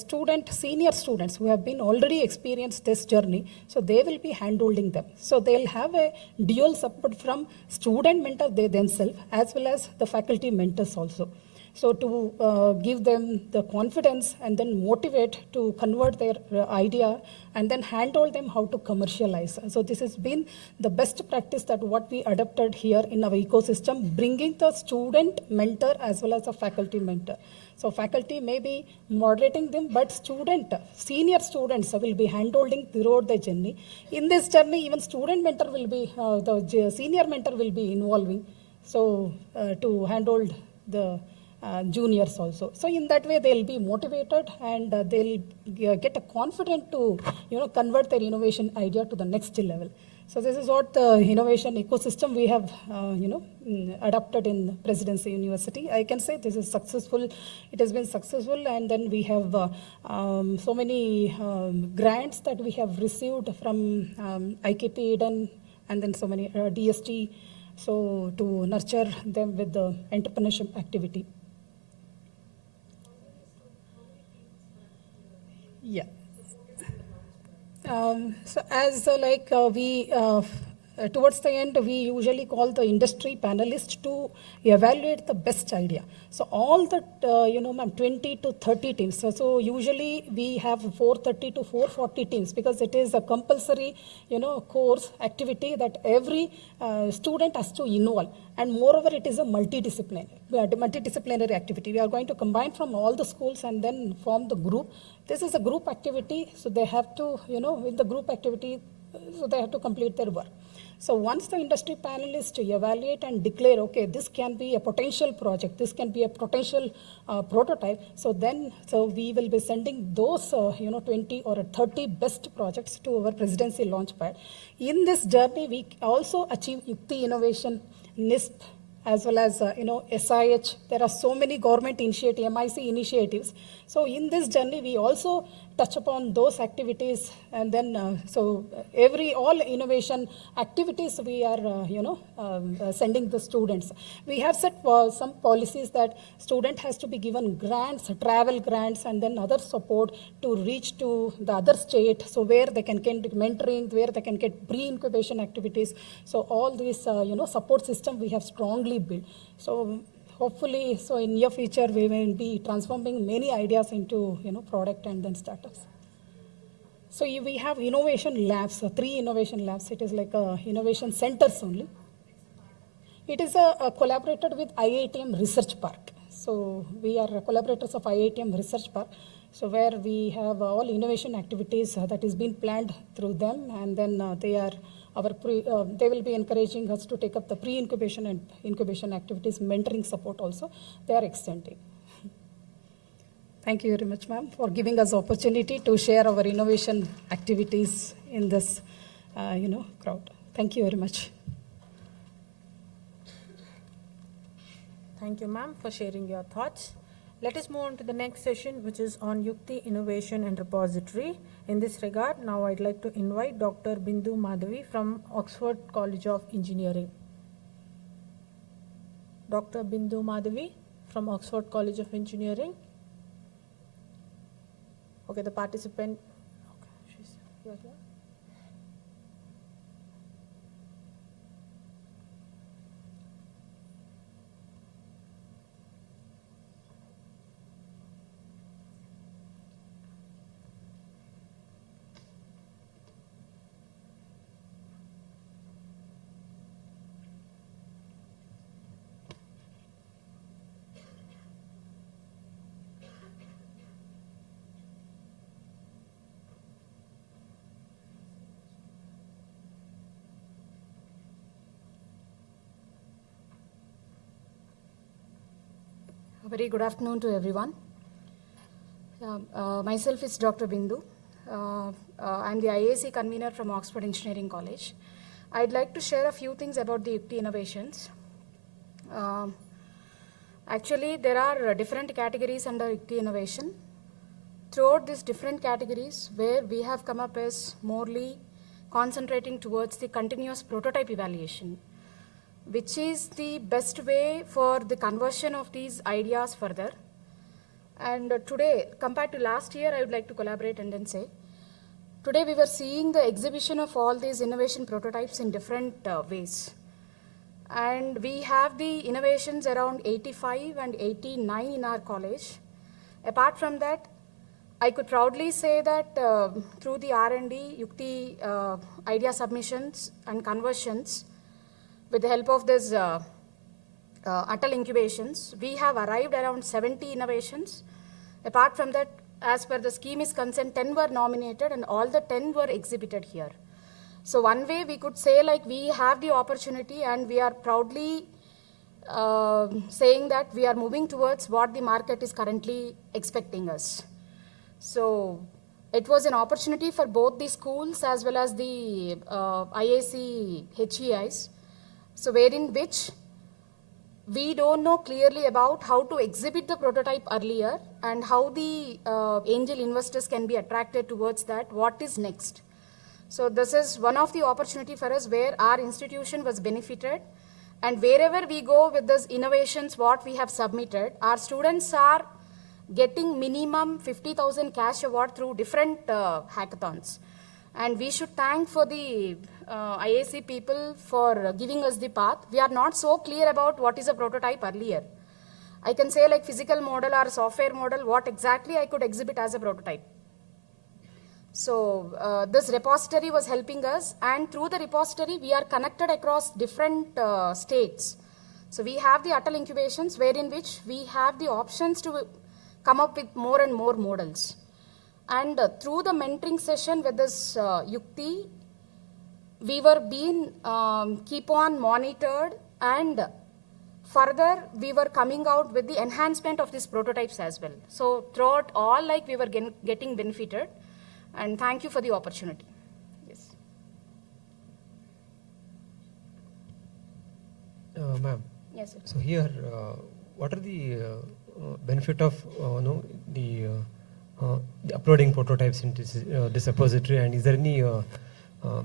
senior students who have been already experienced this journey, so they will be hand-holding them. So they'll have a dual support from student mentor they themselves, as well as the faculty mentors also. So to give them the confidence and then motivate to convert their idea and then handhold them how to commercialize. So this has been the best practice that what we adopted here in our ecosystem, bringing the student mentor as well as a faculty mentor. So faculty may be moderating them, but senior students will be hand-holding throughout the journey. In this journey, even student mentor will be, the senior mentor will be involving, so to handhold the juniors also. So in that way, they'll be motivated and they'll get a confident to, convert their innovation idea to the next level. So this is what the innovation ecosystem we have, adopted in Presidency University. I can say this is successful. It has been successful, and then we have so many grants that we have received from IKP Eden, and then so many DST, so to nurture them with the entrepreneurship activity. Yeah. So as we towards the end, we usually call the industry panelists to evaluate the best idea. So all the, 20 to 30 teams. So usually we have 430 to 440 teams, because it is a compulsory, course activity that every student has to involve. And moreover, it is a multidisciplinary activity. We are going to combine from all the schools and then form the group. This is a group activity, so they have to, with the group activity, so they have to complete their work. So once the industry panelists evaluate and declare, okay, this can be a potential project, this can be a potential prototype, so we will be sending those 20 or 30 best projects to our presidency launchpad. In this journey, we also achieve IIC Innovation, NISP, as well as SIH. There are so many government initiatives, MIC initiatives. So in this journey, we also touch upon those activities, and then all innovation activities we are sending the students. We have set some policies that student has to be given grants, travel grants, and then other support to reach to the other state, so where they can get mentoring, where they can get pre-incubation activities. So all these support system we have strongly built. So hopefully, so in near future, we will be transforming many ideas into product and then startups. So we have innovation labs, 3 innovation labs. It is like innovation centers only. It is collaborated with IITM Research Park. So we are collaborators of IITM Research Park. So where we have all innovation activities that is being planned through them, and then they will be encouraging us to take up the pre-incubation and incubation activities, mentoring support also, they are extending. Thank you very much, ma'am, for giving us opportunity to share our innovation activities in this, crowd. Thank you very much. Thank you, ma'am, for sharing your thoughts. Let us move on to the next session, which is on Yukti Innovation and Repository. In this regard, now I'd like to invite Dr. Bindu Madhavi from Oxford College of Engineering. Dr. Bindu Madhavi from Oxford College of Engineering. Okay, the participant, okay, she's here. Very good afternoon to everyone. Myself is Dr. Bindu. I'm the IIC convener from Oxford Engineering College. I'd like to share a few things about the Yukti innovations. Actually, there are different categories under Yukti innovation. Throughout these different categories, where we have come up as morely concentrating towards the continuous prototype evaluation, which is the best way for the conversion of these ideas further. And today, compared to last year, I would like to collaborate and then say, today we were seeing the exhibition of all these innovation prototypes in different ways. And we have the innovations around 85 and 89 in our college. Apart from that, I could proudly say that through the R&D, Yukti idea submissions and conversions, with the help of this Atal incubations, we have arrived around 70 innovations. Apart from that, as per the scheme is concerned, 10 were nominated and all the 10 were exhibited here. So one way we could say, like, we have the opportunity and we are proudly saying that we are moving towards what the market is currently expecting us. So it was an opportunity for both the schools as well as the IIC HEIs. So wherein which we don't know clearly about how to exhibit the prototype earlier and how the angel investors can be attracted towards that, what is next. So this is one of the opportunity for us where our institution was benefited, and wherever we go with these innovations, what we have submitted, our students are getting minimum 50,000 cash award through different hackathons. And we should thank for the IIC people for giving us the path. We are not so clear about what is a prototype earlier. I can say like physical model or software model, what exactly I could exhibit as a prototype. So this repository was helping us, and through the repository, we are connected across different states. So we have the Atal incubations, wherein which we have the options to come up with more and more models. And through the mentoring session with this Yukti, we were being keep on monitored, and further we were coming out with the enhancement of these prototypes as well. So throughout all, like, we were getting benefited, and thank you for the opportunity. Yes. Ma'am. Yes, sir. So here, what are the benefit of the the uploading prototypes into this repository, and is there any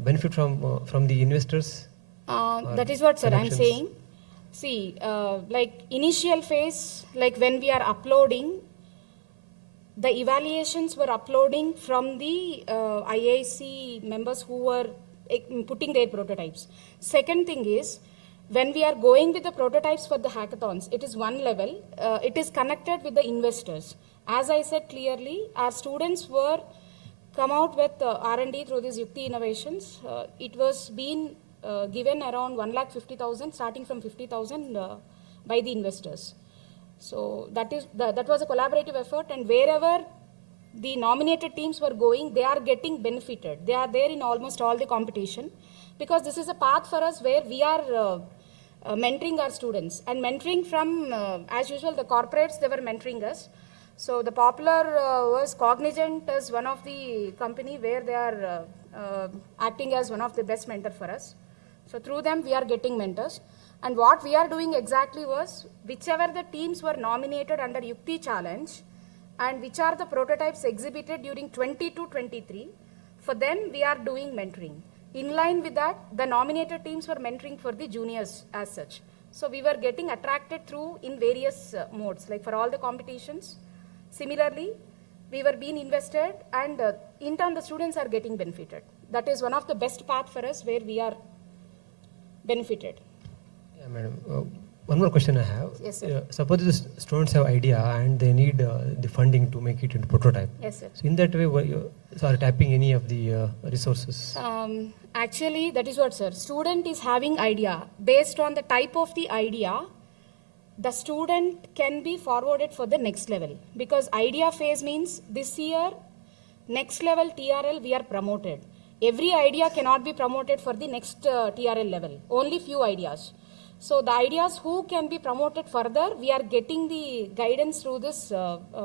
benefit from the investors? That is what, sir, I'm connections? saying. See, like initial phase, like when we are uploading, the evaluations were uploading from the IIC members who were putting their prototypes. Second thing is, when we are going with the prototypes for the hackathons, it is one level, it is connected with the investors. As I said clearly, our students were come out with R&D through these Yukti innovations. It was being given around 1,50,000, starting from 50,000 by the investors. So that was a collaborative effort, and wherever the nominated teams were going, they are getting benefited. They are there in almost all the competition, because this is a path for us where we are mentoring our students, and mentoring from, as usual, the corporates, they were mentoring us. So the popular was Cognizant as one of the company where they are acting as one of the best mentor for us. So through them, we are getting mentors. And what we are doing exactly was, whichever the teams were nominated under Yukti Challenge, and which are the prototypes exhibited during 22-23, for them we are doing mentoring. In line with that, the nominated teams were mentoring for the juniors as such. So we were getting attracted through in various modes, like for all the competitions. Similarly, we were being invested, and in turn the students are getting benefited. That is one of the best path for us where we are benefited. Yeah, madam. One more question I have. Yes, sir. Suppose the students have idea and they need the funding to make it into prototype. Yes, sir. So in that way, are tapping any of the resources? Actually, that is what, sir. Student is having idea. Based on the type of the idea, the student can be forwarded for the next level. Because idea phase means this year, next level TRL we are promoted. Every idea cannot be promoted for the next TRL level. Only few ideas. So the ideas who can be promoted further, we are getting the guidance through this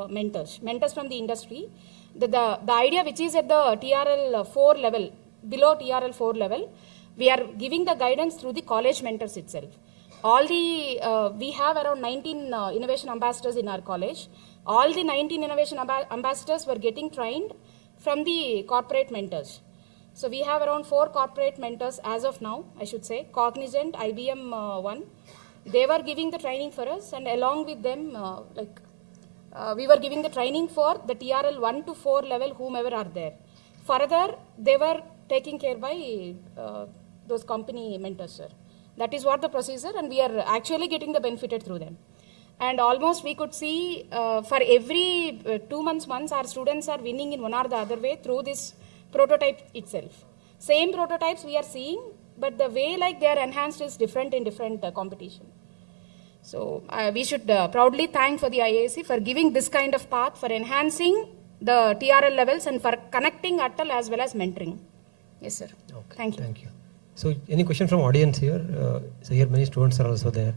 mentors from the industry. The idea which is at the TRL 4 level, below TRL 4 level, we are giving the guidance through the college mentors itself. All the, we have around 19 innovation ambassadors in our college. All the 19 innovation ambassadors were getting trained from the corporate mentors. So we have around 4 corporate mentors as of now, I should say, Cognizant, IBM one. They were giving the training for us, and along with them, we were giving the training for the TRL 1 to 4 level, whomever are there. Further, they were taken care by those company mentors, sir. That is what the procedure, and we are actually getting the benefited through them. And almost we could see for every 2 months once, our students are winning in one or the other way through this prototype itself. Same prototypes we are seeing, but the way like they are enhanced is different in different competition. So we should proudly thank for the IIC for giving this kind of path for enhancing the TRL levels and for connecting Atal as well as mentoring. Yes, sir. Okay. Thank you. Thank you. So any question from audience here? So here many students are also there.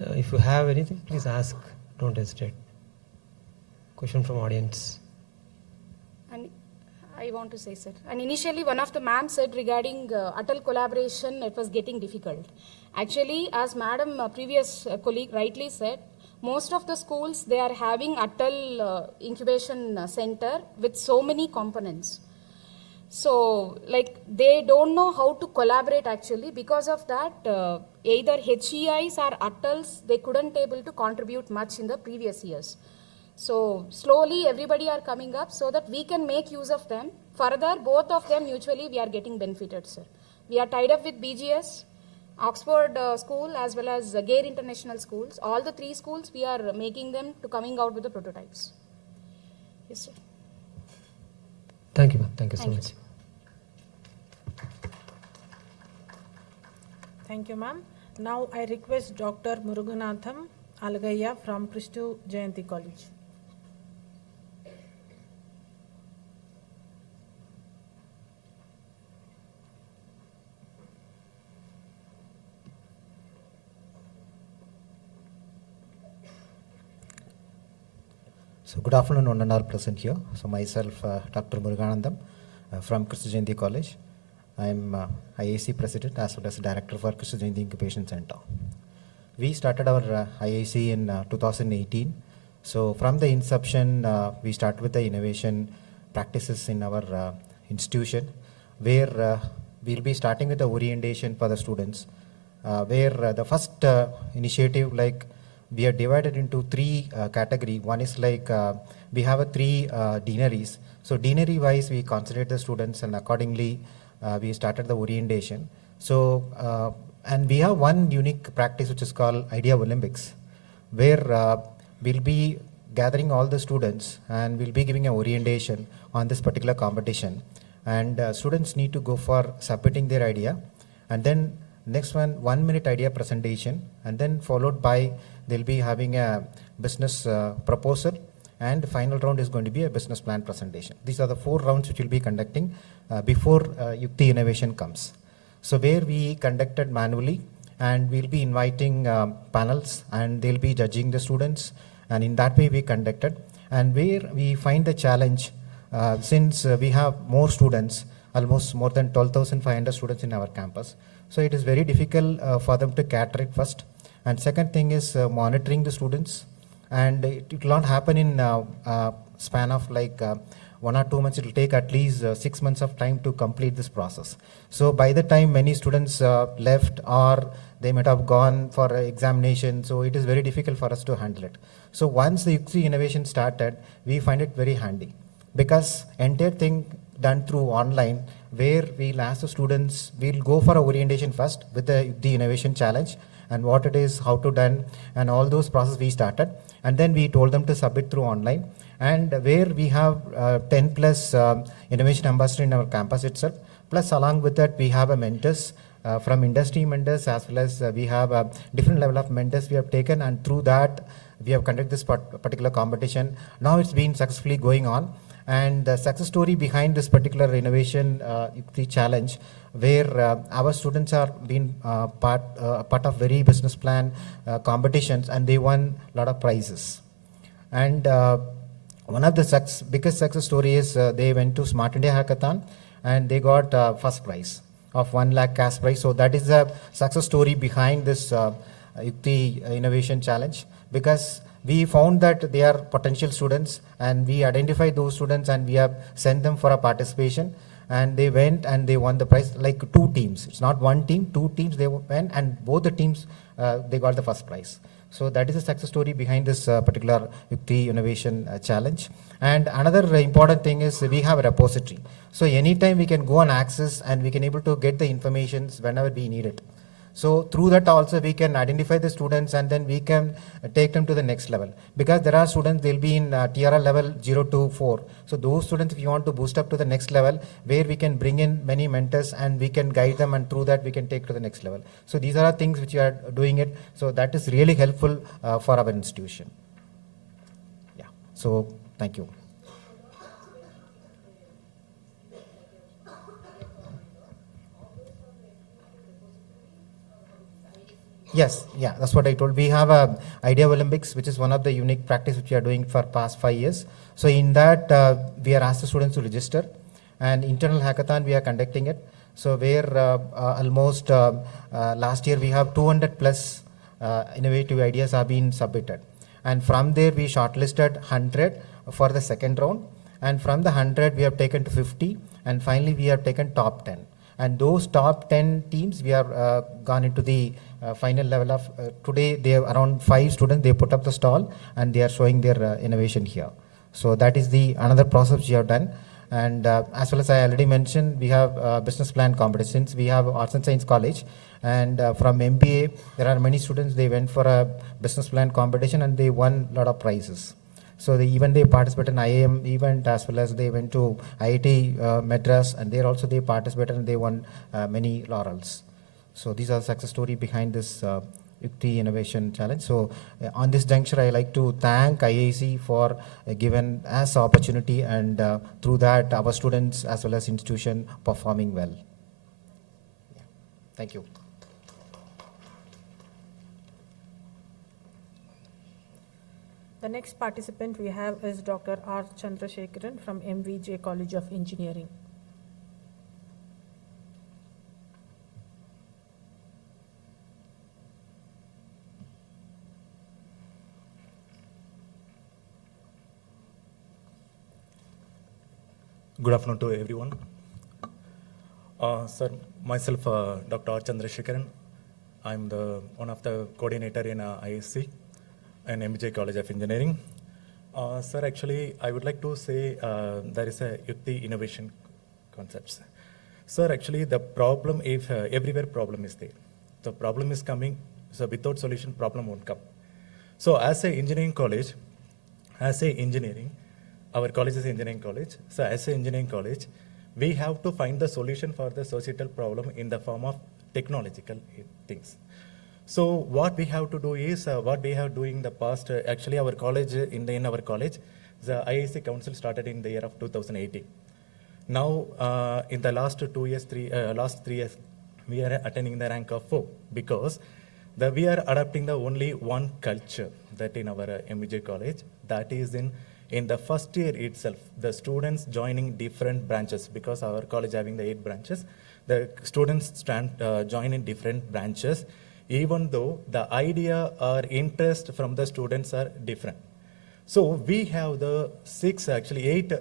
If you have anything, please ask. Don't hesitate. Question from audience. And I want to say, sir. And initially, one of the ma'am said regarding Atal collaboration, it was getting difficult. Actually, as madam previous colleague rightly said, most of the schools, they are having Atal incubation center with so many components. So, like, they don't know how to collaborate actually. Because of that, either HEIs or Atals, they couldn't able to contribute much in the previous years. So, slowly everybody are coming up so that we can make use of them. Further, both of them mutually we are getting benefited, sir. We are tied up with BGS, Oxford School as well as Gare International Schools. All the 3 schools, we are making them to coming out with the prototypes. Yes, sir. Thank you, ma'am. Thank you so much. Thank you, ma'am. Now I request Dr. Muruganatham Alagaya from Christu Jayanti College. So good afternoon, one and all present here. So myself, Dr. Muruganandam from Christu Jayanti College. I am IIC President as well as Director for Christu Jayanti Incubation Center. We started our IIC in 2018. So from the inception, we start with the innovation practices in our institution, where we'll be starting with the orientation for the students, where the first initiative, like we are divided into three category. One is like we have a three deaneries. So deanery wise, we concentrate the students, and accordingly we started the orientation. So and we have one unique practice which is called Idea Olympics, where we'll be gathering all the students and we'll be giving an orientation on this particular competition. And students need to go for submitting their idea, and then next 1 minute idea presentation, and then followed by they'll be having a business proposal, and the final round is going to be a business plan presentation. These are the 4 rounds which we'll be conducting before Yukti Innovation comes. So where we conducted manually, and we'll be inviting panels, and they'll be judging the students, and in that way we conducted. And where we find the challenge, since we have more students, almost more than 12,500 students in our campus, so it is very difficult for them to cater it first. And second thing is monitoring the students, and it will not happen in span of like 1 or 2 months. It will take at least 6 months of time to complete this process. So by the time many students left, or they might have gone for examination, so it is very difficult for us to handle it. So once the Yukti Innovation started, we find it very handy, because entire thing done through online, where we'll ask the students, we'll go for a orientation first with the innovation challenge, and what it is, how to done, and all those processes we started, and then we told them to submit through online. And where we have 10 plus innovation ambassadors in our campus itself, plus along with that we have a mentors from industry mentors, as well as we have a different level of mentors we have taken, and through that we have conducted this particular competition. Now it's been successfully going on, and the success story behind this particular innovation Yukti challenge, where our students are being part of very business plan competitions, and they won a lot of prizes. And one of the biggest success story is they went to Smart India Hackathon, and they got first prize of 1 lakh cash prize. So that is the success story behind this Yukti Innovation Challenge, because we found that they are potential students, and we identified those students, and we have sent them for a participation, and they went and they won the prize, like 2 teams. It's not 1 team, 2 teams they went, and both the teams they got the first prize. So that is the success story behind this particular Yukti Innovation Challenge. And another important thing is we have a repository. So anytime we can go and access, and we can able to get the information whenever we need it. So through that also we can identify the students, and then we can take them to the next level, because there are students, they'll be in TRL level 0 to 4. So those students, if you want to boost up to the next level, where we can bring in many mentors, and we can guide them, and through that we can take to the next level. So these are things which we are doing it. So that is really helpful for our institution. Yeah. So thank you. Yes, yeah, that's what I told. We have a Idea Olympics, which is one of the unique practice which we are doing for past 5 years. So in that, we are asked the students to register, and internal hackathon we are conducting it. So where almost last year we have 200 plus innovative ideas have been submitted, and from there we shortlisted 100 for the second round, and from the 100 we have taken to 50, and finally we have taken top 10. And those top 10 teams, we have gone into the final level of today. They have around 5 students. They put up the stall, and they are showing their innovation here. So that is the another process we have done. And as well as I already mentioned, we have business plan competitions. We have Arts and Science College, and from MBA, there are many students. They went for a business plan competition, and they won a lot of prizes. So even they participated in IIM event, as well as they went to IIT Madras, and there also they participated, and they won many laurels. So these are the success story behind this Yukti Innovation Challenge. So on this juncture, I like to thank IIC for giving us opportunity, and through that our students as well as institution performing well. Yeah. Thank you. The next participant we have is Dr. R. Chandrasekharan from MVJ College of Engineering. Good afternoon to everyone. Sir, myself, Dr. R. Chandrasekharan. I'm one of the coordinator in IIC and MJ College of Engineering. Sir, actually, I would like to say there is a Yukti innovation concepts. Sir, actually, the problem, if everywhere problem is there, the problem is coming, so without solution, problem won't come. So as a engineering college, our college is engineering college. So as an engineering college, we have to find the solution for the societal problem in the form of technological things. So what we have to do is, what we have doing in the past, actually our college, in our college, the IIC council started in the year of 2018. Now, in the last 3 years, we are attaining the rank of 4 because we are adopting the only one culture that in our MJ college, that is in the first year itself, the students joining different branches, because our college having the 8 branches, the students join in different branches, even though the idea or interest from the students are different. So we have the 8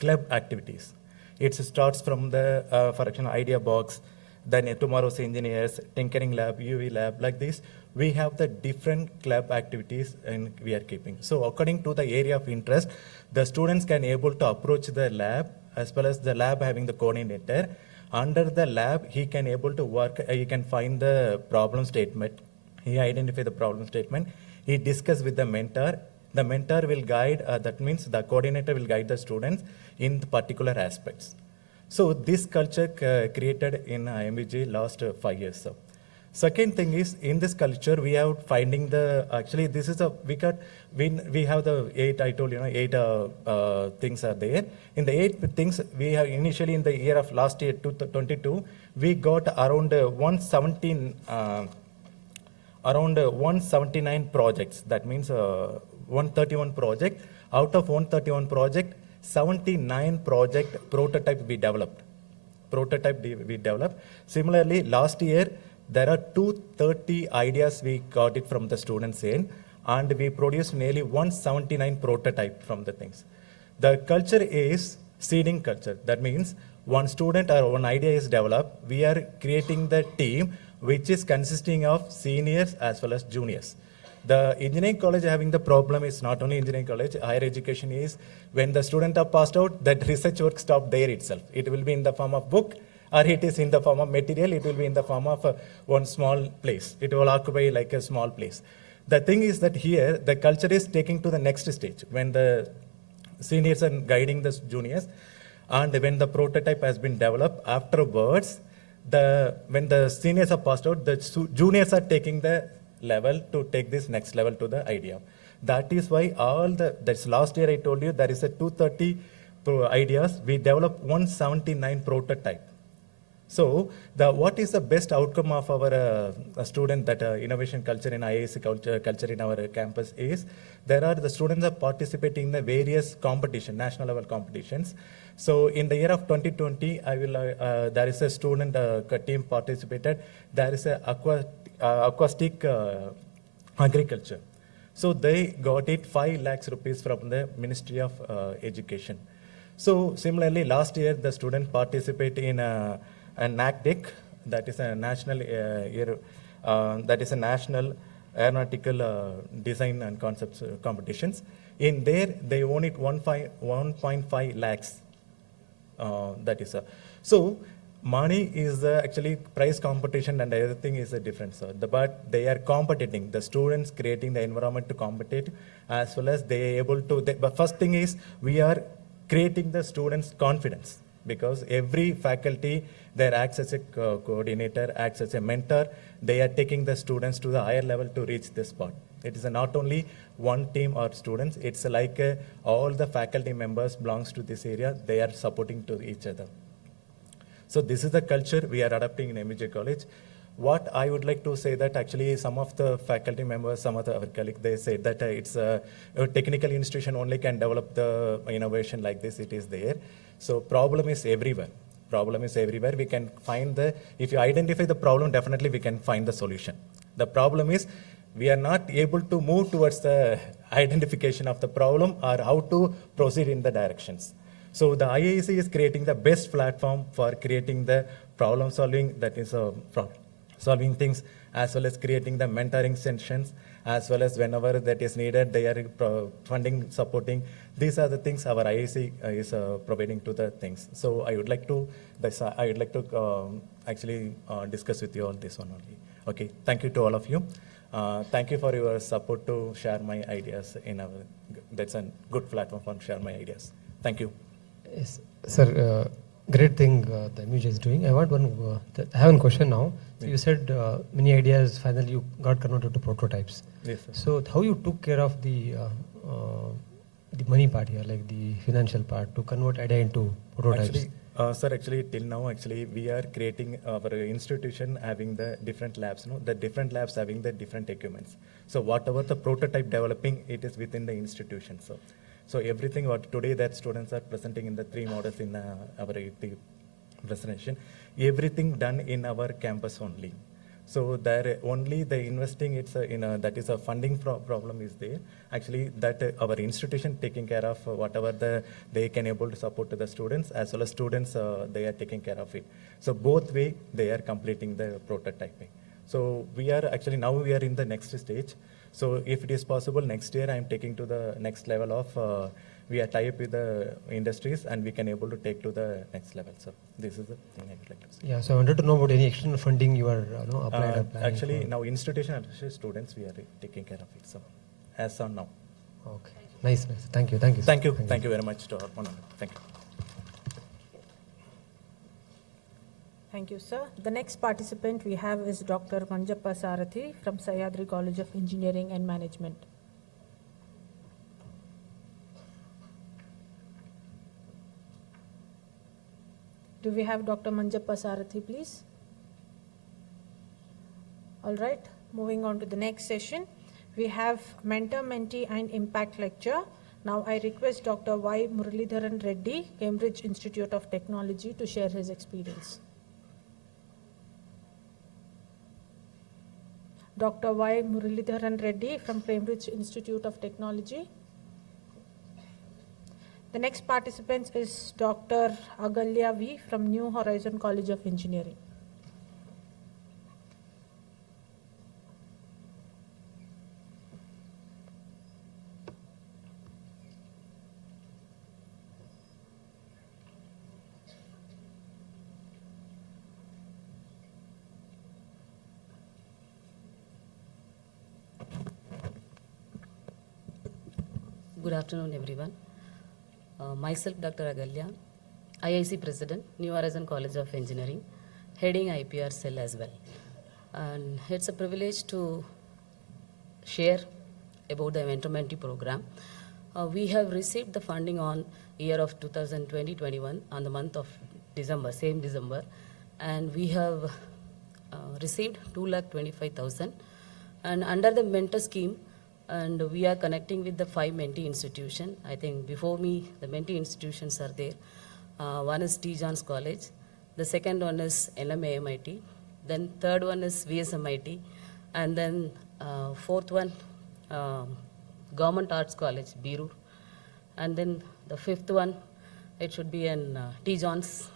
club activities. It starts from the, for example, idea box, then tomorrow's engineers, tinkering lab, UV lab, like this. We have the different club activities and we are keeping. So according to the area of interest, the students can able to approach the lab as well as the lab having the coordinator. Under the lab, he can able to work, he can find the problem statement. He identify the problem statement. He discuss with the mentor. The mentor will guide, that means the coordinator will guide the students in the particular aspects. So this culture created in IMBG last 5 years. So. Second thing is, in this culture, we have finding the, actually this is we have the 8, I told you, 8 things are there. In the 8 things, we have initially in the year of last year, 2022, we got around 179 projects. That means 131 project. Out of 131 project, 79 project prototype we developed. Similarly, last year, there are 230 ideas we got it from the students in, and we produced nearly 179 prototype from the things. The culture is seeding culture. That means one student or one idea is developed, we are creating the team which is consisting of seniors as well as juniors. The engineering college having the problem is not only engineering college, higher education is when the students are passed out, that research work stopped there itself. It will be in the form of book, or it is in the form of material, it will be in the form of one small place. It will occupy like a small place. The thing is that here, the culture is taking to the next stage, when the seniors are guiding the juniors, and when the prototype has been developed, afterwards, when the seniors are passed out, the juniors are taking the level to take this next level to the idea. That is why that's last year I told you, there is a 230 ideas, we developed 179 prototype. So, what is the best outcome of our student that innovation culture in IIC culture in our campus is, the students are participating in the various competition, national level competitions. So, in the year of 2020, there is a student team participated. There is a acoustic agriculture. So, they got it 5 lakhs rupees from the Ministry of Education. So, similarly, last year the student participated in a NACDEC, that is a national national aeronautical design and concepts competitions. In there, they won it 1.5 lakhs. So money is actually price competition and everything is a different. So but they are competing. The students creating the environment to compete, as well as they are able to. But first thing is, we are creating the students' confidence, because every faculty there acts as a coordinator, acts as a mentor. They are taking the students to the higher level to reach this spot. It is not only one team or students, it's like all the faculty members belongs to this area, they are supporting to each other. So this is the culture we are adopting in MJ College. What I would like to say that actually some of the faculty members, some of our colleagues, they say that it's a technical institution only can develop the innovation like this, it is there. So problem is everywhere. We can find if you identify the problem, definitely we can find the solution. The problem is we are not able to move towards the identification of the problem or how to proceed in the directions. So the IIC is creating the best platform for creating the problem solving, that is solving things, as well as creating the mentoring sessions, as well as whenever that is needed, they are funding, supporting. These are the things our IIC is providing to the things. So I would like to, actually discuss with you all this one only. Okay, thank you to all of you. Thank you for your support to share my ideas in our, that's a good platform for share my ideas. Thank you. Yes, sir, great thing the MUJ is doing. I want one, I have one question now. So you said many ideas finally you got converted to prototypes. Yes, sir. So how you took care of the money part here, like the financial part, to convert idea into prototypes? Actually, sir, actually till now, actually we are creating our institution having the different labs, the different labs having the different equipments. So whatever the prototype developing, it is within the institution, sir. So everything what today that students are presenting in the 3 models in our presentation, everything done in our campus only. So there only the investing, it's that is a funding problem is there. Actually, that our institution taking care of whatever they can able to support to the students, as well as students they are taking care of it. So both way they are completing the prototyping. So we are actually now we are in the next stage. So if it is possible, next year I am taking to the next level of we are tie up with the industries and we can able to take to the next level. So this is the thing I would like to say. Yeah, so I wanted to know about any external funding you are applied or planning actually, for. now institution and students we are taking care of it. So as on now. Okay, nice. Thank you. Thank you very much to our panel. Thank you. Thank you, sir. The next participant we have is Dr. Manjappa Sarathi from Sahyadri College of Engineering and Management. Do we have Dr. Manjappa Sarathi, please? All right, moving on to the next session. We have Mentor, Mentee and Impact Lecture. Now I request Dr. Y. Muralidharan Reddy, Cambridge Institute of Technology, to share his experience. Dr. Y. Muralidharan Reddy from Cambridge Institute of Technology. The next participant is Dr. Agalya V. from New Horizon College of Engineering. Good afternoon, everyone. Myself, Dr. Agalya, IIC President, New Horizon College of Engineering, heading IPR cell as well. And it's a privilege to share about the Mentor Mentee program. We have received the funding on year of 2020-21 on the month of December, same December, and we have received 2,25,000. And under the mentor scheme, and we are connecting with the 5 mentee institutions. I think before me, the mentee institutions are there. One is T. John's College. The second one is LMAMIT. Then third one is VSMIT. And then fourth one, Government Arts College, Birur. And then the fifth one, it should be in T. John's.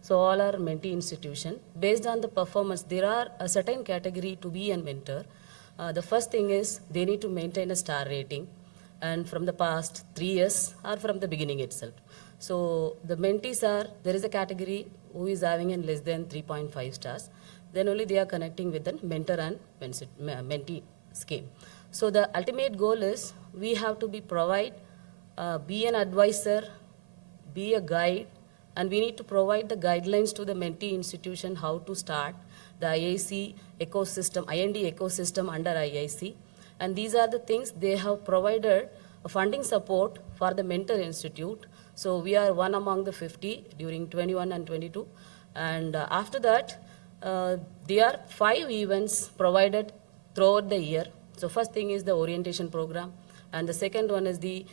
So all are mentee institutions. Based on the performance, there are a certain category to be a mentor. The first thing is they need to maintain a star rating, and from the past 3 years or from the beginning itself. So the mentees are, there is a category who is having in less than 3.5 stars, then only they are connecting with the mentor and mentee scheme. So the ultimate goal is we have to be be an advisor, be a guide, and we need to provide the guidelines to the mentee institution how to start the IIC ecosystem, IND ecosystem under IIC. And these are the things they have provided funding support for the Mentor Institute. So we are one among the 50 during 21 and 22. And after that, there are 5 events provided throughout the year. So first thing is the orientation program. And the second one is the,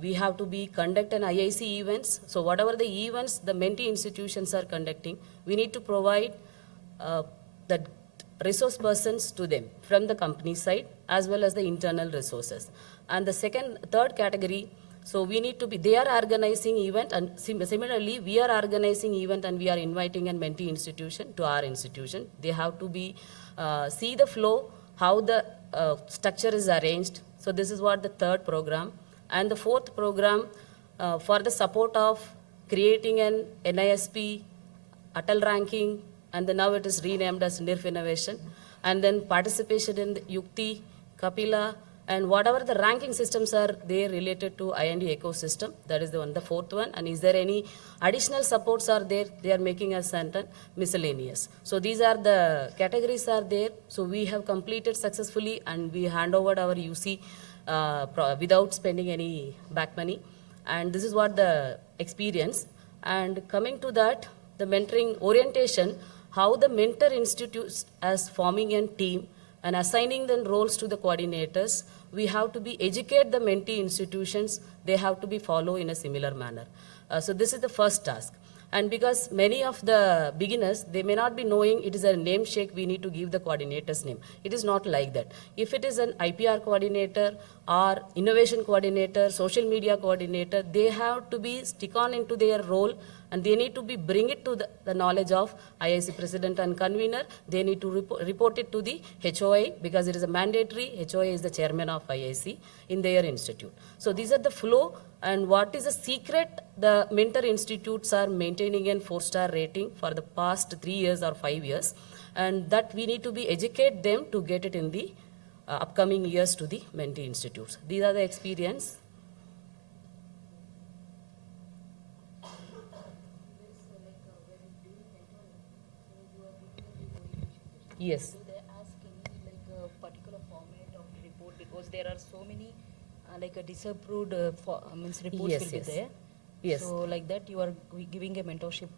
we have to be conduct an IIC events. So whatever the events the mentee institutions are conducting, we need to provide the resource persons to them from the company side as well as the internal resources. And the third category, So we need to be, they are organizing event, and similarly, we are organizing event and we are inviting a mentee institution to our institution. They have to be, see the flow, how the structure is arranged. So this is what the third program. And the fourth program, for the support of creating an NISP, Atal ranking, and then now it is renamed as NIRF Innovation. And then participation in the Yukti, Kapila, and whatever the ranking systems are there related to I&D ecosystem, that is the fourth one. And is there any additional supports are there? They are making a sentence miscellaneous. So these are the categories are there. So we have completed successfully and we hand over our UC without spending any back money. And this is what the experience. And coming to that, the mentoring orientation, how the mentor institutes as forming a team and assigning the roles to the coordinators. We have to be educate the mentee institutions. They have to be follow in a similar manner. So this is the first task. And because many of the beginners, they may not be knowing it is a name shake, we need to give the coordinator's name. It is not like that. If it is an IPR coordinator or innovation coordinator, social media coordinator, they have to be stick on into their role and they need to be bring it to the knowledge of IIC president and convener. They need to report it to the HOI because it is a mandatory. HOI is the chairman of IIC in their institute. So these are the flow. And what is the secret? The mentor institutes are maintaining a 4-star rating for the past 3 years or 5 years. And that we need to be educate them to get it in the upcoming years to the mentee institutes. These are the experience. Yes. Do they ask any particular format of report because there are so many disapproved reports will be there. Yes. So like that you are giving a mentorship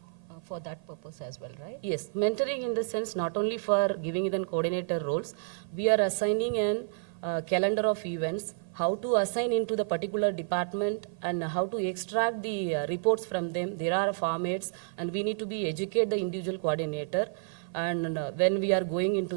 for that purpose as well, right? Yes, mentoring in the sense not only for giving them coordinator roles, we are assigning a calendar of events, how to assign into the particular department and how to extract the reports from them. There are formats and we need to be educate the individual coordinator. And when we are going into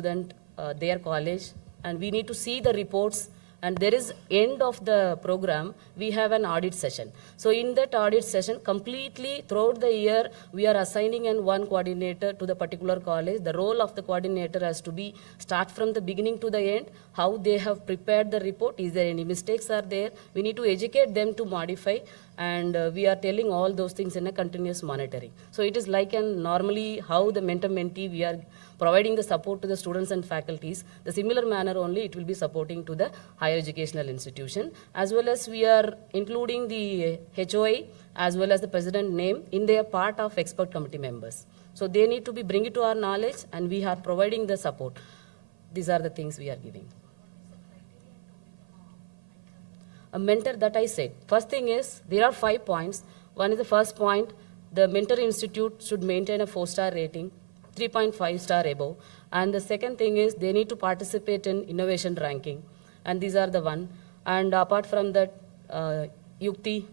their college and we need to see the reports. And there is end of the program, we have an audit session. So in that audit session, completely throughout the year, we are assigning one coordinator to the particular college. The role of the coordinator has to be start from the beginning to the end, how they have prepared the report. Is there any mistakes are there? We need to educate them to modify. And we are telling all those things in a continuous monitoring. So it is like normally how the mentor-mentee, we are providing the support to the students and faculties. The similar manner only it will be supporting to the higher educational institution. As well as we are including the HOI as well as the president name in their part of expert committee members. So they need to be bring it to our knowledge and we are providing the support. These are the things we are giving. A mentor that I said. First thing is, there are 5 points. One is the first point, the mentor institute should maintain a 4-star rating, 3.5 star above. And the second thing is, they need to participate in innovation ranking. And these are the one. And apart from that, Yukti,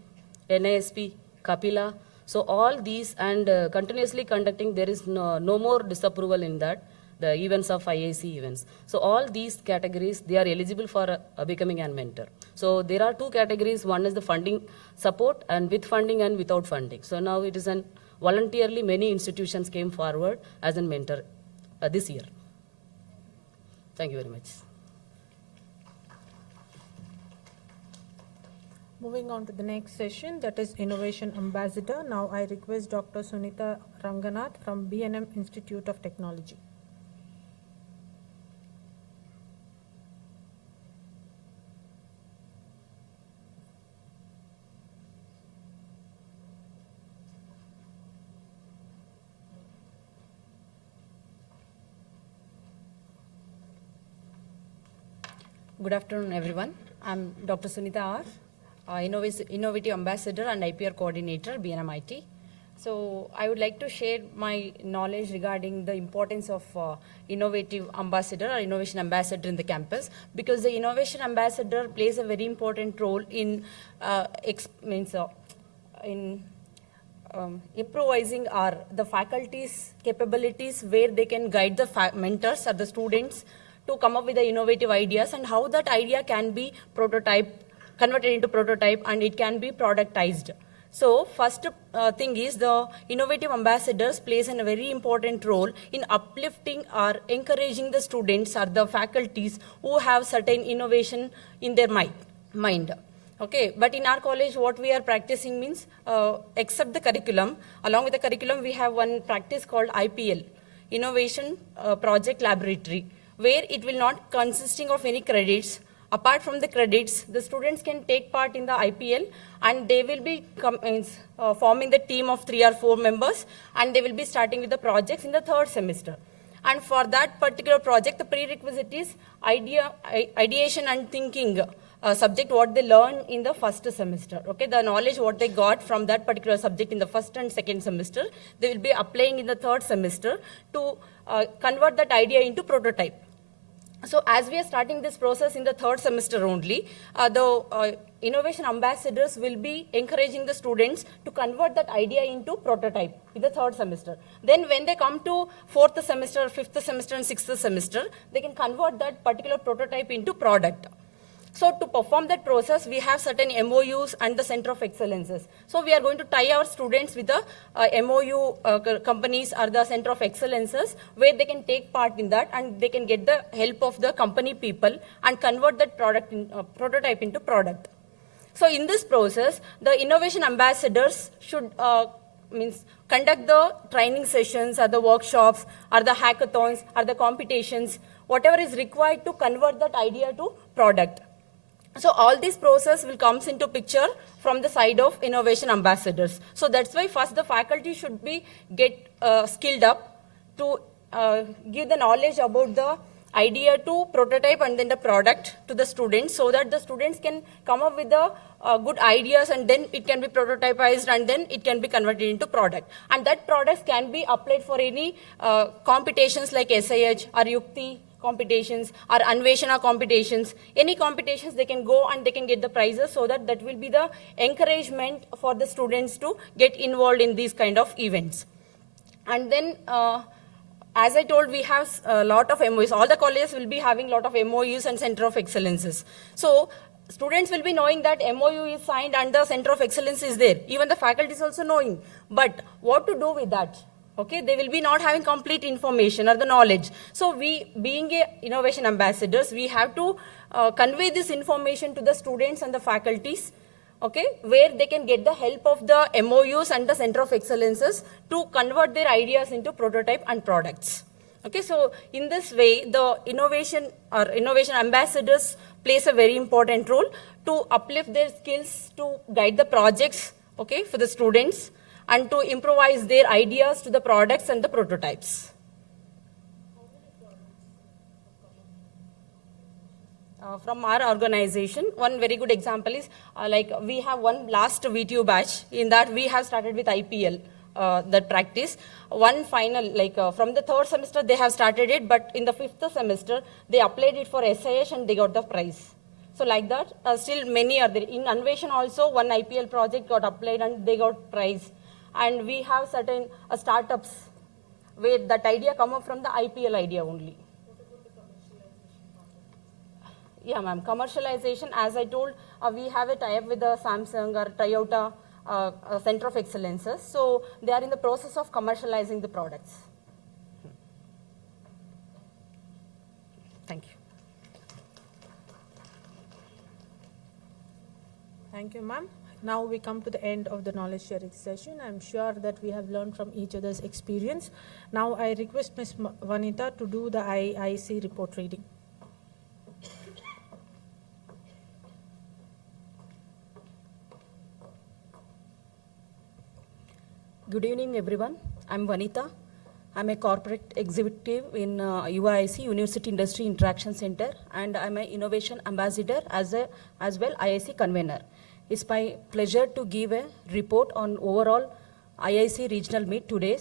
NISP, Kapila. So all these and continuously conducting, there is no more disapproval in that. The events of IIC events. So all these categories, they are eligible for becoming a mentor. So there are 2 categories. One is the funding support and with funding and without funding. So now it is voluntarily many institutions came forward as a mentor this year. Thank you very much. Moving on to the next session, that is Innovation Ambassador. Now I request Dr. Sunita Ranganath from B&M Institute of Technology. Good afternoon, everyone. I'm Dr. Sunita R, Innovative Ambassador and IPR Coordinator, BNMIT. So I would like to share my knowledge regarding the importance of Innovative Ambassador or Innovation Ambassador in the campus, because the Innovation Ambassador plays a very important role in improvising the faculty's capabilities, where they can guide the mentors or the students to come up with the innovative ideas and how that idea can be prototyped converted into prototype, and it can be productized. So first thing is the innovative ambassadors plays a very important role in uplifting or encouraging the students or the faculties who have certain innovation in their mind. Okay, but in our college, what we are practicing means, except the curriculum, along with the curriculum, we have one practice called IPL, Innovation Project Laboratory, where it will not consisting of any credits. Apart from the credits, the students can take part in the IPL, and they will be forming the team of 3 or 4 members, and they will be starting with the projects in the 3rd semester. And for that particular project, the prerequisite is ideation and thinking subject, what they learn in the 1st semester. Okay, the knowledge what they got from that particular subject in the 1st and 2nd semester, they will be applying in the 3rd semester to convert that idea into prototype. So as we are starting this process in the 3rd semester only, the innovation ambassadors will be encouraging the students to convert that idea into prototype in the 3rd semester. Then when they come to 4th semester, 5th semester and 6th semester, they can convert that particular prototype into product. So to perform that process, we have certain MOUs and the Center of Excellences. So we are going to tie our students with the MOU companies or the Center of Excellences, where they can take part in that, and they can get the help of the company people and convert that product prototype into product. So in this process, the innovation ambassadors should conduct the training sessions or the workshops or the hackathons or the competitions, whatever is required to convert that idea to product. So all this process will comes into picture from the side of innovation ambassadors. So that's why first the faculty should be skilled up to give the knowledge about the idea to prototype and then the product to the students, so that the students can come up with the good ideas, and then it can be prototypized, and then it can be converted into product. And that products can be applied for any competitions like SIH or Yukti competitions or Anveshana competitions. Any competitions they can go and they can get the prizes, so that will be the encouragement for the students to get involved in these kind of events. And then as I told, we have a lot of MOUs. All the colleges will be having a lot of MOUs and Center of Excellences. So students will be knowing that MOU is signed and the Center of Excellence is there. Even the faculty is also knowing. But what to do with that? Okay, they will be not having complete information or the knowledge. So we, being innovation ambassadors, we have to convey this information to the students and the faculties, okay, where they can get the help of the MOUs and the Center of Excellences to convert their ideas into prototype and products. Okay, so in this way, the innovation ambassadors plays a very important role to uplift their skills, to guide the projects, okay, for the students, and to improvise their ideas to the products and the prototypes. From our organization, one very good example is like we have one last VTU batch. In that we have started with IPL, that practice. One final, like from the 3rd semester they have started it, but in the 5th semester they applied it for SIH and they got the prize. So like that, still many are there. In Anveshana also, one IPL project got applied and they got prize. And we have certain startups where that idea come up from the IPL idea only. Yeah, ma'am. Commercialization, as I told, we have a tie-up with the Samsung or Toyota Center of Excellences. So they are in the process of commercializing the products. Thank you. Thank you, ma'am. Now we come to the end of the knowledge sharing session. I'm sure that we have learned from each other's experience. Now I request Ms. Vanita to do the IIC report reading. Good evening, everyone. I'm Vanita. I'm a corporate executive in UIC, University Industry Interaction Center, and I'm an innovation ambassador as well IIC convener. It's my pleasure to give a report on overall IIC regional meet today,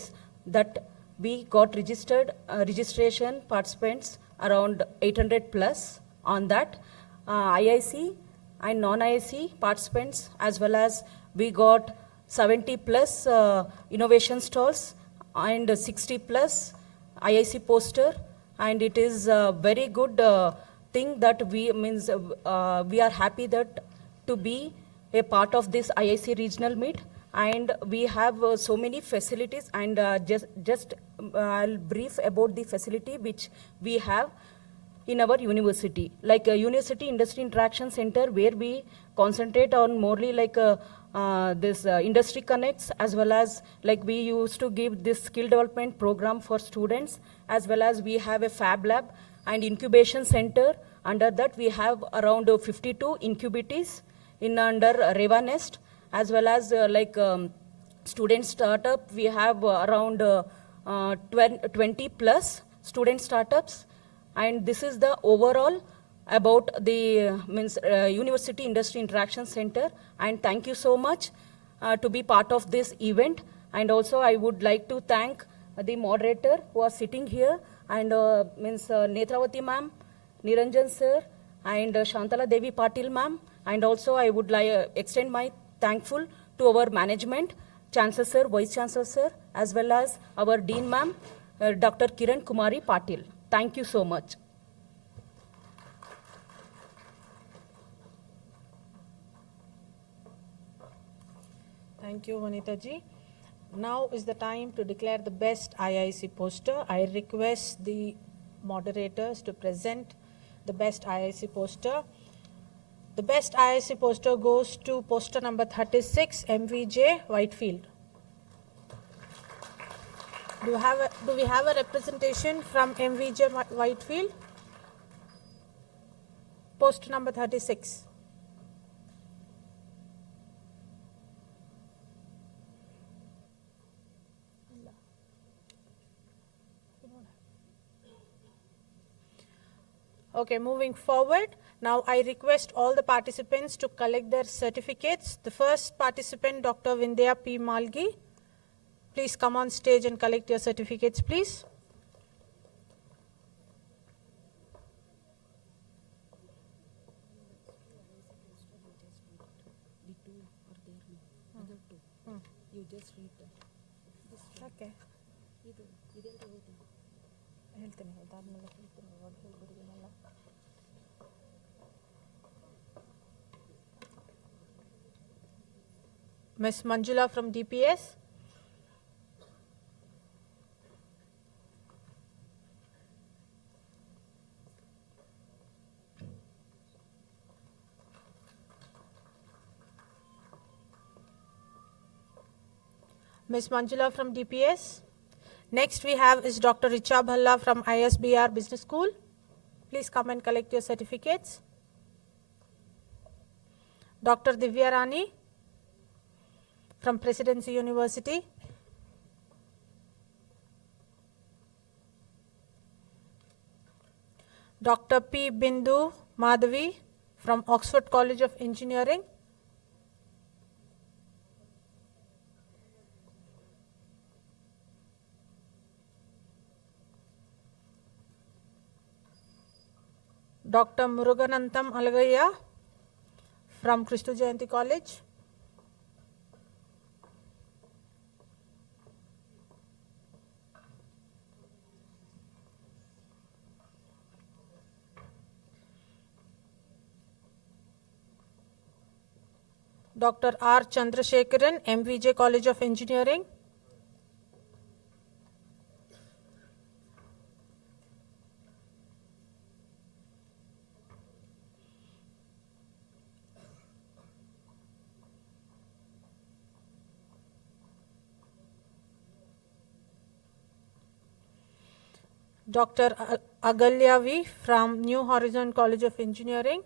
that we got registration participants around 800 plus. On that, IIC and non-IIC participants, as well as we got 70 plus innovation stalls and 60 plus IIC poster, and it is a very good thing that we are happy that to be a part of this IIC regional meet. And we have so many facilities, and I'll brief about the facility which we have in our university, like a university industry interaction center, where we concentrate on morely like this industry connects, as well as like we used to give this skill development program for students, as well as we have a fab lab and incubation center. Under that we have around 52 incubatees in under REVA Nest, as well as student startup. We have around 20 plus student startups. And this is the overall about the University Industry Interaction Center. And thank you so much to be part of this event. And also I would like to thank the moderator who are sitting here, and Netravati ma'am, Niranjan sir, and Shantala Devi Patil ma'am. And also I would like extend my thankful to our management, Chancellor sir, Vice Chancellor sir, as well as our Dean ma'am, Dr. Kiran Kumari Patil. Thank you so much. Thank you, Vanita ji. Now is the time to declare the best IIC poster. I request the moderators to present the best IIC poster. The best IIC poster goes to poster number 36, MVJ Whitefield. Do we have a representation from MVJ Whitefield? Poster number 36. Okay, moving forward. Now I request all the participants to collect their certificates. The first participant, Dr. Vindhya P. Malgi. Please come on stage and collect your certificates, please. You just read that. Okay. Ms. Manjula from DPS. Ms. Manjula from DPS. Next we have is Dr. Richa Bhalla from ISBR Business School. Please come and collect your certificates. Dr. Divya Rani from Presidency University. Dr. P. Bindu Madhavi from Oxford College of Engineering. Dr. Muruganantham Alagaya from Christu Jayanti College. Dr. R. Chandrasekharan, MVJ College of Engineering. Dr. Agalya V. from New Horizon College of Engineering.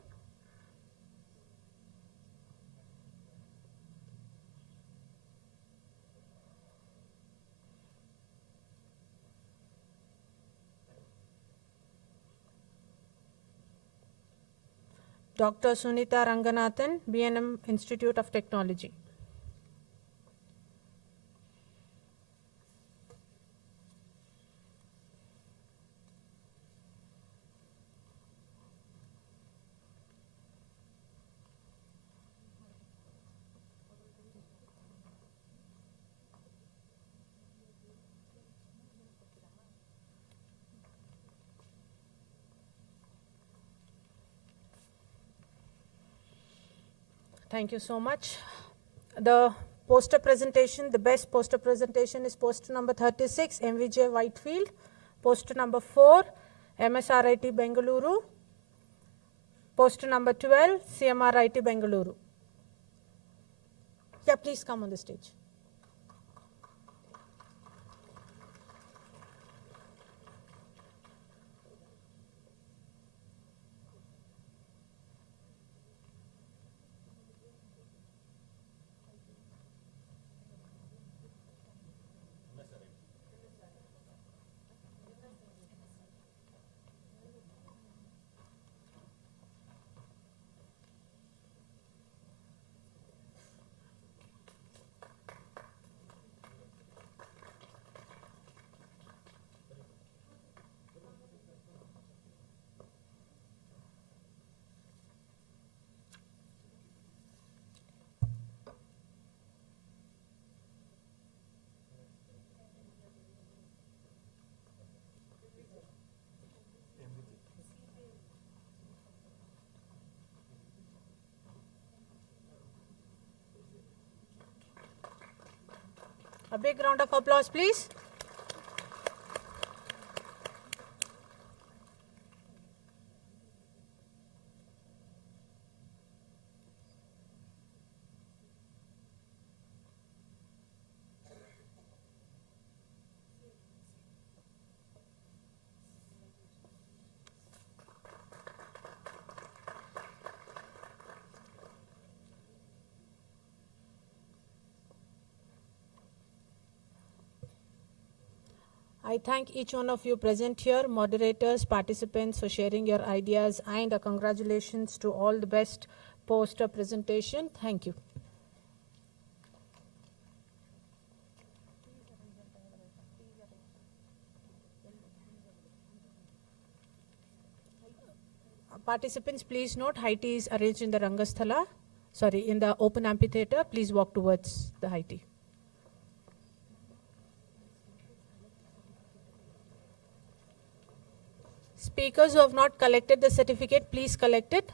Dr. Sunita Ranganathan, B&M Institute of Technology. Thank you so much. The poster presentation, the best poster presentation is poster number 36, MVJ Whitefield. Poster number 4, MSRIT Bengaluru. Poster number 12, CMRIT Bengaluru. Yeah, please come on the stage. A big round of applause, please. I thank each one of you present here, moderators, participants, for sharing your ideas, and congratulations to all the best poster presentation. Thank you. Participants, please note, high tea is arranged in the Rangasthala, in the open amphitheater. Please walk towards the high tea. Speakers who have not collected the certificate, please collect it.